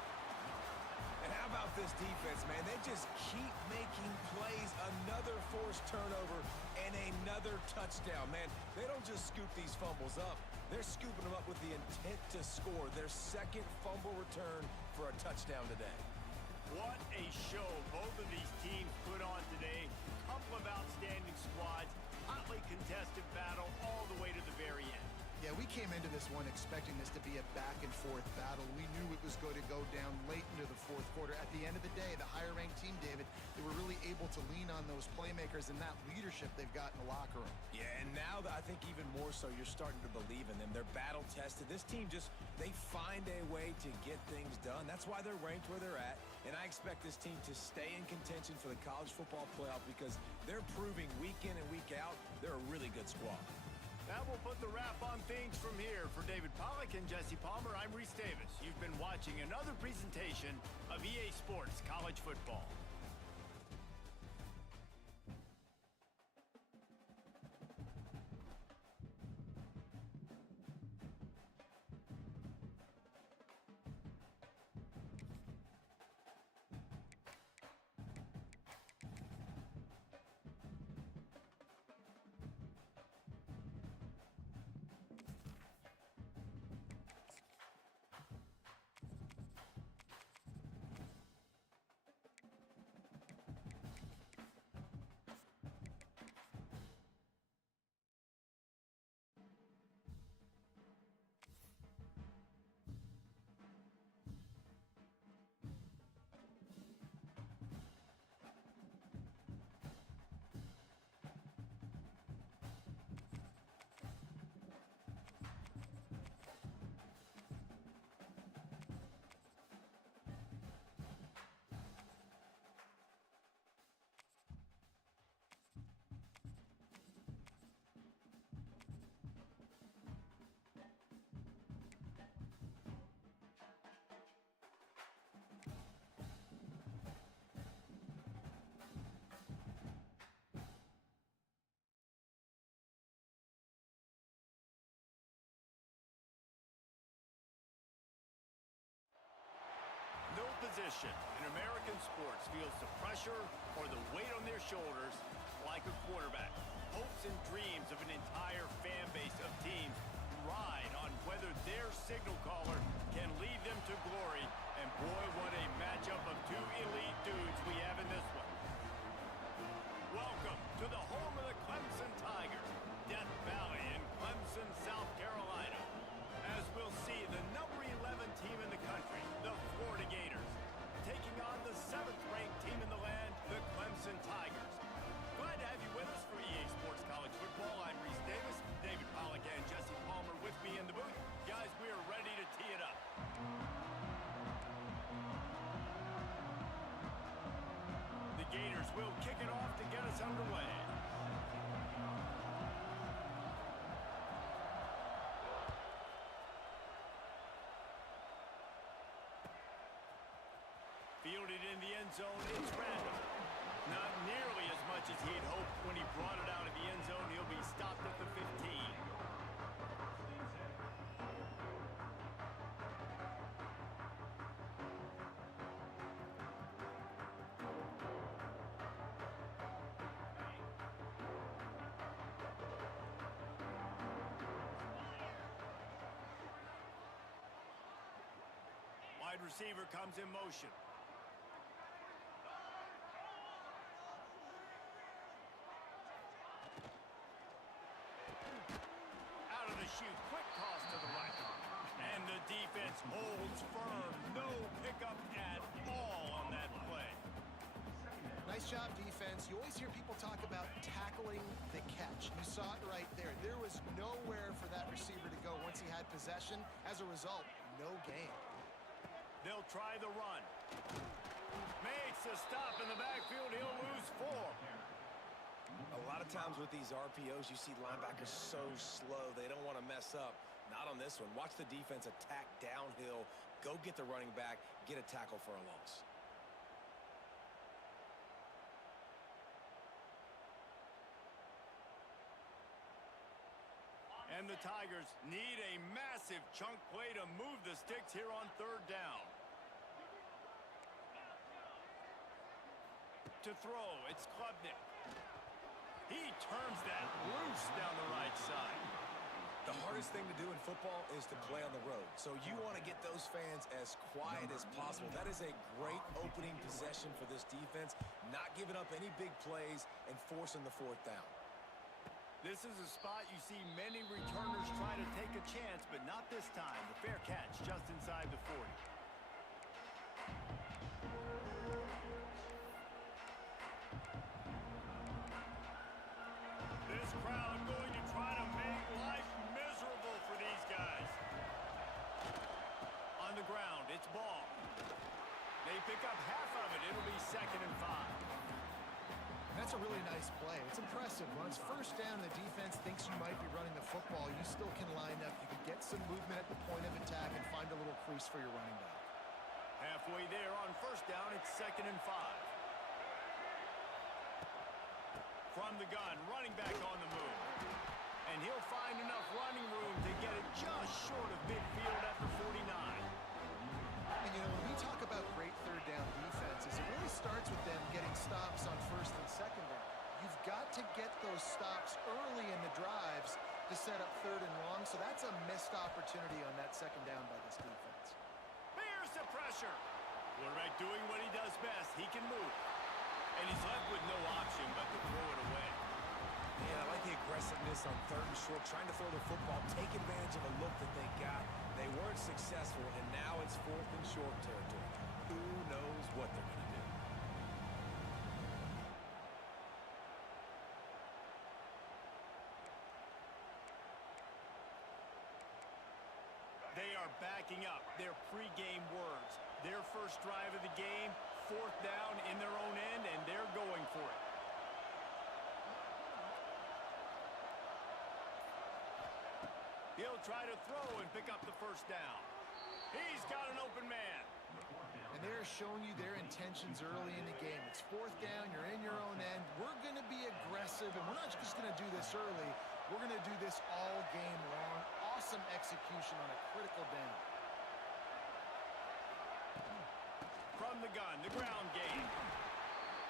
And how about this defense, man? They just keep making plays. Another forced turnover and another touchdown, man. They don't just scoop these fumbles up. They're scooping them up with the intent to score. Their second fumble return for a touchdown today. What a show both of these teams put on today. Couple of outstanding squads. Hotly contested battle all the way to the very end. Yeah, we came into this one expecting this to be a back-and-forth battle. We knew it was going to go down late into the fourth quarter. At the end of the day, the higher-ranked team, David, they were really able to lean on those playmakers and that leadership they've got in the locker room. Yeah, and now I think even more so, you're starting to believe in them. They're battle-tested. This team they find a way to get things done. That's why they're ranked where they're at. And I expect this team to stay in contention for the college football playoff because they're proving week in and week out they're a really good squad. That will put the wrap on things from here. For David Pollack and Jesse Palmer, I'm Reese Davis. You've been watching another presentation of EA Sports College Football. No position in American sports feels the pressure or the weight on their shoulders like a quarterback. Hopes and dreams of an entire fan base of teams ride on whether their signal caller can lead them to glory. And boy, what a matchup of two elite dudes we have in this one. Welcome to the home of the Clemson Tigers, Death Valley in Clemson, South Carolina. As we'll see, the number 11 team in the country, the Florida Gators, taking on the 7th-ranked team in the land, the Clemson Tigers. Glad to have you with us for EA Sports College Football. I'm Reese Davis, David Pollack and Jesse Palmer with me in the booth. Guys, we are ready to tee it up. The Gators will kick it off to get us underway. Fielded in the end zone, it's Randall. Not nearly as much as he'd hoped when he brought it out of the end zone. He'll be stopped at the 15. Wide receiver comes in motion. Out of the chute, quick toss to the right. And the defense holds firm. No pickup at all on that play. Nice job, defense. you always hear people talk about tackling the catch. You saw it right there. There was nowhere for that receiver to go once he had possession. As a result, no gain. They'll try the run. Makes a stop in the backfield. He'll lose 4. A lot of times with these RPOs, you see linebackers so slow. They don't want to mess up. Not on this one. Watch the defense attack downhill. Go get the running back. Get a tackle for a loss. And the Tigers need a massive chunk play to move the sticks here on 3rd down. To throw, it's Klubnik. He turns that loose down the right side. The hardest thing to do in football is to play on the road. So you want to get those fans as quiet as possible. That is a great opening possession for this defense. Not giving up any big plays and forcing the 4th down. This is a spot you see many returners try to take a chance, but not this time. The fair catch just inside the 40. This crowd going to try to make life miserable for these guys. On the ground, it's ball. They pick up half of it. It'll be 2nd and 5. That's a really nice play. It's impressive. When it's 1st down, the defense thinks you might be running the football. You still can line up. You can get some movement at the point of attack and find a little crease for your running back. Halfway there on 1st down, it's 2nd and 5. From the gun, running back on the move. And he'll find enough running room to get it just short of midfield at the 49. And, you know, when we talk about great 3rd down defenses, it really starts with them getting stops on 1st and 2nd down. You've got to get those stops early in the drives to set up 3rd and long, so that's a missed opportunity on that 2nd down by this defense. Bears the pressure. Quarterback doing what he does best. He can move. And he's left with no option but to throw it away. Yeah, I like the aggressiveness on 3rd and short, trying to throw the football, take advantage of a look that they got. They weren't successful, and now it's 4th and short territory. Who knows what they're going to do? They are backing up their pregame words. Their first drive of the game, 4th down in their own end, and they're going for it. He'll try to throw and pick up the 1st down. He's got an open man. And they're showing you their intentions early in the game. It's 4th down, you're in your own end. We're going to be aggressive, and we're not just going to do this early. We're going to do this all game long. Awesome execution on a critical down. From the gun, the ground game.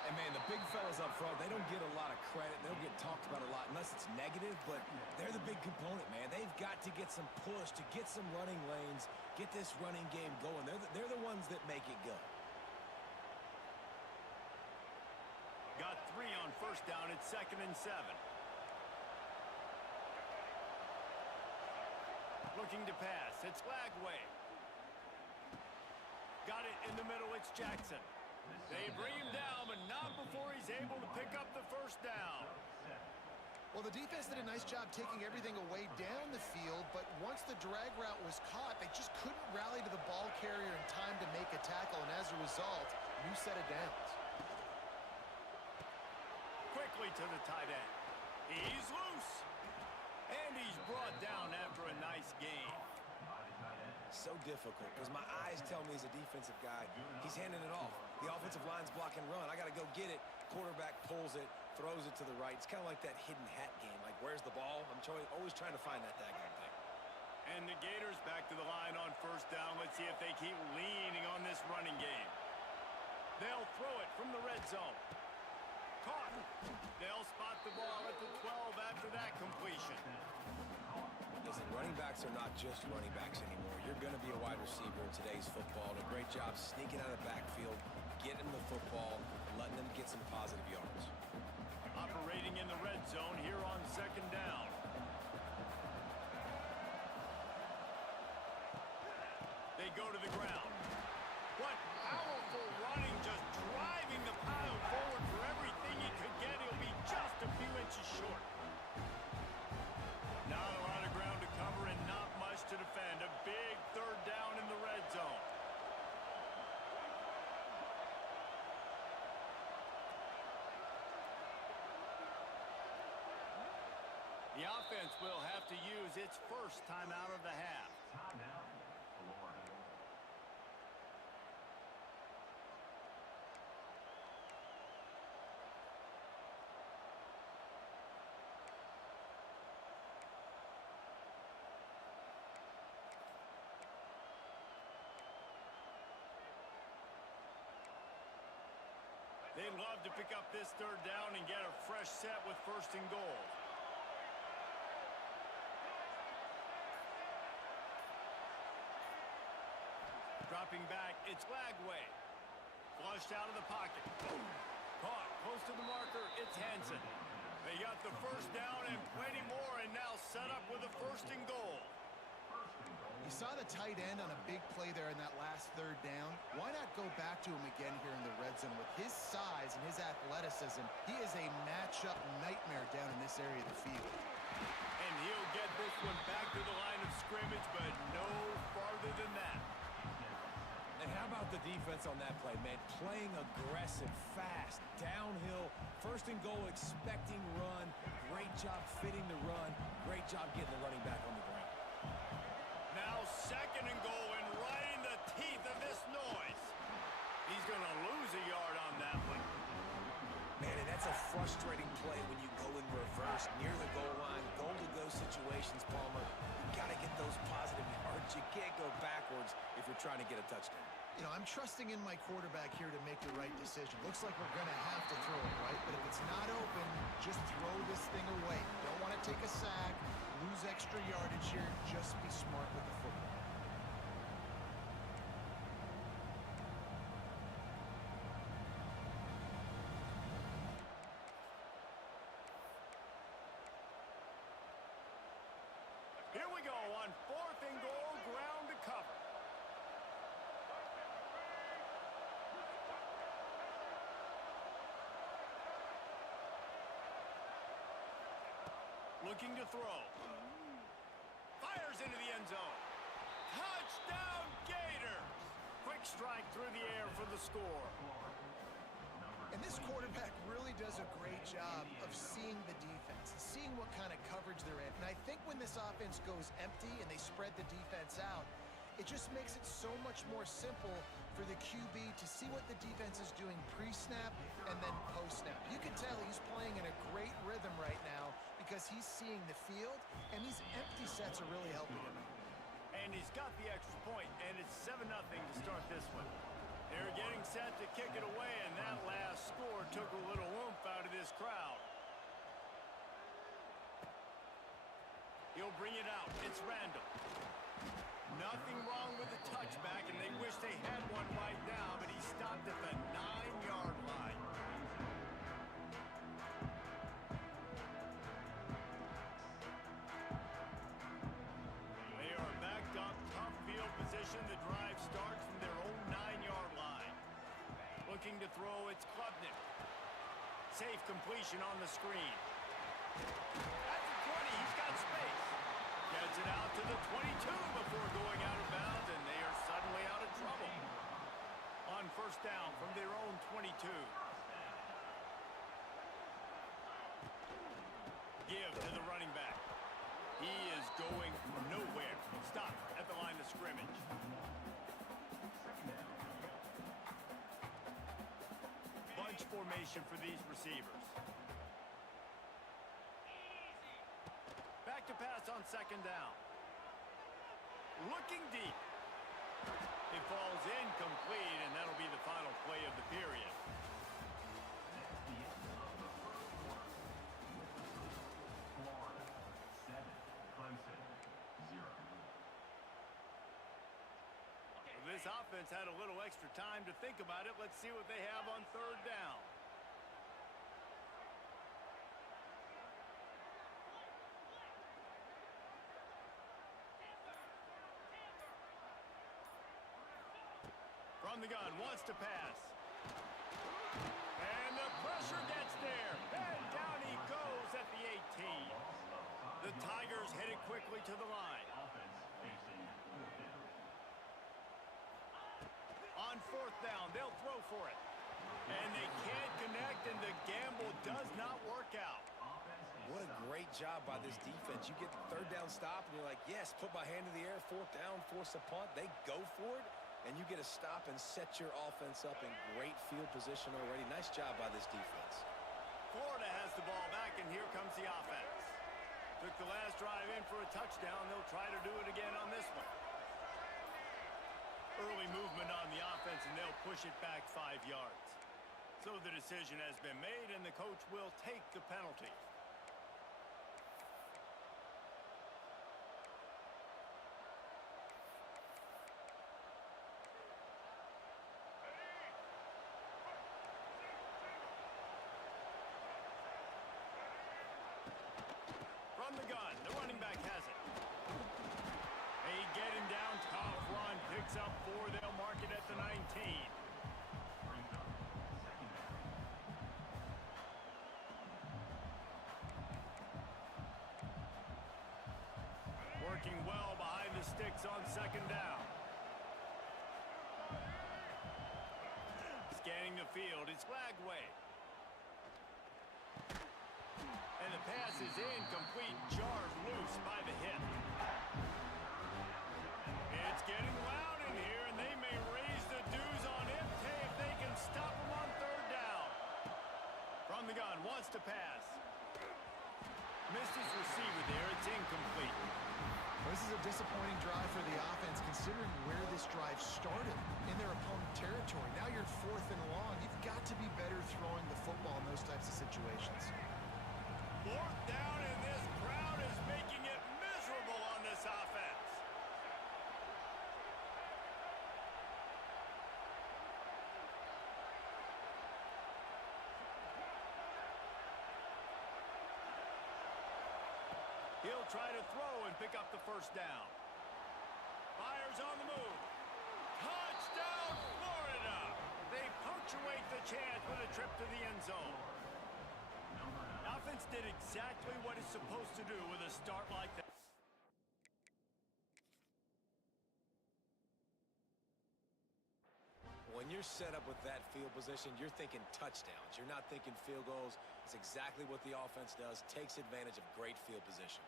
And, man, the big fellas up front, they don't get a lot of credit. They don't get talked about a lot unless it's negative, but they're the big component, man. They've got to get some push, to get some running lanes, get this running game going. They're the ones that make it go. Got 3 on 1st down. It's 2nd and 7. Looking to pass. It's Lagway. Got it in the middle. It's Jackson. They bring him down, but not before he's able to pick up the 1st down. Well, the defense did a nice job taking everything away down the field, but once the drag route was caught, they just couldn't rally to the ball carrier in time to make a tackle, and as a result, new set of downs. Quickly to the tight end. He's loose. And he's brought down after a nice game. So difficult because my eyes tell me as a defensive guy, he's handing it off. The offensive line's block and run. I got to go get it. Quarterback pulls it, throws it to the right. It's kind of like that hidden hat game. Like, where's the ball? I'm always trying to find that daggone thing. And the Gators back to the line on 1st down. Let's see if they keep leaning on this running game. They'll throw it from the red zone. Caught. They'll spot the ball at the 12 after that completion. Listen, running backs are not just running backs anymore. You're going to be a wide receiver in today's football. And a great job sneaking out of the backfield, getting the football, letting them get some positive yards. Operating in the red zone here on 2nd down. They go to the ground. What powerful running, just driving the pile forward for everything he could inches short. Not a lot of ground to cover and not much to defend. A big third down in the red zone. The offense will have to use its first timeout of the half. Timeout, Florida. They'd love to pick up this third down and get a fresh set with first and goal. Dropping back, it's Lagway. Flushed out of the pocket. Boom. Caught close to the marker, it's Hansen. They got the first down and plenty more, and now set up with a first and goal. You saw the tight end on a big play there in that last third down. Why not go back to him again here in the red zone? With his size and his athleticism, he is a matchup nightmare down in this area of the field. And he'll get this one back to the line of scrimmage, but no farther than that. And how about the defense on that play, man? Playing aggressive, fast, downhill, first and goal, expecting run. Great job fitting the run. Great job getting the running back on the ground. Now second and goal, and right in the teeth of this noise. He's going to lose a yard on that one. Man, and that's a frustrating play when you go in reverse near the goal line. Goal-to-go situations, Palmer. You got to get those positive yards. You can't go backwards if you're trying to get a touchdown. You know, I'm trusting in my quarterback here to make the right decision. Looks like we're going to have to throw it, right? But if it's not open, just throw this thing away. Don't want to take a sack, lose extra yardage here. Just be smart with the football. Here we go on fourth and goal, ground to cover. Looking to throw. Fires into the end zone. Touchdown Gators! Quick strike through the air for the score. And this quarterback really does a great job of seeing the defense, seeing what kind of coverage they're in. And I think when this offense goes empty and they spread the defense out, it just makes it so much more simple for the QB to see what the defense is doing pre-snap and then post-snap. You can tell he's playing in a great rhythm right now because he's seeing the field, and these empty sets are really helping him. And he's got the extra point, and it's 7-0 to start this one. They're getting set to kick it away, and that last score took a little oomph out of this crowd. He'll bring it out. It's Randall. Nothing wrong with the touchback, and they wish they had one right now, but he stopped at the 9-yard line. They are backed up, tough field position. The drive starts from their own 9-yard line. Looking to throw, it's Klubnik. Safe completion on the screen. At the 20, he's got space. Gets it out to the 22 before going out of bounds, and they are suddenly out of trouble. On first down from their own 22. Give to the running back. He is going nowhere. Stop at the line of scrimmage. Bunch formation for these receivers. Back to pass on second down. Looking deep. It falls incomplete, and that'll be the final play of the period. Florida 7, Clemson 0. This offense had a little extra time to think about it. Let's see what they have on third down. From the gun, wants to pass. And the pressure gets there. And down he goes at The Tigers headed quickly to the line. Offense facing fourth down. On fourth down, they'll throw for it. And they can't connect, and the gamble does not work out. What a great job by this defense. You get the third down stop, and you're like, yes, put my hand in the air, fourth down, force a punt. They go for it, and you get a stop and set your offense up in great field position already. Nice job by this defense. Florida has the ball back, and here comes the offense. Took the last drive in for a touchdown. They'll try to do it again on this one. Early movement on the offense, and they'll push it back 5 yards. So the decision has been made, and the coach will take the penalty. From the gun, the running back has it. They get him down, tough run, picks up 4, they'll mark it at the 19. Brings up second down. Working well behind the sticks on second down. Scanning the field, it's Flagway. And the pass is incomplete, jarred loose by the hit. It's getting loud in here, and they may raise the dues on Impey if they can stop him on third down. From the gun, wants to pass. Missed his receiver there, it's incomplete. This is a disappointing drive for the offense, considering where this drive started, in their opponent territory. Now you're fourth and long. You've got to be better throwing the football in those types of situations. Fourth down, and this crowd is making it miserable on this offense. He'll try to throw and pick up the first down. Fires on the move. Touchdown, Florida! They punctuate the chance with a trip to the end zone. Offense did exactly what it's supposed to do with a start like that. When you're set up with that field position, you're thinking touchdowns. You're not thinking field goals. It's exactly what the offense does. Takes advantage of great field position.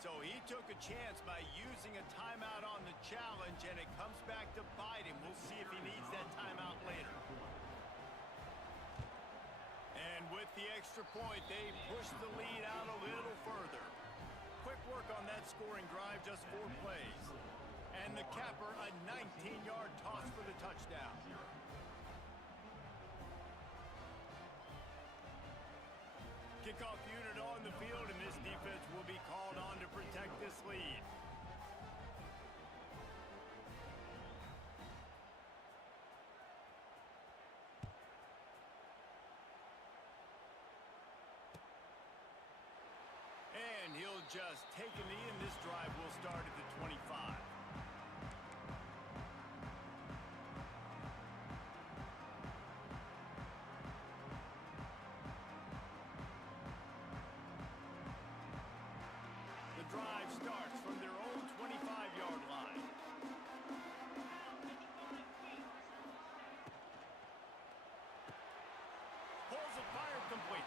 So he took a chance by using a timeout on the challenge, and it comes back to bite him. We'll see if he needs that timeout later. And with the extra point, they push the lead out a little further. Quick work on that scoring drive, just 4 plays. And the capper, a 19-yard toss for the touchdown. Kickoff unit on the field, and this defense will be called on to protect this lead. And he'll just take a knee, and this drive will start at the 25. The drive starts from their own 25-yard line. Pulls it, fired complete.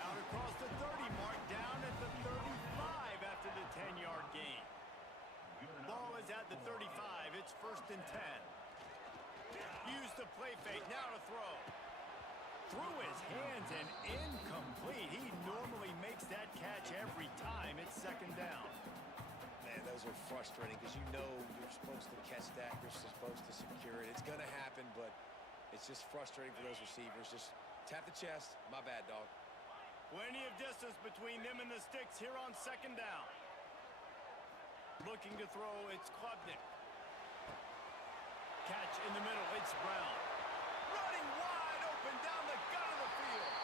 Out across the 30 mark, down at the 35 after the 10-yard gain. Ball is at the 35. It's 1st and 10. Use the play fake, now to throw. Through his hands and incomplete. He normally makes that catch every time. It's 2nd down. Man, those are frustrating because you know you're supposed to catch that. You're supposed to secure it. It's going to happen, but it's just frustrating for those receivers. Just tap the chest. My bad, dog. Plenty of distance between them and the sticks here on 2nd down. Looking to throw, it's Klubnik. Catch in the middle, it's Brown. Running wide open down the gut of the field.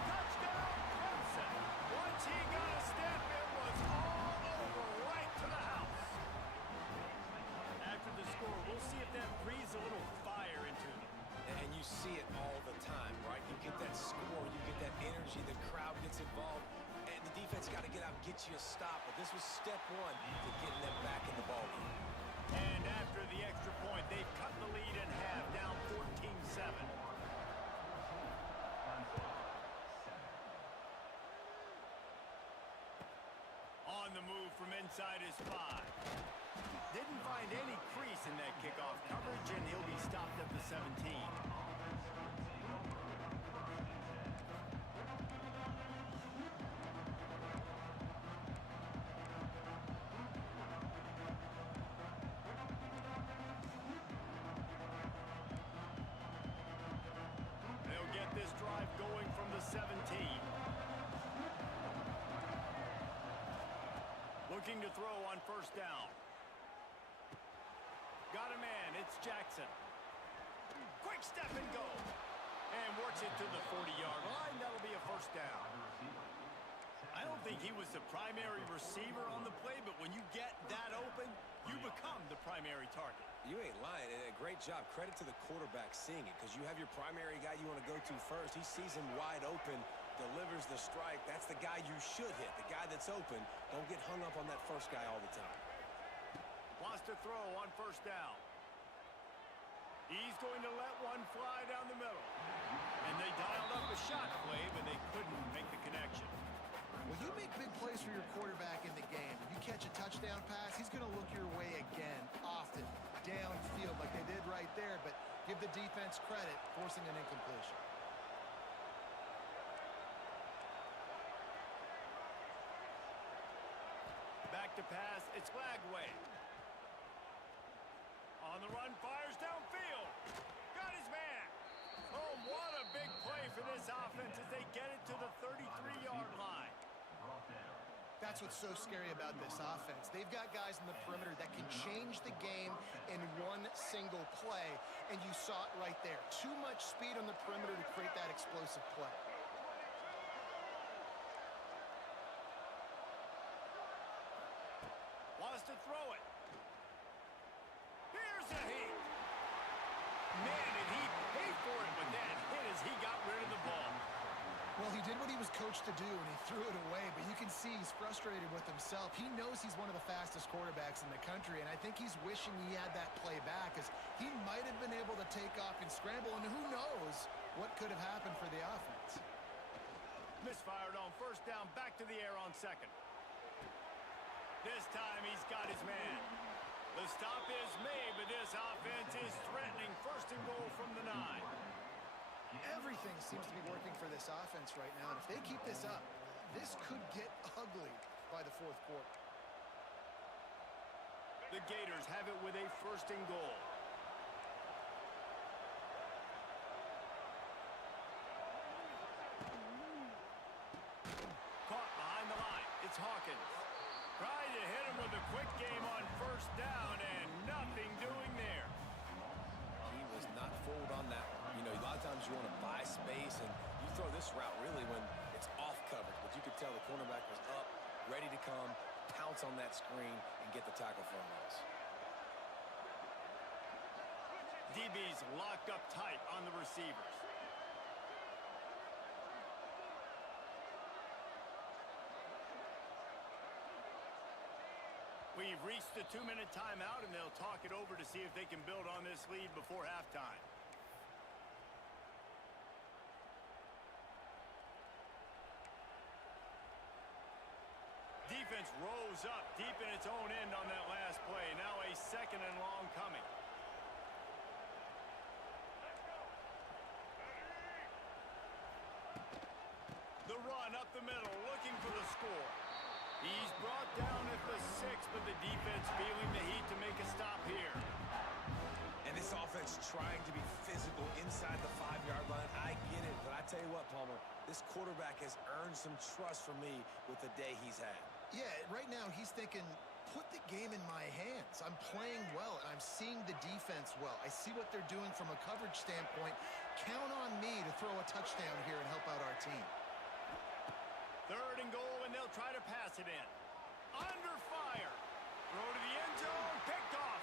Touchdown, Clemson. Once he got a step, it was all over, right to the house. After the score, we'll see if that breathes a little fire into them. And you see it all the time, right? You get that score, you get that energy, the crowd gets involved, and the defense got to get out and get you a stop. But this was step one to getting them back in the ballgame. And after the extra point, they've cut the lead in half, down 14-7. On the move from inside his 5. Didn't find any crease in that kickoff coverage, and he'll be stopped at the 17. They'll get this drive going from the 17. Looking to throw on first down. Got a man, it's Jackson. Quick step and go. And works it to the 40-yard line. That'll be a first down. I don't think he was the primary receiver on the play, but when you get that open, you become the primary target. You ain't lying, and a great job. Credit to the quarterback seeing it, because you have your primary guy you want to go to first. He sees him wide open, delivers the strike. That's the guy you should hit, the guy that's open. Don't get hung up on that first guy all the time. Wants to throw on first down. He's going to let one fly down the middle. And they dialed up a shot play, but they couldn't make the connection. Well, you make big plays for your quarterback in the game. You catch a touchdown pass, he's going to look your way again, often, downfield like they did right there, but give the defense credit, forcing an incompletion. Back to pass, it's Lagway. On the run, fires downfield. Got his man. Oh, what a big play for this offense as they get it to the 33-yard line. That's what's so scary about this offense. They've got guys in the perimeter that can change the game in one single play, and you saw it right there. Too much speed on the perimeter to create that explosive play. Wants to throw it. Here's a hit. Man, did he pay for it with that hit as he got rid of the ball. Well, he did what he was coached to do, and he threw it away, but you can see he's frustrated with himself. He knows he's one of the fastest quarterbacks in the country, and I think he's wishing he had that play back, as he might have been able to take off and scramble, and who knows what could have happened for the offense. Misfired on first down, back to the air on second. This time he's got his man. The stop is made, but this offense is threatening first and goal from the 9. Everything seems to be working for this offense right now, and if they keep this up, this could get ugly by the fourth quarter. The Gators have it with a first and goal. Caught behind the line. It's Hawkins. Tried to hit him with a quick game on first down, and nothing doing there. He was not fooled on that one. You know, a lot of times you want to buy space, and you throw this route really when it's off coverage. But you could tell the cornerback was up, ready to come, pounce on that screen, and get the tackle for a loss. DB's locked up tight on the receivers. We've reached the 2-minute timeout, and they'll talk it over to see if they can build on this lead before halftime. Defense rose up deep in its own end on that last play. Now a second and long coming. The run up the middle, looking for the score. He's brought down at the 6, but the defense feeling the heat to make a stop here. And this offense trying to be physical inside the 5-yard line. I get it, but I tell you what, Palmer, this quarterback has earned some trust from me with the day he's had. Yeah, right now he's thinking, put the game in my hands. I'm playing well, and I'm seeing the defense well. I see what they're doing from a coverage standpoint. Count on me to throw a touchdown here and help out our team. Third and goal, and they'll try to pass it in. Under fire. Throw to the end zone. Picked off.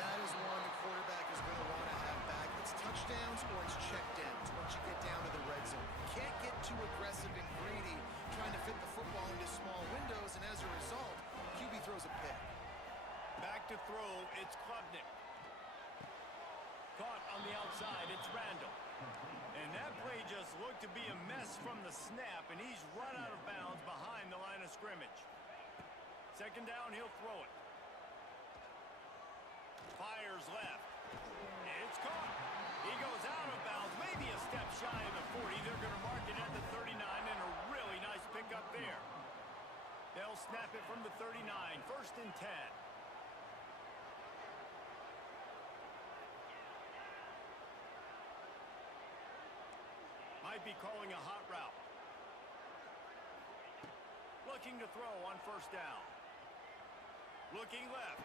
That is one the quarterback is going to want to have back. It's tough touchdowns or it's checkdowns once you get down to the red zone. You can't get too aggressive and greedy trying to fit the football into small windows, and as a result, QB throws a pick. Back to throw, it's Klubnik. Caught on the outside, it's Randall. And that play just looked to be a mess from the snap, and he's run out of bounds behind the line of scrimmage. Second down, he'll throw it. Fires left. It's caught. He goes out of bounds, maybe a step shy of the 40. They're going to mark it at the 39, and a really nice pickup there. They'll snap it from the 39, first and 10. Might be calling a hot route. Looking to throw on first down. Looking left.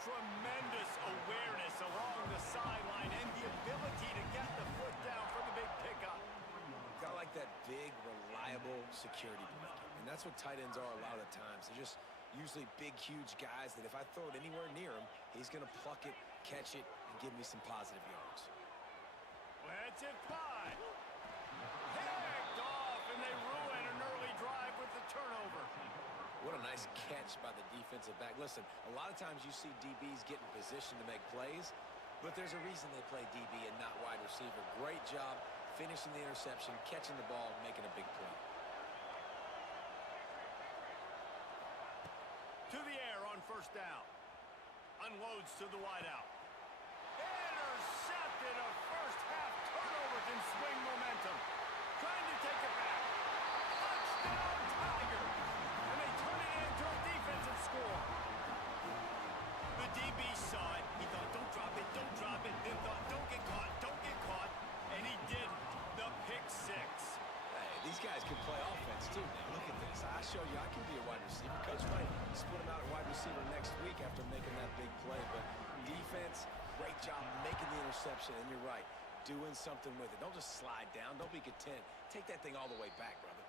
Tremendous awareness along the sideline and the ability to get the foot down for the big pickup. Got like that big, reliable security blanket. And that's what tight ends are a lot of the times. They're just usually big, huge guys that if I throw it anywhere near him, he's going to pluck it, catch it, and give me some positive yards. Let's it fly. Picked off, and they ruin an early drive with the turnover. What a nice catch by the defensive back. Listen, a lot of times you see DBs get in position to make plays, but there's a reason they play DB and not wide receiver. Great job finishing the interception, catching the ball, making a big play. To the air on first down. Unloads to the wideout. Intercepted. A first half turnover can swing momentum. Trying to take it back. Touchdown Tigers. And they turn it into a defensive score. The DB saw it. He thought, don't drop it, don't drop it. Then thought, don't get caught, don't get caught. And he didn't. The pick six. Hey, these guys can play offense too now. Look at this. I show you I can be a wide receiver. Coach might split him out at wide receiver next week after making that big play. But defense, great job making the interception. And you're right, doing something with it. Don't just slide down. Don't be content. Take that thing all the way back, brother.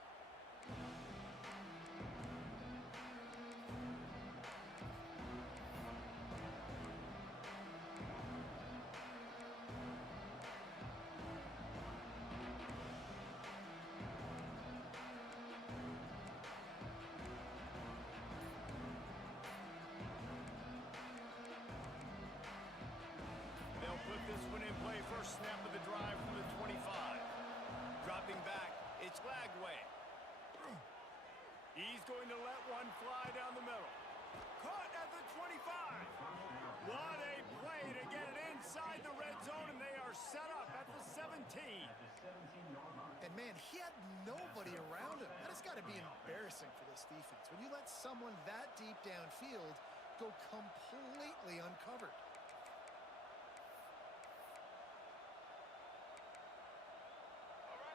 They'll put this one in play. First snap of the drive from the 25. Dropping back, it's Lagway. He's going to let one fly down the middle. Caught at the 25. What a play to get it inside the red zone, and they are set up at the 17. And man, he had nobody around him. That has got to be embarrassing for this defense. When you let someone that deep downfield go completely uncovered.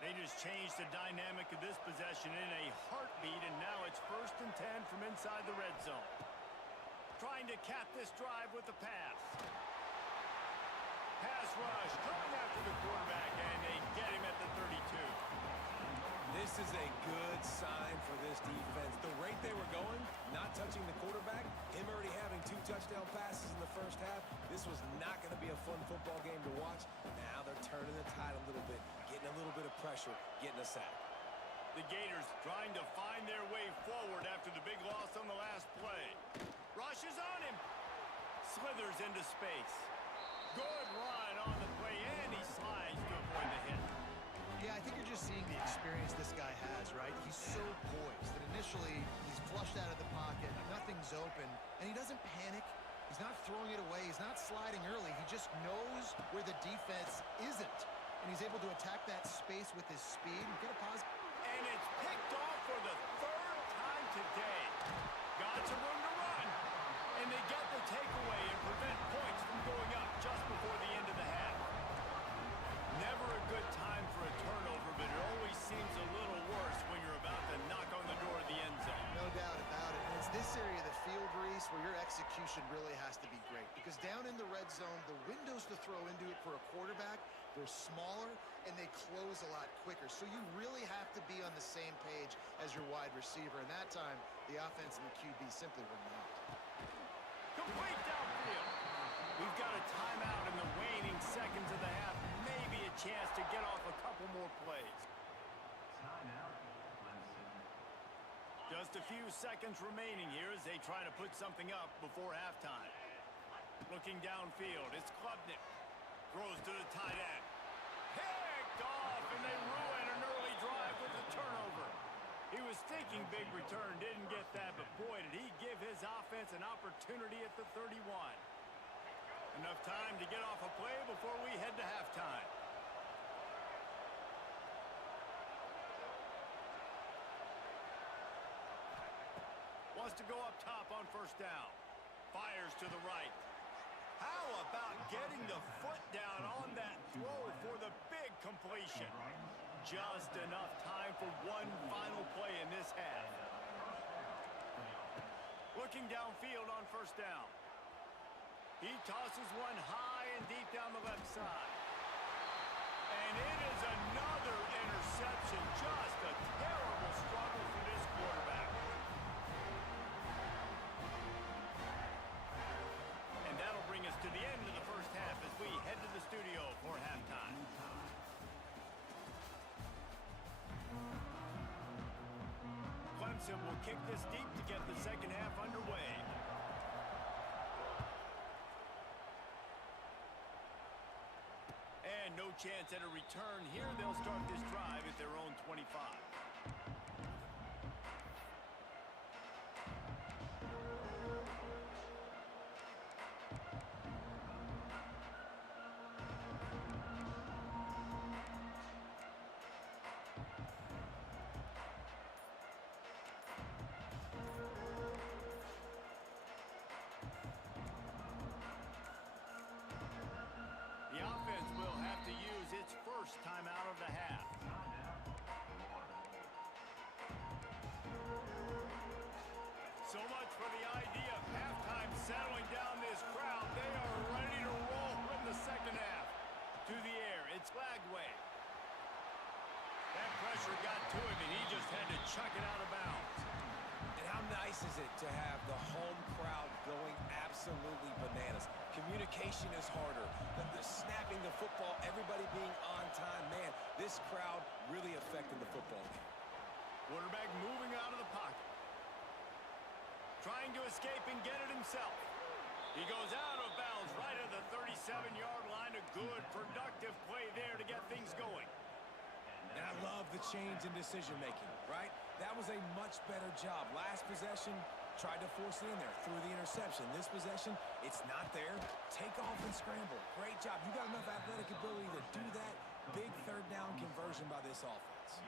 They just changed the dynamic of this possession in a heartbeat, and now it's first and 10 from inside the red zone. Trying to cap this drive with the pass. Pass rush coming after the quarterback, and they get him at the 32. This is a good sign for this defense. The rate they were going, not touching the quarterback, him already having 2 touchdown passes in the first half, this was not going to be a fun football game to watch. Now they're turning the tide a little bit, getting a little bit of pressure, getting a sack. The Gators trying to find their way forward after the big loss on the last play. Rushes on him. Slithers into space. Good run on the play, and he slides to avoid the hit. Yeah, I think you're just seeing the experience this guy has, right? He's so poised that initially he's flushed out of the pocket, nothing's open, and he doesn't panic. He's not throwing it away. He's not sliding early. He just knows where the defense isn't, and he's able to attack that space with his speed and get a positive. And it's picked off for the 3rd time today. Got some room to run, and they get the takeaway and prevent points from going up just before the end of the half. Never a good time for a turnover, but it always seems a little worse when you're about to knock on the door of the end zone. No doubt about it. And it's this area of the field, Reese, where your execution really has to be great. Because down in the red zone, the windows to throw into it for a quarterback, they're smaller and they close a lot quicker. So you really have to be on the same page as your wide receiver. And that time, the offense and the QB simply were not. Complete downfield. We've got a timeout in the waning seconds of the half. more plays. Timeout, Clemson. Just a few seconds remaining here as they try to put something up before halftime. Looking downfield, it's Klubnik. Throws to the tight end. Picked off, and they ruin an early drive with a turnover. He was thinking big return, didn't get that, but boy, did he give his offense an opportunity at the 31. Enough time to get off a play before we head to halftime. Wants to go up top on first down. Fires to the right. How about getting the foot down on that throw for the big completion? Just enough time for one final play in this half. Looking downfield on first down. He tosses one high and deep down the left side. And it is another interception. Just a terrible struggle for this quarterback. And that'll bring us to the end of the first half as we head to the studio for halftime. Clemson will kick this deep to get the second half underway. And no chance at a return here. They'll start this drive at their own 25. The offense will have to use its first timeout of the half. So much for the idea of halftime settling down this crowd. They are ready to roll in the second half. To the air, it's Lagway. That pressure got to him, and he just had to chuck it out of bounds. And how nice is it to have the home crowd going absolutely bananas? Communication is harder. The snapping the football, everybody being on time. Man, this crowd really affecting the football game. Quarterback moving out of the pocket. Trying to escape and get it himself. He goes out of bounds right at the 37-yard line. A good, productive play there to get things going. And I love the change in decision-making, right? That was a much better job. Last possession, tried to force it in there, threw the interception. This possession, it's not there. Take off and scramble. Great job. You got enough athletic ability to do that. Big third down conversion by this offense.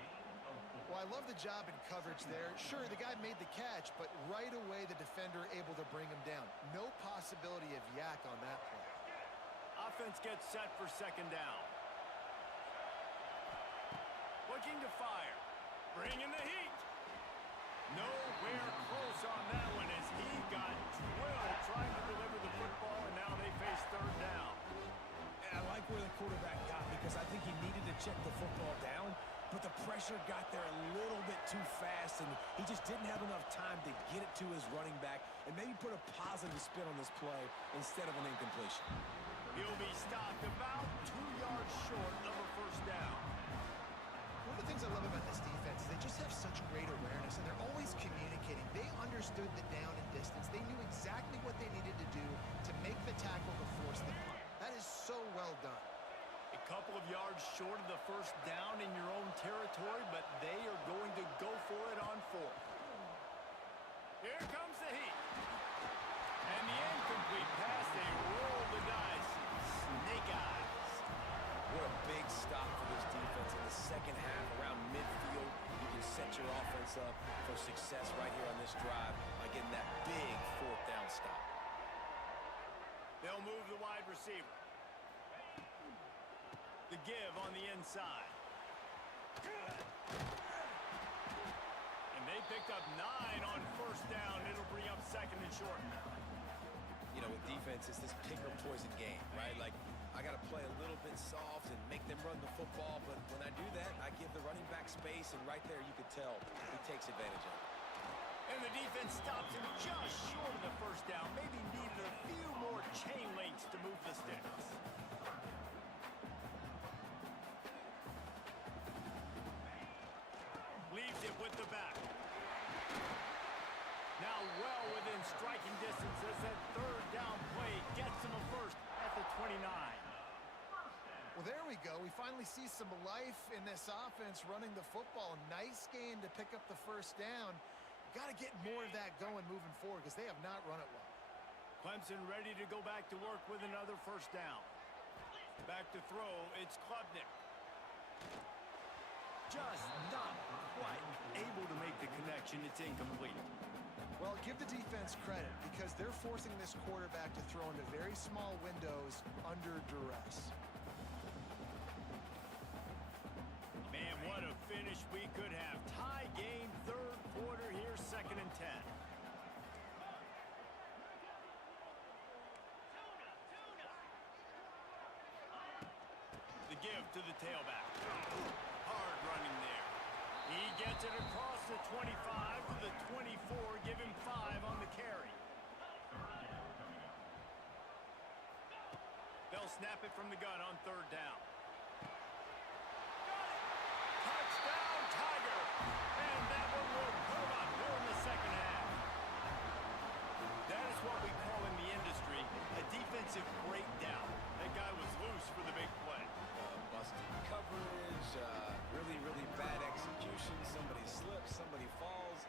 Well, I love the job in coverage there. Sure, the guy made the catch, but right away the defender able to bring him down. No possibility of yak on that play. Offense gets set for second down. Looking to fire. Bringing the heat. Nowhere close on that one as he got drilled trying to deliver the football, and now they face third down. And I like where the quarterback got because I think he needed to check the football down, but the pressure got there a little bit too fast, and he just didn't have enough time to get it to his running back and maybe put a positive spin on this play instead of an incompletion. He'll be stopped about 2 yards short of a first down. One of the things I love about this defense is they just have such great awareness, and they're always communicating. They understood the down and distance. They knew exactly what they needed to do to make the tackle to force the punt. That is so well done. A couple of yards short of the first down in your own territory, but they are going to go for it on fourth. Here comes the heat. And the incomplete pass, they roll the dice. Snake eyes. What a big stop for this defense in the second half around midfield. You can set your offense up for success right here on this drive by getting that big fourth down stop. They'll move the wide receiver. The give on the inside. And they picked up 9 on first down. It'll bring up second and short. You know, with defense, it's this pick or poison game, right? Like, I got to play a little bit soft and make them run the football, but when I do that, I give the running back space, and right there you could tell he takes advantage of it. And the defense stops him just short of the first down. Maybe needed a few more chain links to move the sticks. in striking distance as that third down play gets him a first at the 29. Well, there we go. We finally see some life in this offense running the football. Nice game to pick up the first down. Got to get more of that going moving forward because they have not run it well. Clemson ready to go back to work with another first down. Back to throw, it's Klubnik. Just not quite able to make the connection. It's incomplete. Well, give the defense credit because they're forcing this quarterback to throw into very small windows under duress. Man, what a finish we could have. Tie game, third quarter here, 2nd and 10. The give to the tailback. Hard running there. He gets it across the 25 to the 24. Give him 5 on the carry. They'll snap it from the gun on 3rd down. Touchdown, Tiger! And that one will put him up here in the second half. That is what we call in the industry a defensive breakdown. That guy was loose for the big play. Busted coverage, really bad execution. Somebody slips, somebody falls.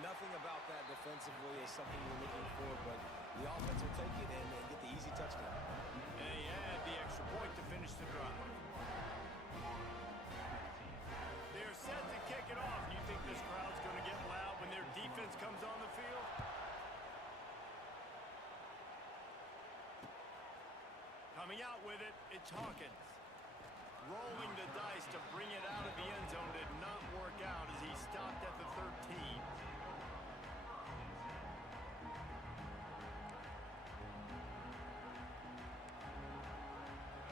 Nothing about that defensively is something we're looking for, but the offense will take it and get the easy touchdown. And he had the extra point to finish the drive. They're set to kick it off. You think this crowd's going to get loud when their defense comes on the field? Coming out with it, it's Hawkins. Rolling the dice to bring it out of the end zone did not work out as he stopped at the 13.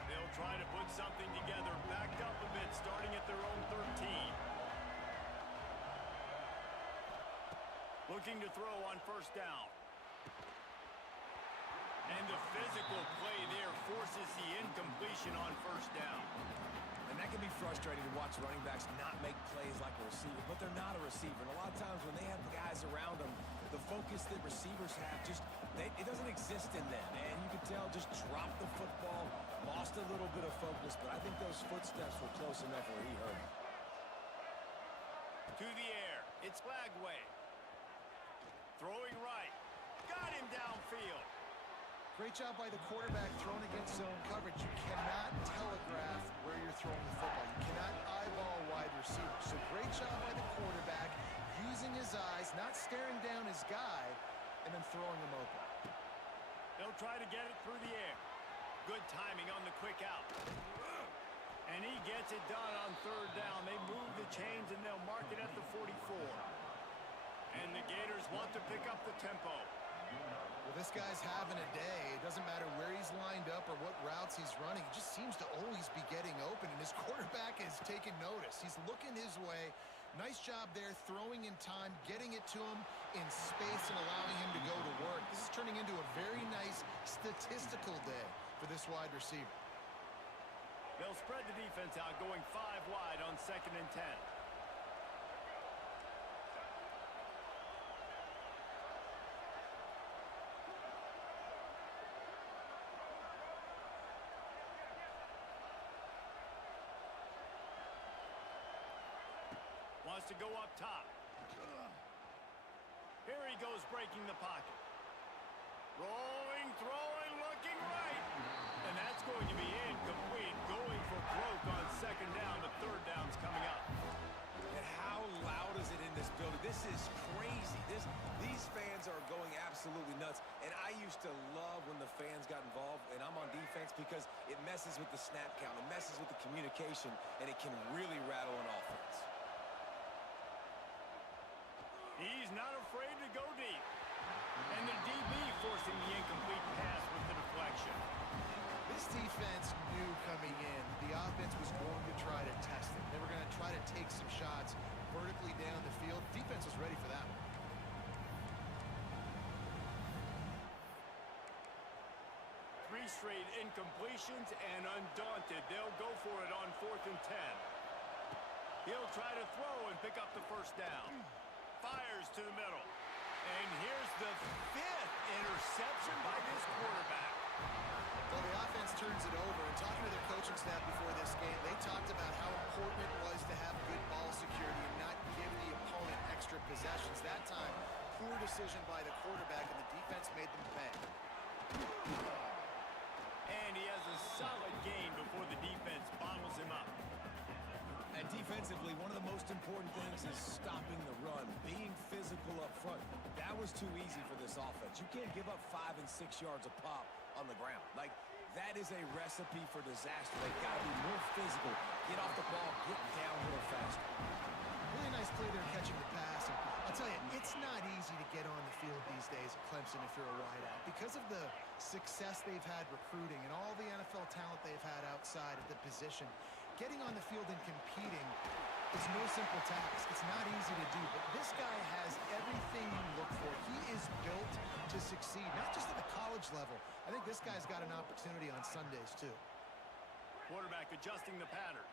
They'll try to put something together, backed up a bit, starting at their own 13. Looking to throw on 1st down. And the physical play there forces the incompletion on 1st down. And that can be frustrating to watch running backs not make plays like a receiver, but they're not a receiver. And a lot of times when they have guys around them, the focus that receivers have it doesn't exist in them. And you can tell just dropped the football, lost a little bit of focus, but I think those footsteps were close enough where he hurt him. To the air, it's Lagway. Throwing right. Got him downfield. Great job by the quarterback throwing against zone coverage. You cannot telegraph where you're throwing the football. You cannot eyeball wide receivers. So great job by the quarterback using his eyes, not staring down his guy, and then throwing him open. They'll try to get it through the air. Good timing on the quick out. And he gets it done on 3rd down. They move the chains and they'll mark it at the 44. And the Gators want to pick up the tempo. Well, this guy's having a day. It doesn't matter where he's lined up or what routes he's running. He just seems to always be getting open, and his quarterback is taking notice. He's looking his way. Nice job there, throwing in time, getting it to him in space and allowing him to go to work. This is turning into a very nice statistical day for this wide receiver. They'll spread the defense out, going 5 wide on 2nd and 10. Wants to go up top. Here he goes, breaking the pocket. Rolling, throwing, looking right. And that's going to be incomplete. Going for broke on 2nd down, but 3rd down's coming up. And how loud is it in this building? This is crazy. These fans are going absolutely nuts. And I used to love when the fans got involved, and I'm on defense because it messes with the snap count. It messes with the communication, and it can really rattle an offense. He's not afraid to go deep. And the DB forcing the incomplete pass with the deflection. This defense knew coming in the offense was going to try to test it. They were going to try to take some shots vertically down the field. Defense was ready for that one. Three straight incompletions, and undaunted, they'll go for it on 4th and 10. He'll try to throw and pick up the 1st down. Fires to the middle. And here's the 5th interception by this quarterback. Well, the offense turns it over, and talking to their coaching staff before this game, they talked about how important it was to have good ball security and not give the opponent extra possessions. That time, poor decision by the quarterback, and the defense made them pay. And he has a solid gain before the defense bottles him up. And defensively, one of the most important things is stopping the run, being physical up front. That was too easy for this offense. You can't give up 5 and 6 yards a pop on the ground. Like, that is a recipe for disaster. They've got to be more physical, get off the ball, get downhill faster. Really nice play there catching the pass. And I'll tell you, it's not easy to get on the field these days at Clemson if you're a wideout. Because of the success they've had recruiting and all the NFL talent they've had outside at the position, getting on the field and competing is no simple task. It's not easy to do, but this guy has everything you look for. He is built to succeed, not just at the college level. I think this guy's got an opportunity on Sundays, too. Quarterback adjusting the pattern.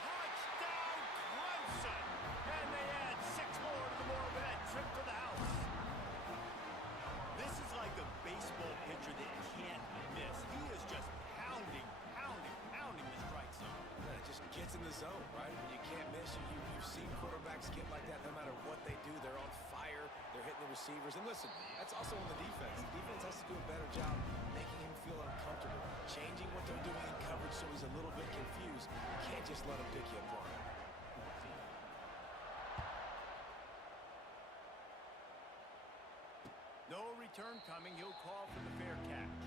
Touchdown, Clemson! And they add 6 more to the Moorhead trip to the house. This is like a baseball pitcher that can't miss. He is just pounding the strike zone. Yeah, it just gets in the zone, right? When you can't miss, you've seen quarterbacks get like that no matter what they do. They're on fire. They're hitting the receivers. And listen, that's also on the defense. The defense has to do a better job making him feel uncomfortable, changing what they're doing in coverage so he's a little bit confused. You can't just let him pick you apart. No return coming. He'll call for the fair catch.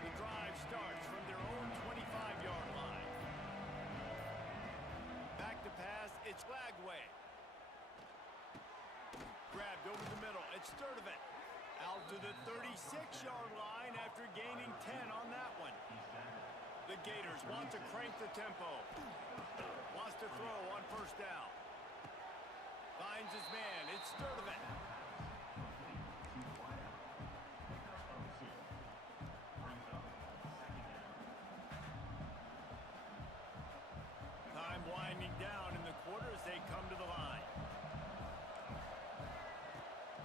The drive starts from their own 25-yard line. Back to pass. It's Lagway. Grabbed over the middle. It's Sturdivant. Out to the 36-yard line after gaining 10 on that one. The Gators want to crank the tempo. Wants to throw on first down. Finds his man. It's Sturdivant. Time winding down in the quarter as they come to the line.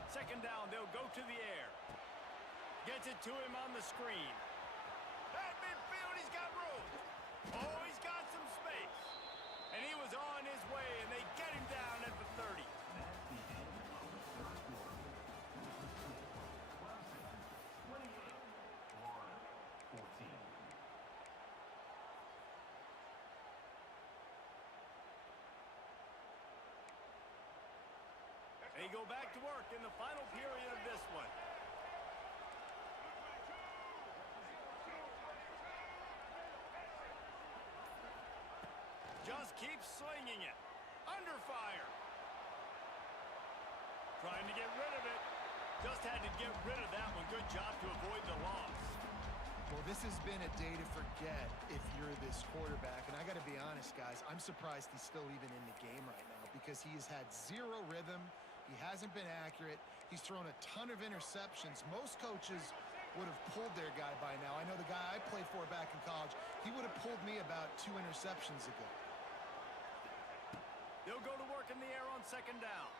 Second down, they'll go to the air. Gets it to him on the screen. At midfield, he's got room. Oh, he's got some space. And he was on his way, and they get him down at the 30. They go back to work in the final period of this one. Just keeps slinging it. Under fire. Trying to get rid of it. Just had to get rid of that one. Good job to avoid the loss. Well, this has been a day to forget if you're this quarterback. And I got to be honest, guys, I'm surprised he's still even in the game right now because he has had zero rhythm. He hasn't been accurate. He's thrown a ton of interceptions. Most coaches would have pulled their guy by now. I know the guy I played for back in college, he would have pulled me about 2 interceptions ago. They'll go to work in the air on second down.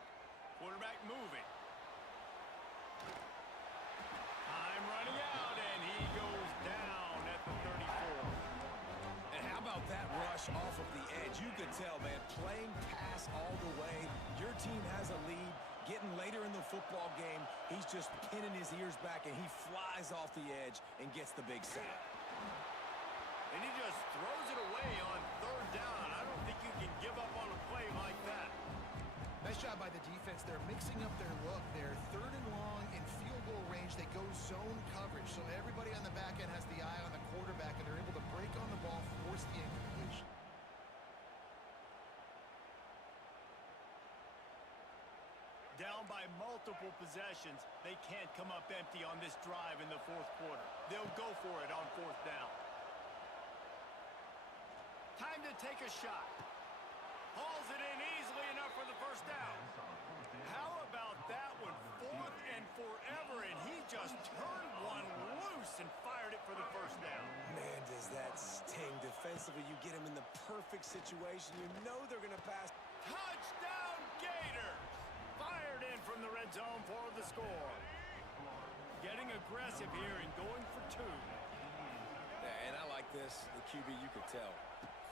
Quarterback moving. Time running out, and he goes down at the 34. And how about that rush off of the edge? You could tell, man, playing pass all the way. Your team has a lead. Getting later in the football game, he's just pinning his ears back, and he flies off the edge and gets the big sack. And he just throws it away on third down. I don't think you can give up on a play like that. Nice job by the defense. They're mixing up their look. They're third and long in field goal range. They go zone coverage, so everybody on the back end has the eye on the quarterback, and they're able to break on the ball, force the incompletion. Down by multiple possessions, they can't come up empty on this drive in the fourth quarter. They'll go for it on fourth down. Time to take a shot. Hauls it in easily enough for the first down. How about that one? 4th and forever, and he just turned one loose and fired it for the first down. Man, does that sting. Defensively, you get him in the perfect situation. You know they're going to pass. Touchdown Gators! Fired in from the red zone for the score. Getting aggressive here and going for 2. Yeah, and I like this. The QB, you could tell.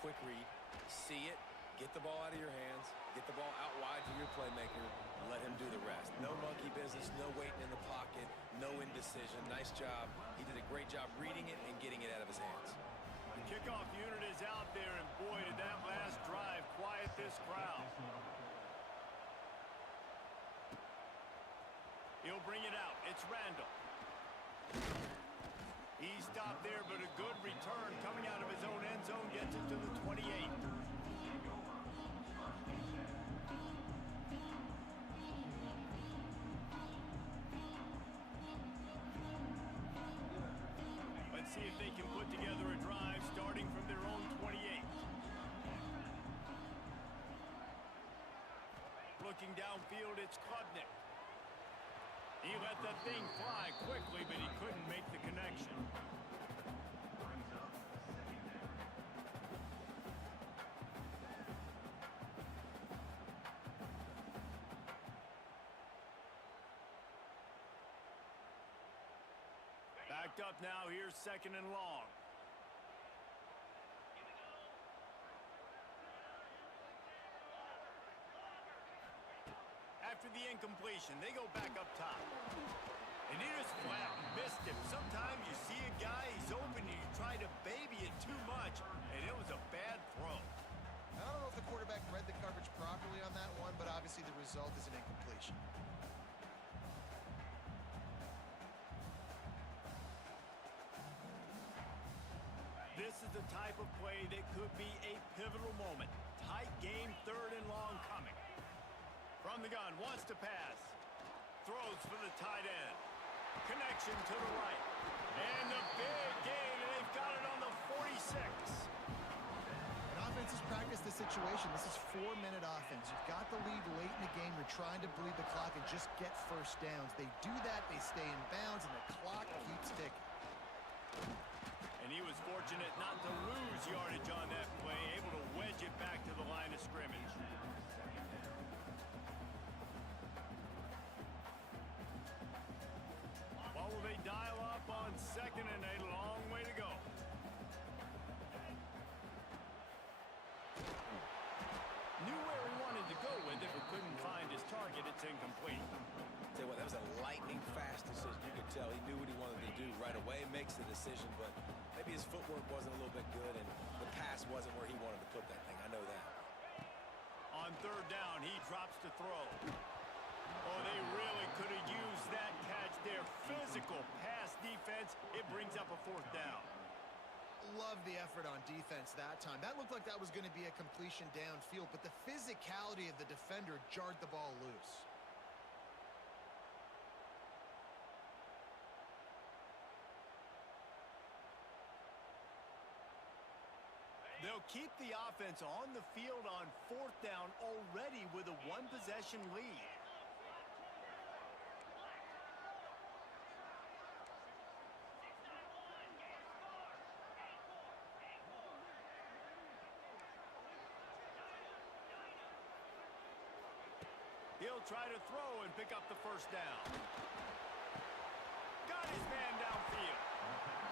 Quick read, see it, get the ball out of your hands, get the ball out wide to your playmaker, let him do the rest. No monkey business, no waiting in the pocket, no indecision. Nice job. He did a great job reading it and getting it out of his hands. The kickoff unit is out there, and boy, did that last drive quiet this crowd. He'll bring it out. It's Randall. He stopped there, but a good return coming out of his own end zone gets it to the 28. Let's see if they can put together a drive starting from their own 28. Looking downfield, it's Klubnik. He let that thing fly quickly, but he couldn't make the connection. Backed up now, here's 2nd and long. After the incompletion, they go back up top. And he just flat missed him. Sometimes you see a guy, he's open, and you try to baby it too much, and it was a bad throw. I don't know if the quarterback read the coverage properly on that one, but obviously the result is an incompletion. This is the type of play that could be a pivotal moment. Tight game, 3rd and long coming. From the gun, wants to pass. Throws for the tight end. Connection to the right. And the big gain, and they've got it on the 46. An offense has practiced the situation. This is 4-minute offense. You've got the lead late in the game. You're trying to bleed the clock and just get first downs. They do that, they stay in bounds, and the clock keeps ticking. And he was fortunate not to lose yardage on that play, able to wedge it back to the line of scrimmage. What will they dial up on 2nd and a long way to go? Knew where he wanted to go with it, but couldn't find his target. It's incomplete. Tell you what, that was a lightning fast decision. You could tell he knew what he wanted to do right away, makes the decision, but maybe his footwork wasn't a little bit good and the pass wasn't where he wanted to put that thing. I know that. On 3rd down, he drops to throw. Oh, they really could have used that catch there. Physical pass defense. It brings up a 4th down. Love the effort on defense that time. That looked like that was going to be a completion downfield, but the physicality of the defender jarred the ball loose. They'll keep the offense on the field on 4th down already with a 1-possession lead. He'll try to throw and pick up the first down. Got his man downfield.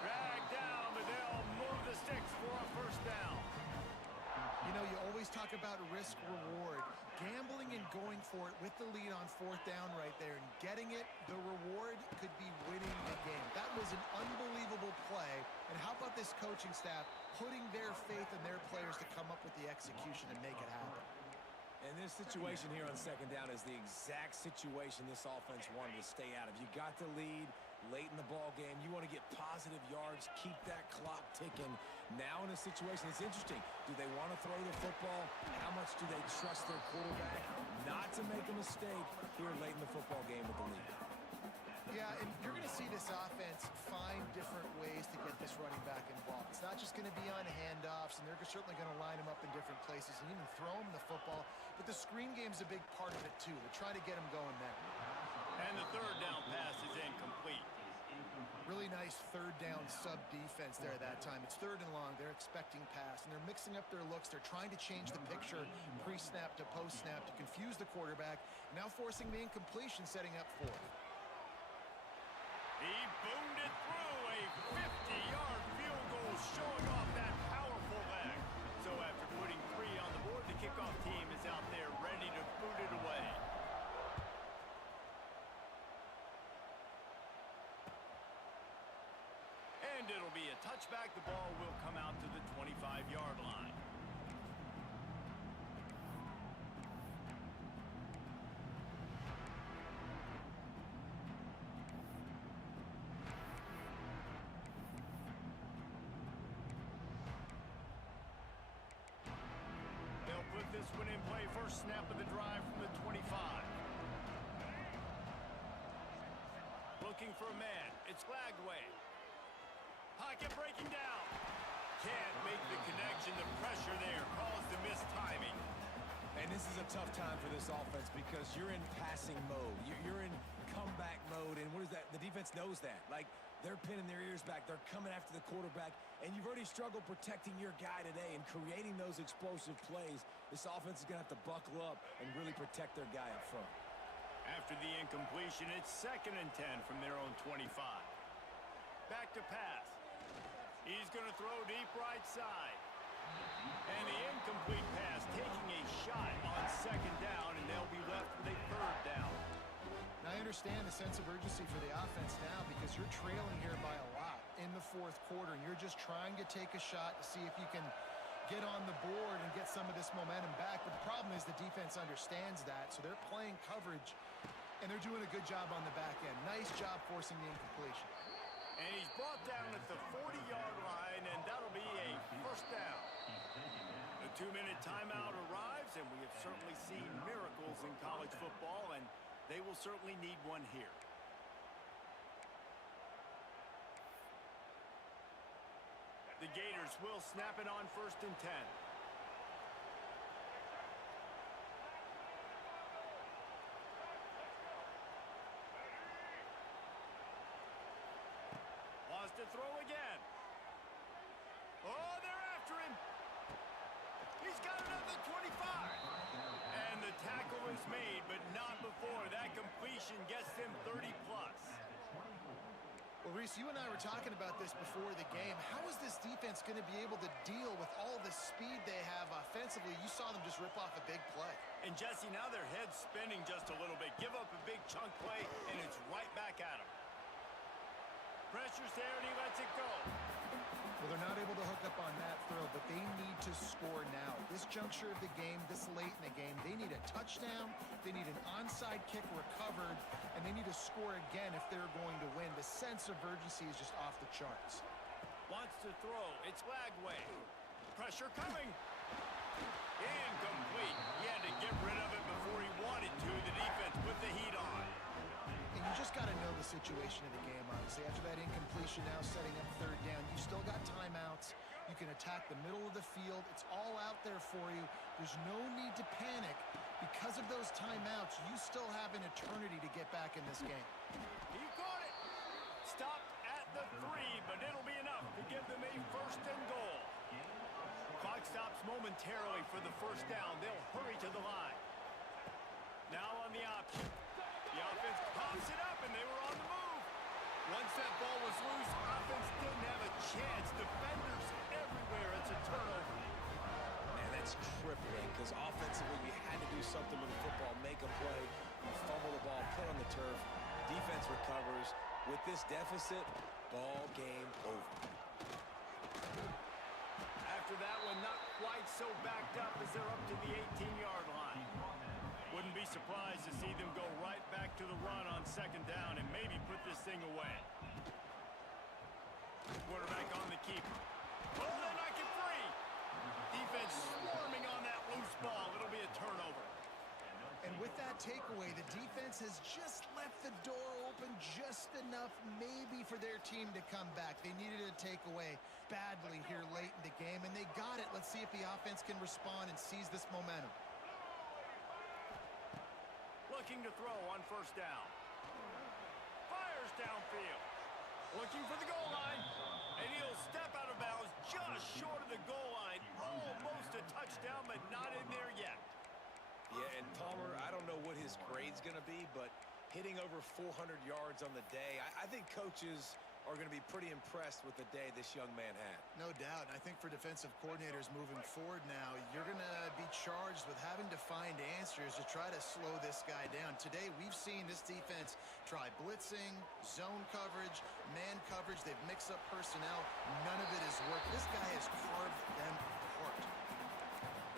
Dragged down, but they'll move the sticks for a first down. You know, you always talk about risk-reward. Gambling and going for it with the lead on 4th down right there and getting it, the reward could be winning the game. That was an unbelievable play. And how about this coaching staff putting their faith in their players to come up with the execution and make it happen? And this situation here on 2nd down is the exact situation this offense wanted to stay out of. You got the lead late in the ball game. You want to get positive yards, keep that clock ticking. Now in a situation, it's interesting. Do they want to throw the football? How much do they trust their quarterback not to make a mistake here late in the football game with the lead? Yeah, and you're going to see this offense find different ways to get this running back involved. It's not just going to be on handoffs, and they're certainly going to line them up in different places and even throw them the football. But the screen game's a big part of it, too. They're trying to get them going there. And the third down pass is incomplete. Really nice third down sub defense there that time. It's third and long. They're expecting pass, and they're mixing up their looks. They're trying to change the picture pre-snap to post-snap to confuse the quarterback, now forcing the incompletion, setting up fourth. He boomed it through a 50-yard field goal, showing off that powerful leg. So after putting 3 on the board, the kickoff team is out there ready to boot it away. And it'll be a touchback. The ball will come out to the 25-yard line. They'll put this one in play. First snap of the drive from the 25. Looking for a man. It's Lagway. Pocket breaking down. Can't make the connection. The pressure there caused the missed timing. And this is a tough time for this offense because you're in passing mode. You're in comeback mode, and what is that? The defense knows that. Like, they're pinning their ears back. They're coming after the quarterback, and you've already struggled protecting your guy today and creating those explosive plays. This offense is going to have to buckle up and really protect their guy up front. After the incompletion, it's 2nd and 10 from their own 25. Back to pass. He's going to throw deep right side. And the incomplete pass taking a shot on 2nd down, and they'll be left with a 3rd down. Now, I understand the sense of urgency for the offense now because you're trailing here by a lot in the 4th quarter, and you're just trying to take a shot to see if you can get on the board and get some of this momentum back. But the problem is the defense understands that, so they're playing coverage, and they're doing a good job on the back end. Nice job forcing the incompletion. And he's brought down at the 40-yard line, and that'll be a 1st down. The 2-minute timeout arrives, and we have certainly seen miracles in college football, and they will certainly need one here. The Gators will snap it on 1st and 10. Wants to throw again. Oh, they're after him. He's got another 25. And the tackle is made, but not before. That completion gets them 30-plus. Well, Reese, you and I were talking about this before the game. How is this defense going to be able to deal with all the speed they have offensively? You saw them just rip off a big play. And, Jesse, now their head's spinning just a little bit. Give up a big chunk play, and it's right back at them. Pressure's there, and he lets it go. Well, they're not able to hook up on that throw, but they need to score now. This juncture of the game, this late in the game, they need a touchdown, they need an onside kick recovered, and they need to score again if they're going to win. The sense of urgency is just off the charts. Wants to throw. It's Lagway. Pressure coming. Incomplete. He had to get rid of it before he wanted to. The defense put the heat on. And you just got to know the situation of the game, honestly. After that incompletion, now setting up 3rd down, you've still got timeouts. You can attack the middle of the field. It's all out there for you. There's no need to panic. Because of those timeouts, you still have an eternity to get back in this game. He caught it. Stopped at the 3, but it'll be enough to give them a 1st and goal. Clock stops momentarily for the 1st down. They'll hurry to the line. Now on the option. The offense pops it up, and they were on the move. Once that ball was loose, offense didn't have a chance. Defenders everywhere. It's a turnover. Man, that's crippling because offensively you had to do something with the football, make a play, fumble the ball, put on the turf. Defense recovers. With this deficit, ball game over. After that one, not quite so backed up as they're up to the 18-yard line. Wouldn't be surprised to see them go right back to the run on 2nd down and maybe put this thing away. Quarterback on the keeper. Oh, they knock it free. Defense swarming on that loose ball. It'll be a turnover. And with that takeaway, the defense has just left the door open just enough maybe for their team to come back. They needed a takeaway badly here late in the game, and they got it. Let's see if the offense can respond and seize this momentum. Looking to throw on first down. Fires downfield. Looking for the goal line. And he'll step out of bounds just short of the goal line. Almost a touchdown, but not in there yet. Yeah, and Palmer, I don't know what his grade's going to be, but hitting over 400 yards on the day, I think coaches are going to be pretty impressed with the day this young man had. No doubt. And I think for defensive coordinators moving forward now, you're going to be charged with having to find answers to try to slow this guy down. Today, we've seen this defense try blitzing, zone coverage, man coverage. They've mixed up personnel. None of it has worked. This guy has carved them apart.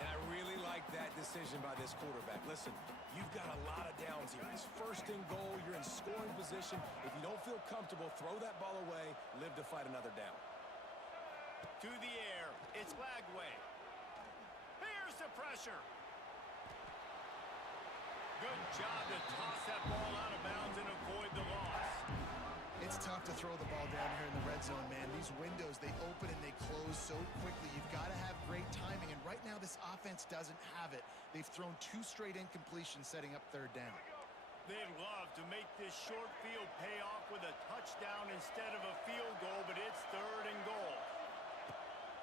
And I really like that decision by this quarterback. Listen, you've got a lot of downs here. It's first and goal. You're in scoring position. If you don't feel comfortable, throw that ball away. Live to fight another down. To the air. It's Lagway. Here's the pressure. Good job to toss that ball out of bounds and avoid the loss. It's tough to throw the ball down here in the red zone, man. These windows, they open and they close so quickly. You've got to have great timing, and right now this offense doesn't have it. They've thrown 2 straight incompletions setting up third down. They'd love to make this short field pay off with a touchdown instead of a field goal, but it's third and goal.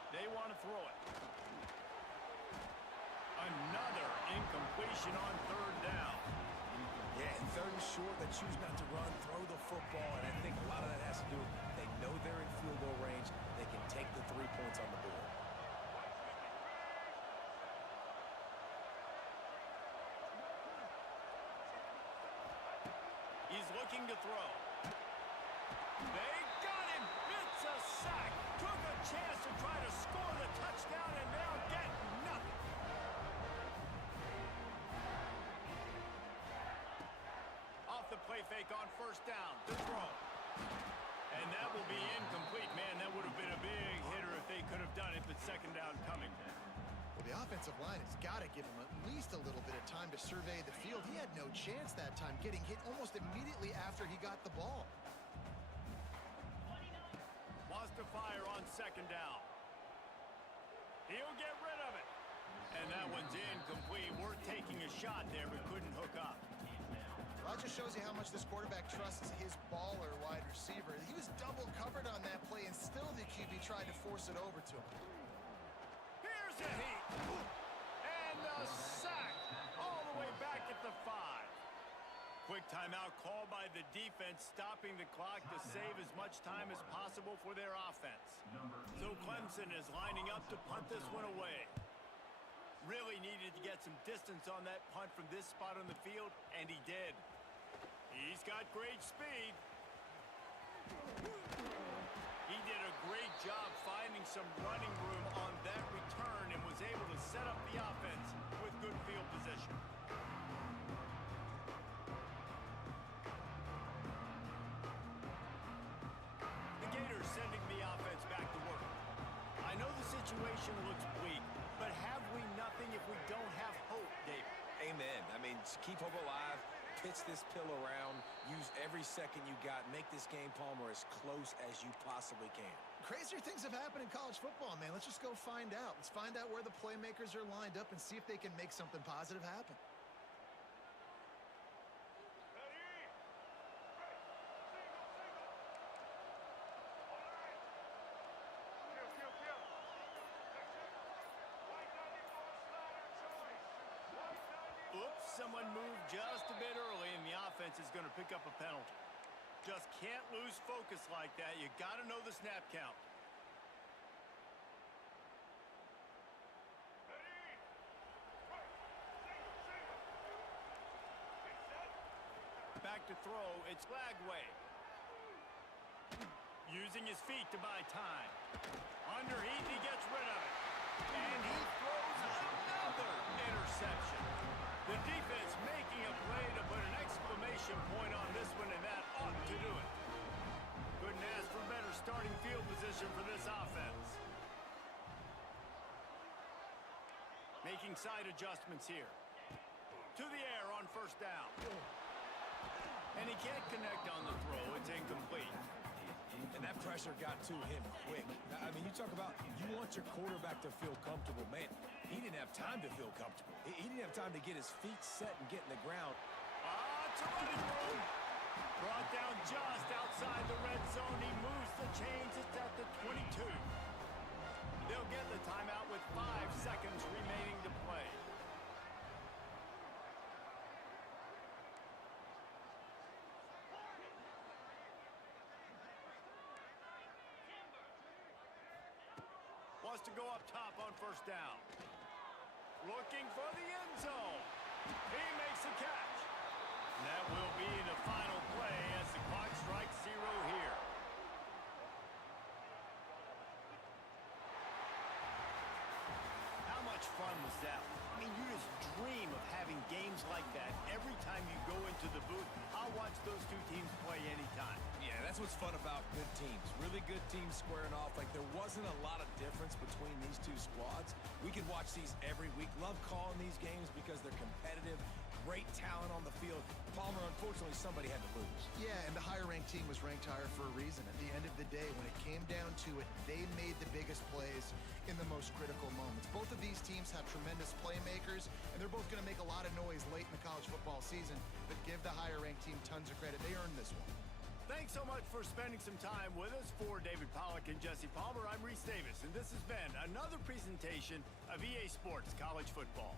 They want to throw it. Another incompletion on third down. Yeah, and third and short, they choose not to run, throw the football, and I think a lot of that has to do with they know they're in field goal range. They can take the 3 points on the board. He's looking to throw. They got him. It's a sack. Took a chance to try to score the touchdown and now get nothing. Off the play fake on first down. To throw. And that will be incomplete. Man, that would have been a big hitter if they could have done it, but second down coming. Well, the offensive line has got to give him at least a little bit of time to survey the field. He had no chance that time, getting hit almost immediately after he got the ball. Wants to fire on second down. He'll get rid of it. And that one's incomplete. We're taking a shot there, but couldn't hook up. Well, that just shows you how much this quarterback trusts his baller wide receiver. He was double covered on that play, and still the QB tried to force it over to him. Here's a heat. And a sack all the way back at the 5. Quick timeout called by the defense, stopping the clock to save as much time as possible for their offense. So Clemson is lining up to punt this one away. Really needed to get some distance on that punt from this spot on the field, and he did. He's got great speed. He did a great job finding some running room on that return and was able to set up the offense with good field position. The Gators sending the offense back to work. I know the situation looks bleak, but have we nothing if we don't have hope, David? Amen. I mean, keep hope alive. Pitch this pill around. Use every second you got. Make this game, Palmer, as close as you possibly can. Crazier things have happened in college football, man. Let's just go find out. Let's find out where the playmakers are lined up and see if they can make something positive happen. Oops, someone moved just a bit early, and the offense is going to pick up a penalty. Just can't lose focus like that. You got to know the snap count. Back to throw, it's Lagway. Using his feet to buy time. Under heat, he gets rid of it. And he throws another interception. The defense making a play to put an exclamation point on this one, and that ought to do it. Couldn't ask for better starting field position for this offense. Making side adjustments here. To the air on first down. And he can't connect on the throw. It's incomplete. And that pressure got to him quick. I mean, you talk about you want your quarterback to feel comfortable. Man, he didn't have time to feel comfortable. He didn't have time to get his feet set and get in the ground. It's a running room. Brought down just outside the red zone. He moves the chains. It's at the 22. They'll get the timeout with 5 seconds remaining to play. Wants to go up top on first down. Looking for the end zone. He makes the catch. That will be the final play as the clock strikes 0 here. How much fun was that? I mean, you just dream of having games like that every time you go into the booth. I'll watch those two teams play anytime. Yeah, that's what's fun about good teams. Really good teams squaring off. Like, there wasn't a lot of difference between these two squads. We could watch these every week. Love calling these games because they're competitive. Great talent on the field. Palmer, unfortunately, somebody had to lose. Yeah, and the higher-ranked team was ranked higher for a reason. At the end of the day, when it came down to it, they made the biggest plays in the most critical moments. Both of these teams have tremendous playmakers, and they're both going to make a lot of noise late in the college football season, but give the higher-ranked team tons of credit. They earned this one. Thanks so much for spending some time with us. For David Pollack and Jesse Palmer, I'm Reese Davis, and this has been another presentation of EA Sports College Football.